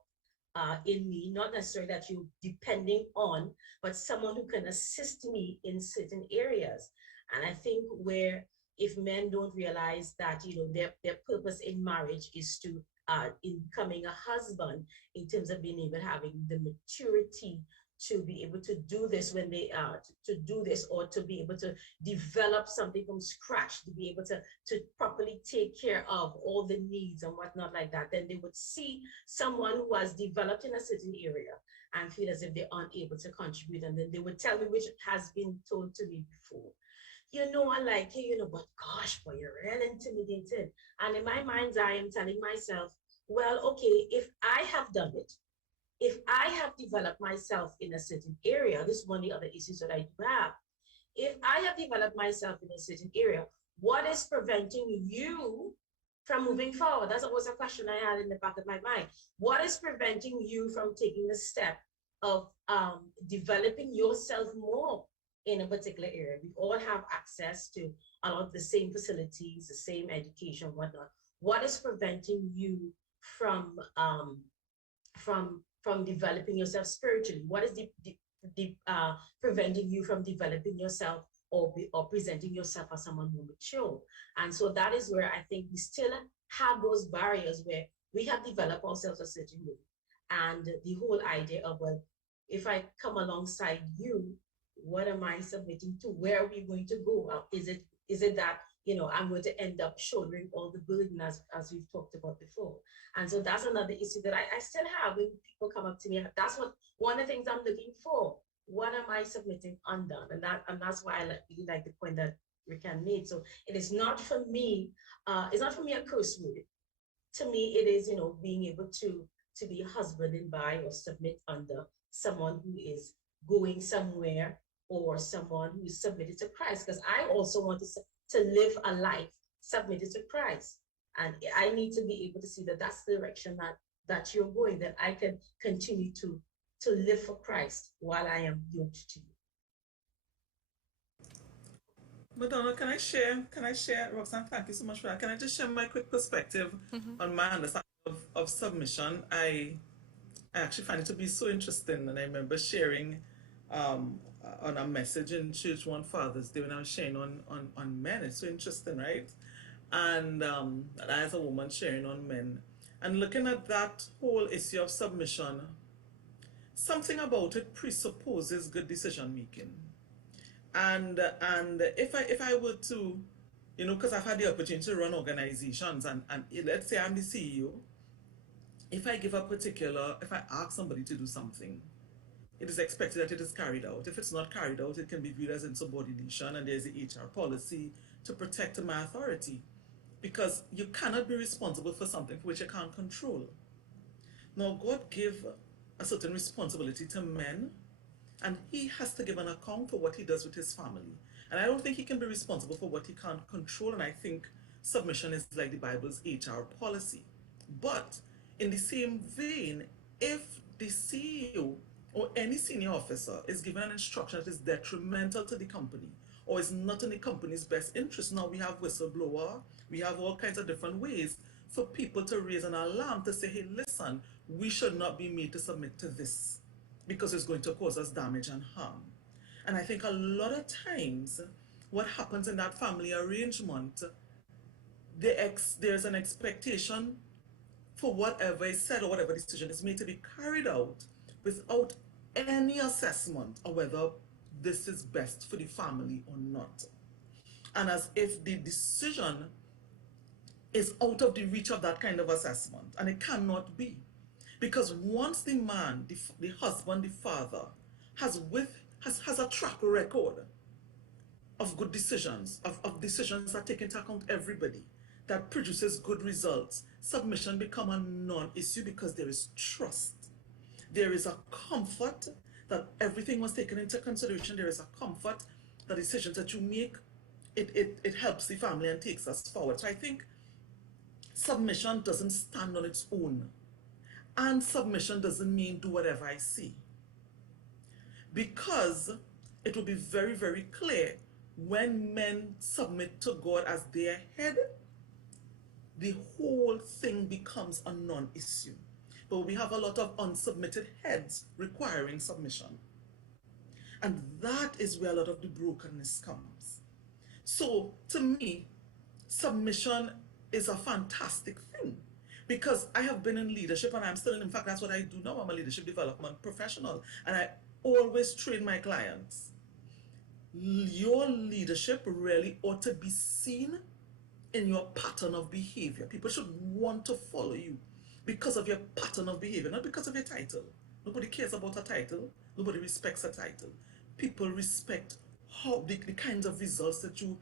in me, not necessarily that you're depending on, but someone who can assist me in certain areas. And I think where if men don't realize that, you know, their purpose in marriage is to, in becoming a husband, in terms of being able to having the maturity to be able to do this when they to do this, or to be able to develop something from scratch, to be able to properly take care of all the needs and whatnot like that, then they would see someone who has developed in a certain area and feel as if they aren't able to contribute. And then they would tell me, which has been told to me before, you know, I like you, you know, but gosh, boy, you're real intimidated. And in my mind's eye, I'm telling myself, well, okay, if I have done it, if I have developed myself in a certain area, this is one of the other issues that I do have. If I have developed myself in a certain area, what is preventing you from moving forward? That was a question I had in the back of my mind. What is preventing you from taking the step of developing yourself more in a particular area? We all have access to a lot of the same facilities, the same education, whatnot. What is preventing you from developing yourself spiritually? What is preventing you from developing yourself or presenting yourself as someone who mature? And so that is where I think we still have those barriers where we have developed ourselves a certain way. And the whole idea of, well, if I come alongside you, what am I submitting to? Where are we going to go? Is it that, you know, I'm going to end up shouldering all the burden as we've talked about before? And so that's another issue that I still have when people come up to me. That's one of the things I'm looking for. What am I submitting undone? And that's why I really like the point that Riquen made. So it is not for me, it's not for me a curse word. To me, it is, you know, being able to be husbanded by or submit under someone who is going somewhere, or someone who is submitted to Christ. Because I also want to live a life submitted to Christ. And I need to be able to see that that's the direction that you're going, that I can continue to live for Christ while I am yoked to you. Madonnaj, can I share, Roxanne, thank you so much for that. Can I just share my quick perspective on my understanding of submission? I actually find it to be so interesting, and I remember sharing on a message in church one Father's Day when I was sharing on men. It's so interesting, right? And as a woman sharing on men, and looking at that whole issue of submission, something about it presupposes good decision making. And if I were to, you know, because I've had the opportunity to run organizations, and let's say I'm the CEO, if I ask somebody to do something, it is expected that it is carried out. If it's not carried out, it can be viewed as insubordination, and there's the HR policy to protect my authority, because you cannot be responsible for something for which you can't control. Now, God gave a certain responsibility to men, and he has to give an account for what he does with his family. And I don't think he can be responsible for what he can't control, and I think submission is like the Bible's HR policy. But in the same vein, if the CEO or any senior officer is given an instruction that is detrimental to the company or is not in the company's best interest, now we have whistleblower, we have all kinds of different ways for people to raise an alarm to say, hey, listen, we should not be made to submit to this because it's going to cause us damage and harm. And I think a lot of times what happens in that family arrangement, there's an expectation for whatever is said or whatever decision is made to be carried out without any assessment of whether this is best for the family or not. And as if the decision is out of the reach of that kind of assessment, and it cannot be. Because once the man, the husband, the father, has a track record of good decisions, of decisions that take into account everybody, that produces good results, submission become a non-issue because there is trust. There is a comfort that everything was taken into consideration. There is a comfort that decisions that you make, it helps the family and takes us forward. So I think submission doesn't stand on its own. And submission doesn't mean do whatever I see. Because it will be very, very clear when men submit to God as their head, the whole thing becomes a non-issue. But we have a lot of unsubmitted heads requiring submission. And that is where a lot of the brokenness comes. So to me, submission is a fantastic thing, because I have been in leadership and I'm still in fact, that's what I do now. I'm a leadership development professional, and I always train my clients. Your leadership really ought to be seen in your pattern of behavior. People should want to follow you because of your pattern of behavior, not because of your title. Nobody cares about a title. Nobody respects a title. People respect how the kinds of results that you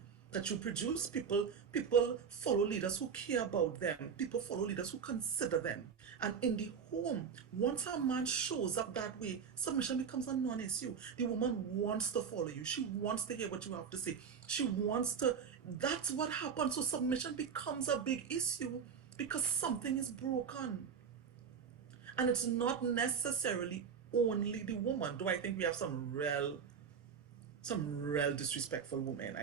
produce. People follow leaders who care about them. People follow leaders who consider them. And in the home, once a man shows up that way, submission becomes a non-issue. The woman wants to follow you. She wants to hear what you have to say. She wants to, that's what happens. So submission becomes a big issue because something is broken. And it's not necessarily only the woman. Do I think we have some real disrespectful women?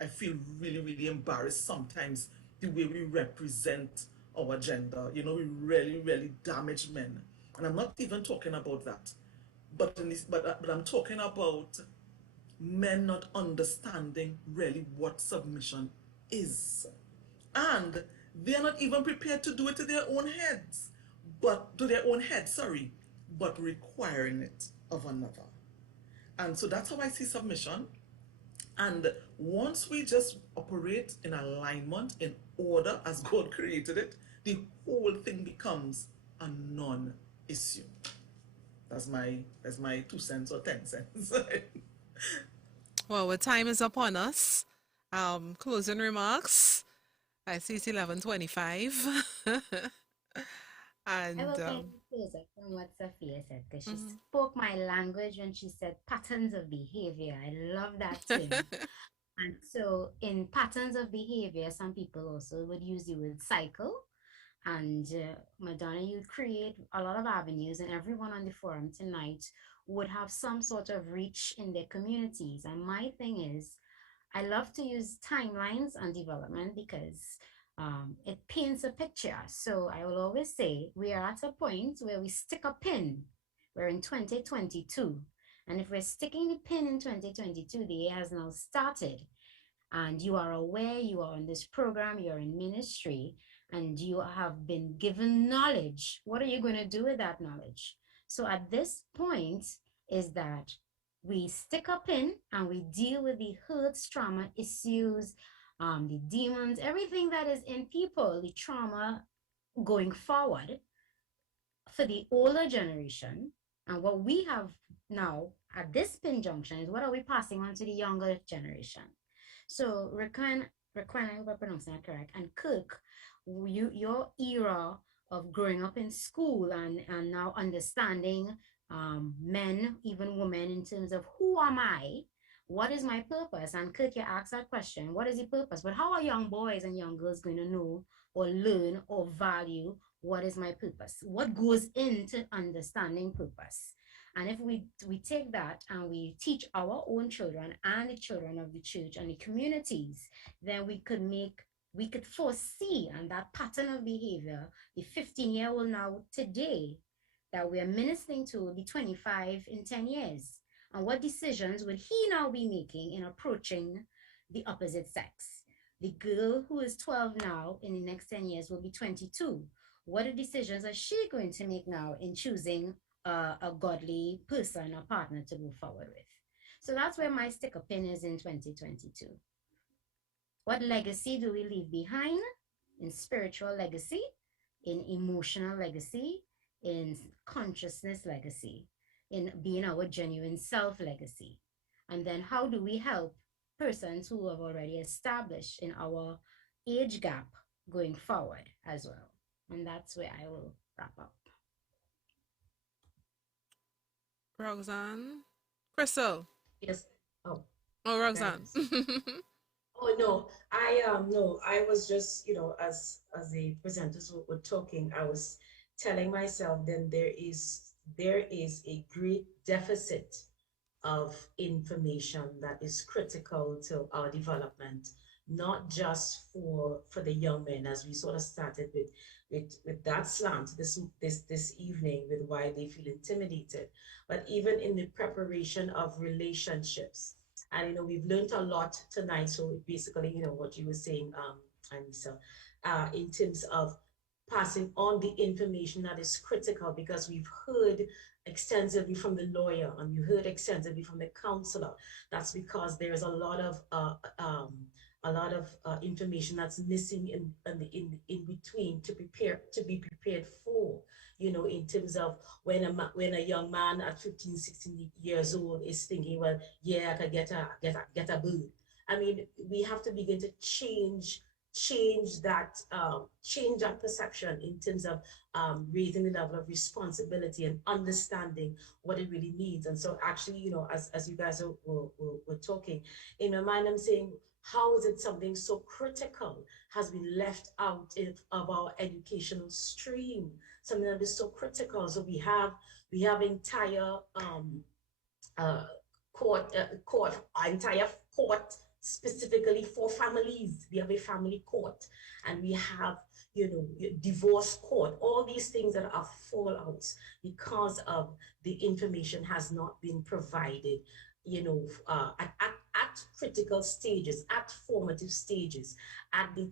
I feel really, really embarrassed sometimes the way we represent our gender. You know, we really, really damage men. And I'm not even talking about that. But I'm talking about men not understanding really what submission is. And they're not even prepared to do it to their own heads, but requiring it of another. And so that's how I see submission. And once we just operate in alignment, in order as God created it, the whole thing becomes a non-issue. That's my 2 cents or 10 cents. Well, our time is upon us. Closing remarks. I see it's 11:25. And I will kind of close up from what Saffiya said, because she spoke my language when she said patterns of behavior. I love that too. And so in patterns of behavior, some people also would use the word cycle. And Madonnaj, you create a lot of avenues, and everyone on the forum tonight would have some sort of reach in their communities. And my thing is, I love to use timelines and development because it paints a picture. So I will always say we are at a point where we stick a pin. We're in 2022. And if we're sticking the pin in 2022, the year has now started. And you are aware, you are on this program, you're in ministry, and you have been given knowledge. What are you going to do with that knowledge? So at this point is that we stick a pin and we deal with the hurts, trauma, issues, the demons, everything that is in people, the trauma going forward for the older generation. And what we have now at this pin junction is what are we passing on to the younger generation? So Riquen, I hope I pronounced that correct, and Kirk, your era of growing up in school and now understanding men, even women, in terms of who am I? What is my purpose? And Kirk, you asked that question, what is the purpose? But how are young boys and young girls going to know or learn or value what is my purpose? What goes into understanding purpose? And if we take that and we teach our own children and the children of the church and the communities, then we could foresee, and that pattern of behavior, the 15-year-old now today that we are ministering to will be 25 in 10 years. And what decisions would he now be making in approaching the opposite sex? The girl who is 12 now in the next 10 years will be 22. What are decisions is she going to make now in choosing a godly person, a partner to move forward with? So that's where my sticker pin is in 2022. What legacy do we leave behind? In spiritual legacy, in emotional legacy, in consciousness legacy, in being our genuine self legacy. And then how do we help persons who have already established in our age gap going forward as well? And that's where I will wrap up. Roxanne? Crystal? Yes. Oh, Roxanne. Oh no, I was just, as the presenters were talking, I was telling myself then there is a great deficit of information that is critical to our development, not just for the young men, as we sort of started with that slant this evening, with why they feel intimidated, but even in the preparation of relationships. And we've learned a lot tonight. So basically, what you were saying, Anissa, in terms of passing on the information that is critical, because we've heard extensively from the lawyer and you heard extensively from the counselor. That's because there's a lot of information that's missing in between to be prepared for, in terms of when a young man at 15, 16 years old is thinking, well, yeah, I could get a boo. I mean, we have to begin to change that perception in terms of raising the level of responsibility and understanding what it really means. And so actually, as you guys were talking, in my mind, I'm saying, how is it something so critical has been left out of our educational stream? Something that is so critical. So we have entire entire court specifically for families. We have a family court, and we have divorce court. All these things that are fallouts because of the information has not been provided, at critical stages, at formative stages, at the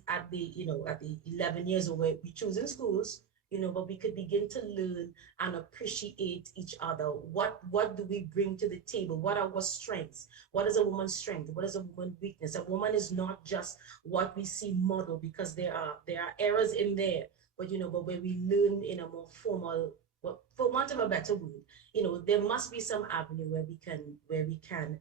11 years old, where we choose in schools. But we could begin to learn and appreciate each other. What do we bring to the table? What are our strengths? What is a woman's strength? What is a woman's weakness? A woman is not just what we see modeled, because there are errors in there. But but where we learn in a more formal, well, for want of a better word, there must be some avenue where we can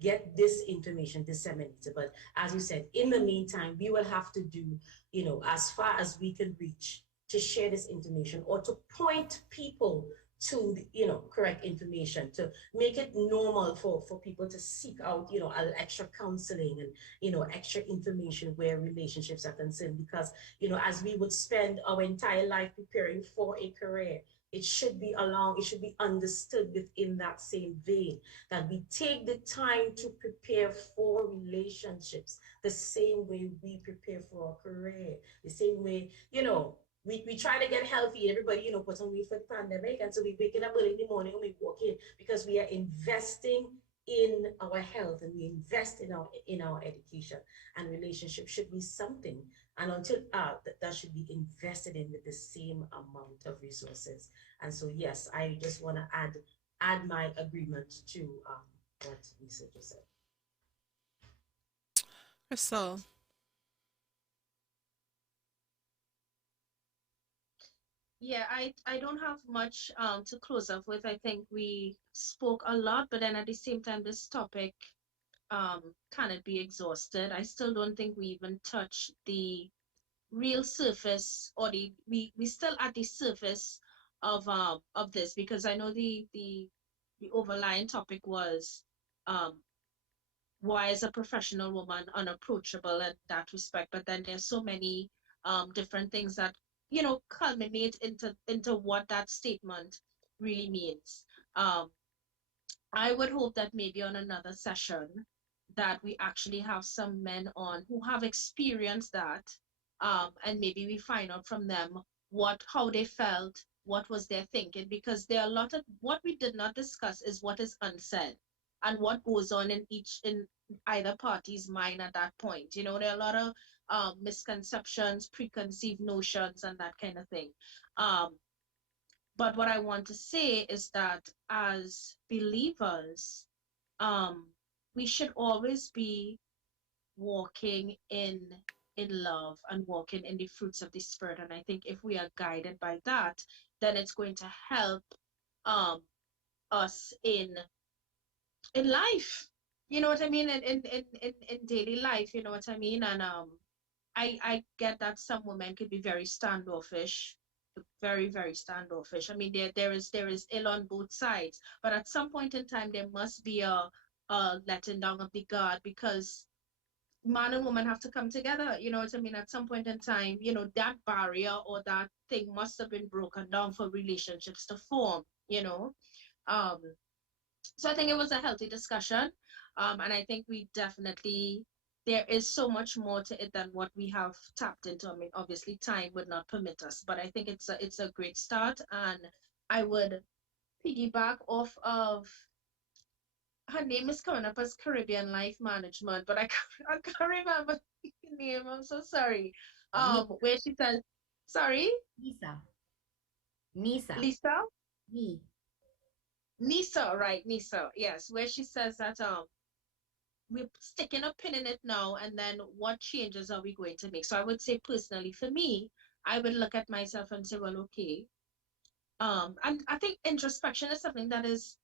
get this information disseminated. But as you said, in the meantime, we will have to do as far as we can reach to share this information, or to point people to the correct information, to make it normal for people to seek out extra counseling and extra information where relationships are concerned. Because as we would spend our entire life preparing for a career, it should be understood within that same vein, that we take the time to prepare for relationships the same way we prepare for our career, the same way we try to get healthy. Everybody, put on weight for the pandemic. And so we waking up early in the morning and we walk in, because we are investing in our health, and we invest in our education. And relationship should be something. And until that should be invested in with the same amount of resources. And so, yes, I just want to add my agreement to what Nyssa just said. Crystal. Yeah, I don't have much to close off with. I think we spoke a lot, but then at the same time, this topic cannot be exhausted. I still don't think we even touched the real surface, or we still at the surface of this, because I know the overlying topic was why is a professional woman unapproachable in that respect. But then there's so many different things that culminate into what that statement really means. I would hope that maybe on another session that we actually have some men on who have experienced that, and maybe we find out from them how they felt, what was their thinking, because there are a lot of what we did not discuss is what is unsaid and what goes on in either party's mind at that point. There are a lot of misconceptions, preconceived notions, and that kind of thing. But what I want to say is that as believers, we should always be walking in love and walking in the fruits of the Spirit. And I think if we are guided by that, then it's going to help us in life. You know what I mean? In daily life, you know what I mean? And I get that some women could be very standoffish, very, very standoffish. I mean, there is ill on both sides, but at some point in time, there must be a letting down of the guard, because man and woman have to come together. You know what I mean? At some point in time, that barrier or that thing must have been broken down for relationships to form. So I think it was a healthy discussion. And I think we definitely, there is so much more to it than what we have tapped into. I mean, obviously time would not permit us, but I think it's a great start. And I would piggyback off of, her name is coming up as Caribbean Life Management, but I can't remember the name. I'm so sorry. Where she says, sorry? Nyssa. Nyssa. Lisa? Me. Nyssa, right, Nyssa, yes, where she says that we're sticking a pin in it now, and then what changes are we going to make? So I would say personally, for me, I would look at myself and say, well, okay. And I think introspection is something that is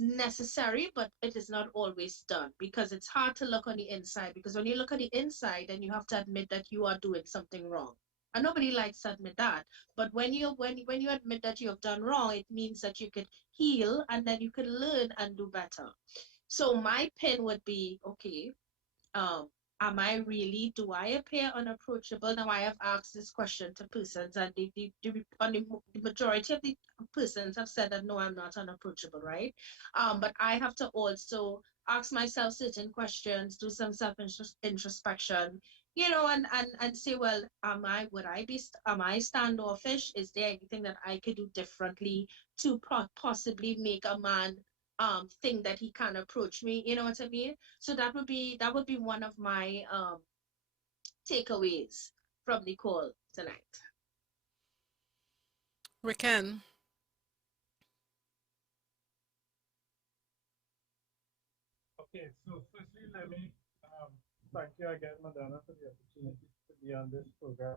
necessary, but it is not always done, because it's hard to look on the inside, because when you look on the inside, then you have to admit that you are doing something wrong. And nobody likes to admit that. But when you admit that you have done wrong, it means that you could heal, and then you can learn and do better. So my pin would be, okay, am I really, do I appear unapproachable? Now I have asked this question to persons, and the majority of the persons have said that no, I'm not unapproachable, right? But I have to also ask myself certain questions, do some self-introspection, you know, and say, well, am I standoffish? Is there anything that I could do differently to possibly make a man think that he can approach me? You know what I mean? So that would be one of my takeaways from the call tonight. Riquen. Okay, so firstly, let me thank you again, Madonnaj, for the opportunity to be on this program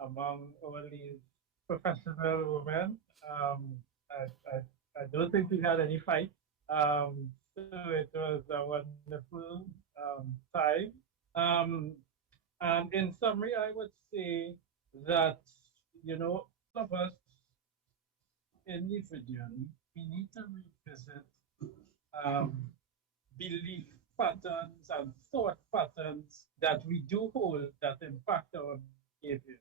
among our lead professional women. I don't think we had any fight. So it was a wonderful time. And in summary, I would say that, you know, all of us individually, we need to revisit belief patterns and thought patterns that we do hold that impact our behavior.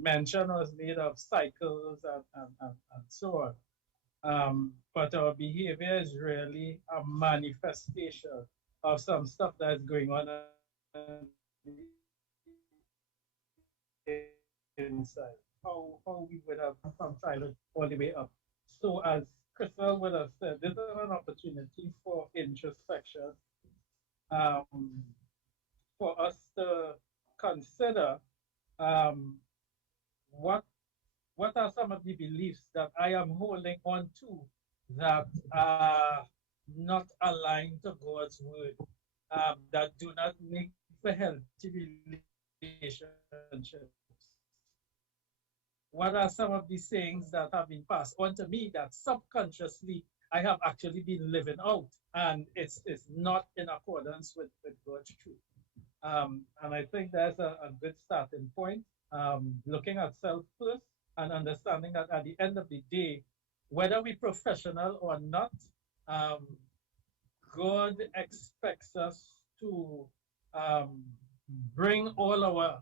Mention was made of cycles and so on. But our behavior is really a manifestation of some stuff that's going on inside. How we would have from childhood all the way up. So as Crystal would have said, this is an opportunity for introspection, for us to consider what are some of the beliefs that I am holding on to that are not aligned to God's word, that do not make for healthy relationships. What are some of these things that have been passed on to me that subconsciously I have actually been living out, and it's not in accordance with God's truth? And I think that's a good starting point, looking at self first and understanding that at the end of the day, whether we're professional or not, God expects us to bring all our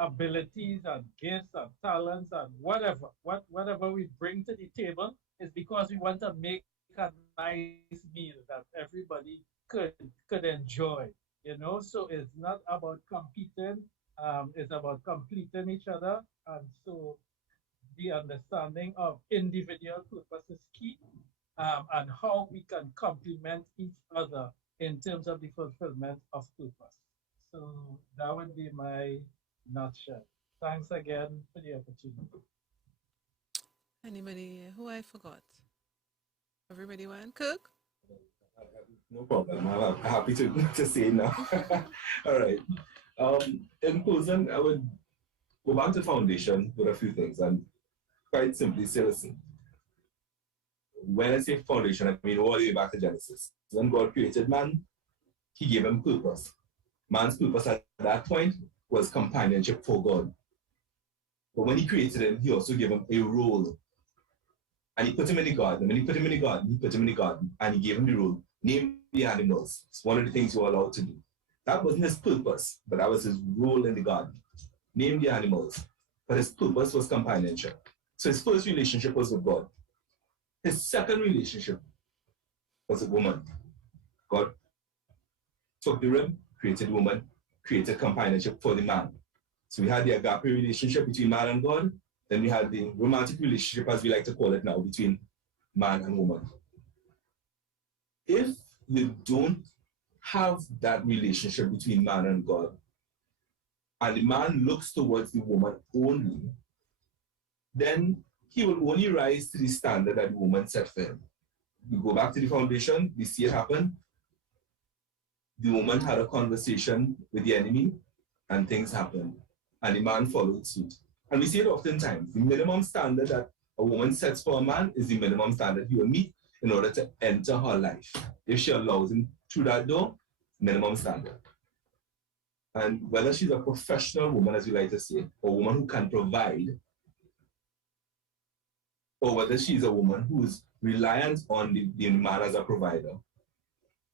abilities and gifts and talents and whatever we bring to the table is because we want to make a nice meal that everybody could enjoy, you know. So it's not about competing, it's about completing each other. And so the understanding of individual purpose is key, and how we can complement each other in terms of the fulfillment of purpose. So that would be my nutshell. Thanks again for the opportunity. Anybody who I forgot? Everybody went? Cook? No problem. I'm happy to say now. All right. In closing, I would go back to foundation with a few things and quite simply say, listen, when I say foundation, I mean all the way back to Genesis. When God created man, he gave him purpose. Man's purpose at that point was companionship for God. But when he created him, he also gave him a role. And he put him in the garden. When he put him in the garden, and he gave him the role. Name the animals. It's one of the things you are allowed to do. That wasn't his purpose, but that was his role in the garden. Name the animals. But his purpose was companionship. So his first relationship was with God. His second relationship was a woman. God took the rib, created woman, created companionship for the man. So we had the agape relationship between man and God. Then we had the romantic relationship, as we like to call it now, between man and woman. If you don't have that relationship between man and God, and the man looks towards the woman only, then he will only rise to the standard that the woman set for him. We go back to the foundation, we see it happen. The woman had a conversation with the enemy, and things happened, and the man followed suit. And we see it oftentimes. The minimum standard that a woman sets for a man is the minimum standard he will meet in order to enter her life. If she allows him through that door, minimum standard. And whether she's a professional woman, as we like to say, or a woman who can provide, or whether she's a woman who is reliant on the man as a provider,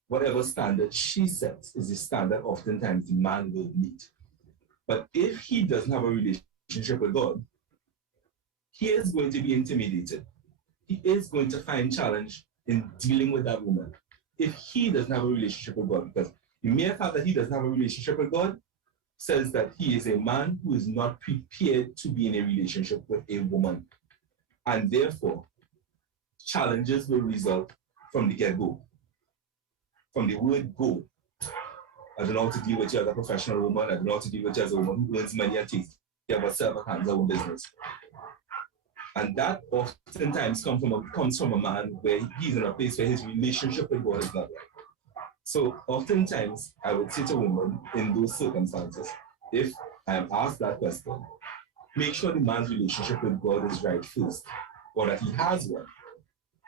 whatever standard she sets is the standard oftentimes the man will meet. But if he doesn't have a relationship with God, he is going to be intimidated. He is going to find challenge in dealing with that woman if he doesn't have a relationship with God. Because the mere fact that he doesn't have a relationship with God says that he is a man who is not prepared to be in a relationship with a woman. And therefore, challenges will result from the get-go. From the word go. I don't know how to deal with you as a professional woman. I don't know how to deal with you as a woman who earns money and takes care of herself and hands her own business. And that oftentimes comes from a man where he's in a place where his relationship with God is not right. So oftentimes, I would say to a woman in those circumstances, if I am asked that question, make sure the man's relationship with God is right first, or that he has one,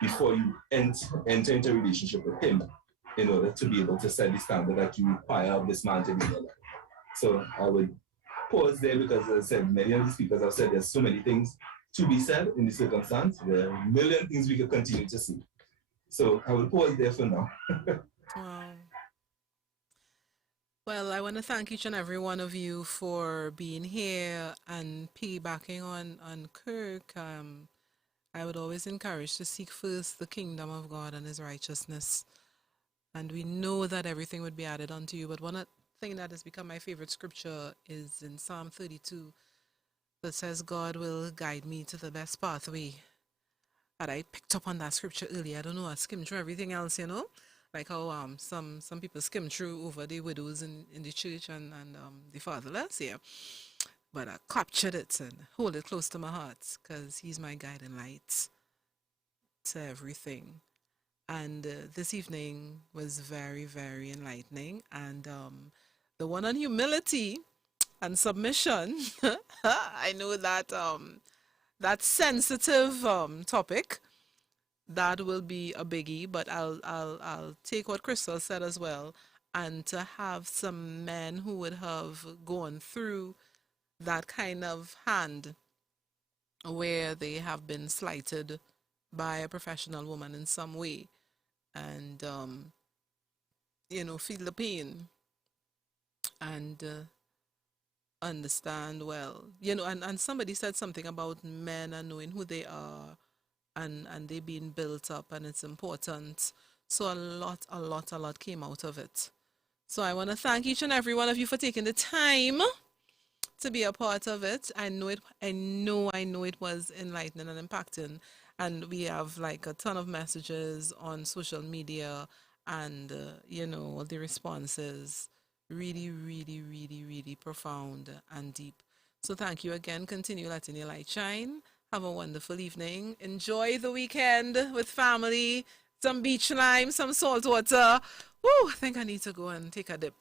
before you enter into a relationship with him, in order to be able to set the standard that you require of this man to be in your life. So I would pause there because, as I said, many of the speakers have said there's so many things to be said in this circumstance. There are a million things we could continue to see. So I will pause there for now. Wow. Well, I want to thank each and every one of you for being here and piggybacking on Kirk. I would always encourage to seek first the kingdom of God and his righteousness. And we know that everything would be added unto you. But one thing that has become my favorite scripture is in Psalm 32 that says, God will guide me to the best pathway. And I picked up on that scripture earlier. I don't know, I skimmed through everything else, you know, like how some people skim through over the widows in the church and the fatherless, yeah. But I captured it and hold it close to my heart because he's my guiding light to everything. And this evening was very, very enlightening. And the one on humility and submission, I know that that sensitive topic, that will be a biggie. But I'll take what Crystal said as well, and to have some men who would have gone through that kind of hand where they have been slighted by a professional woman in some way, and you know, feel the pain and understand well, you know, and somebody said something about men and knowing who they are and they being built up, and it's important. So a lot came out of it. So I want to thank each and every one of you for taking the time to be a part of it. I know it was enlightening and impacting. And we have like a ton of messages on social media, and you know, the responses really, really, really, really profound and deep. So thank you again. Continue letting your light shine. Have a wonderful evening. Enjoy the weekend with family. Some beach lime, some salt water. Woo, I think I need to go and take a dip.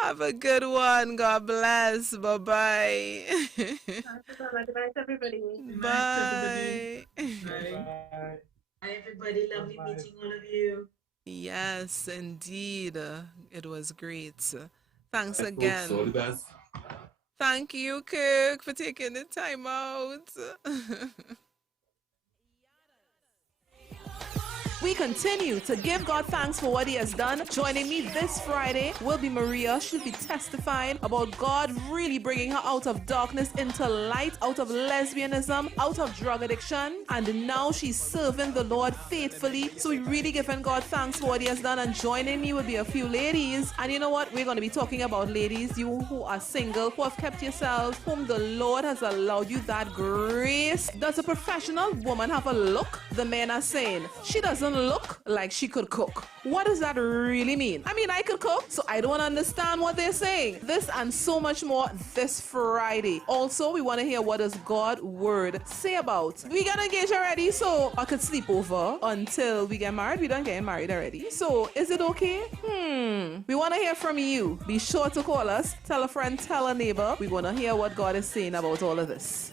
Have a good one. God bless. Bye-bye. Good night, everybody. Bye. Bye, everybody. Lovely meeting all of you. Yes, indeed. It was great. Thanks again. All the best. Thank you, Kirk, for taking the time out. we continue to give God thanks for what he has done. Joining me this Friday will be Maria. She'll be testifying about God really bringing her out of darkness into light, out of lesbianism, out of drug addiction, and now she's serving the Lord faithfully. So we really giving God thanks for what he has done. And joining me will be a few ladies. And you know what? We're going to be talking about ladies, you who are single, who have kept yourselves, whom the Lord has allowed you that grace. Does a professional woman have a look? The men are saying she doesn't look like she could cook. What does that really mean? I mean, I could cook, so I don't understand what they're saying. This and so much more this Friday. Also, we want to hear what does God's word say about. We got engaged already, so I could sleep over until we get married. We don't get married already. So is it okay? We want to hear from you. Be sure to call us. Tell a friend, tell a neighbor. We want to hear what God is saying about all of this.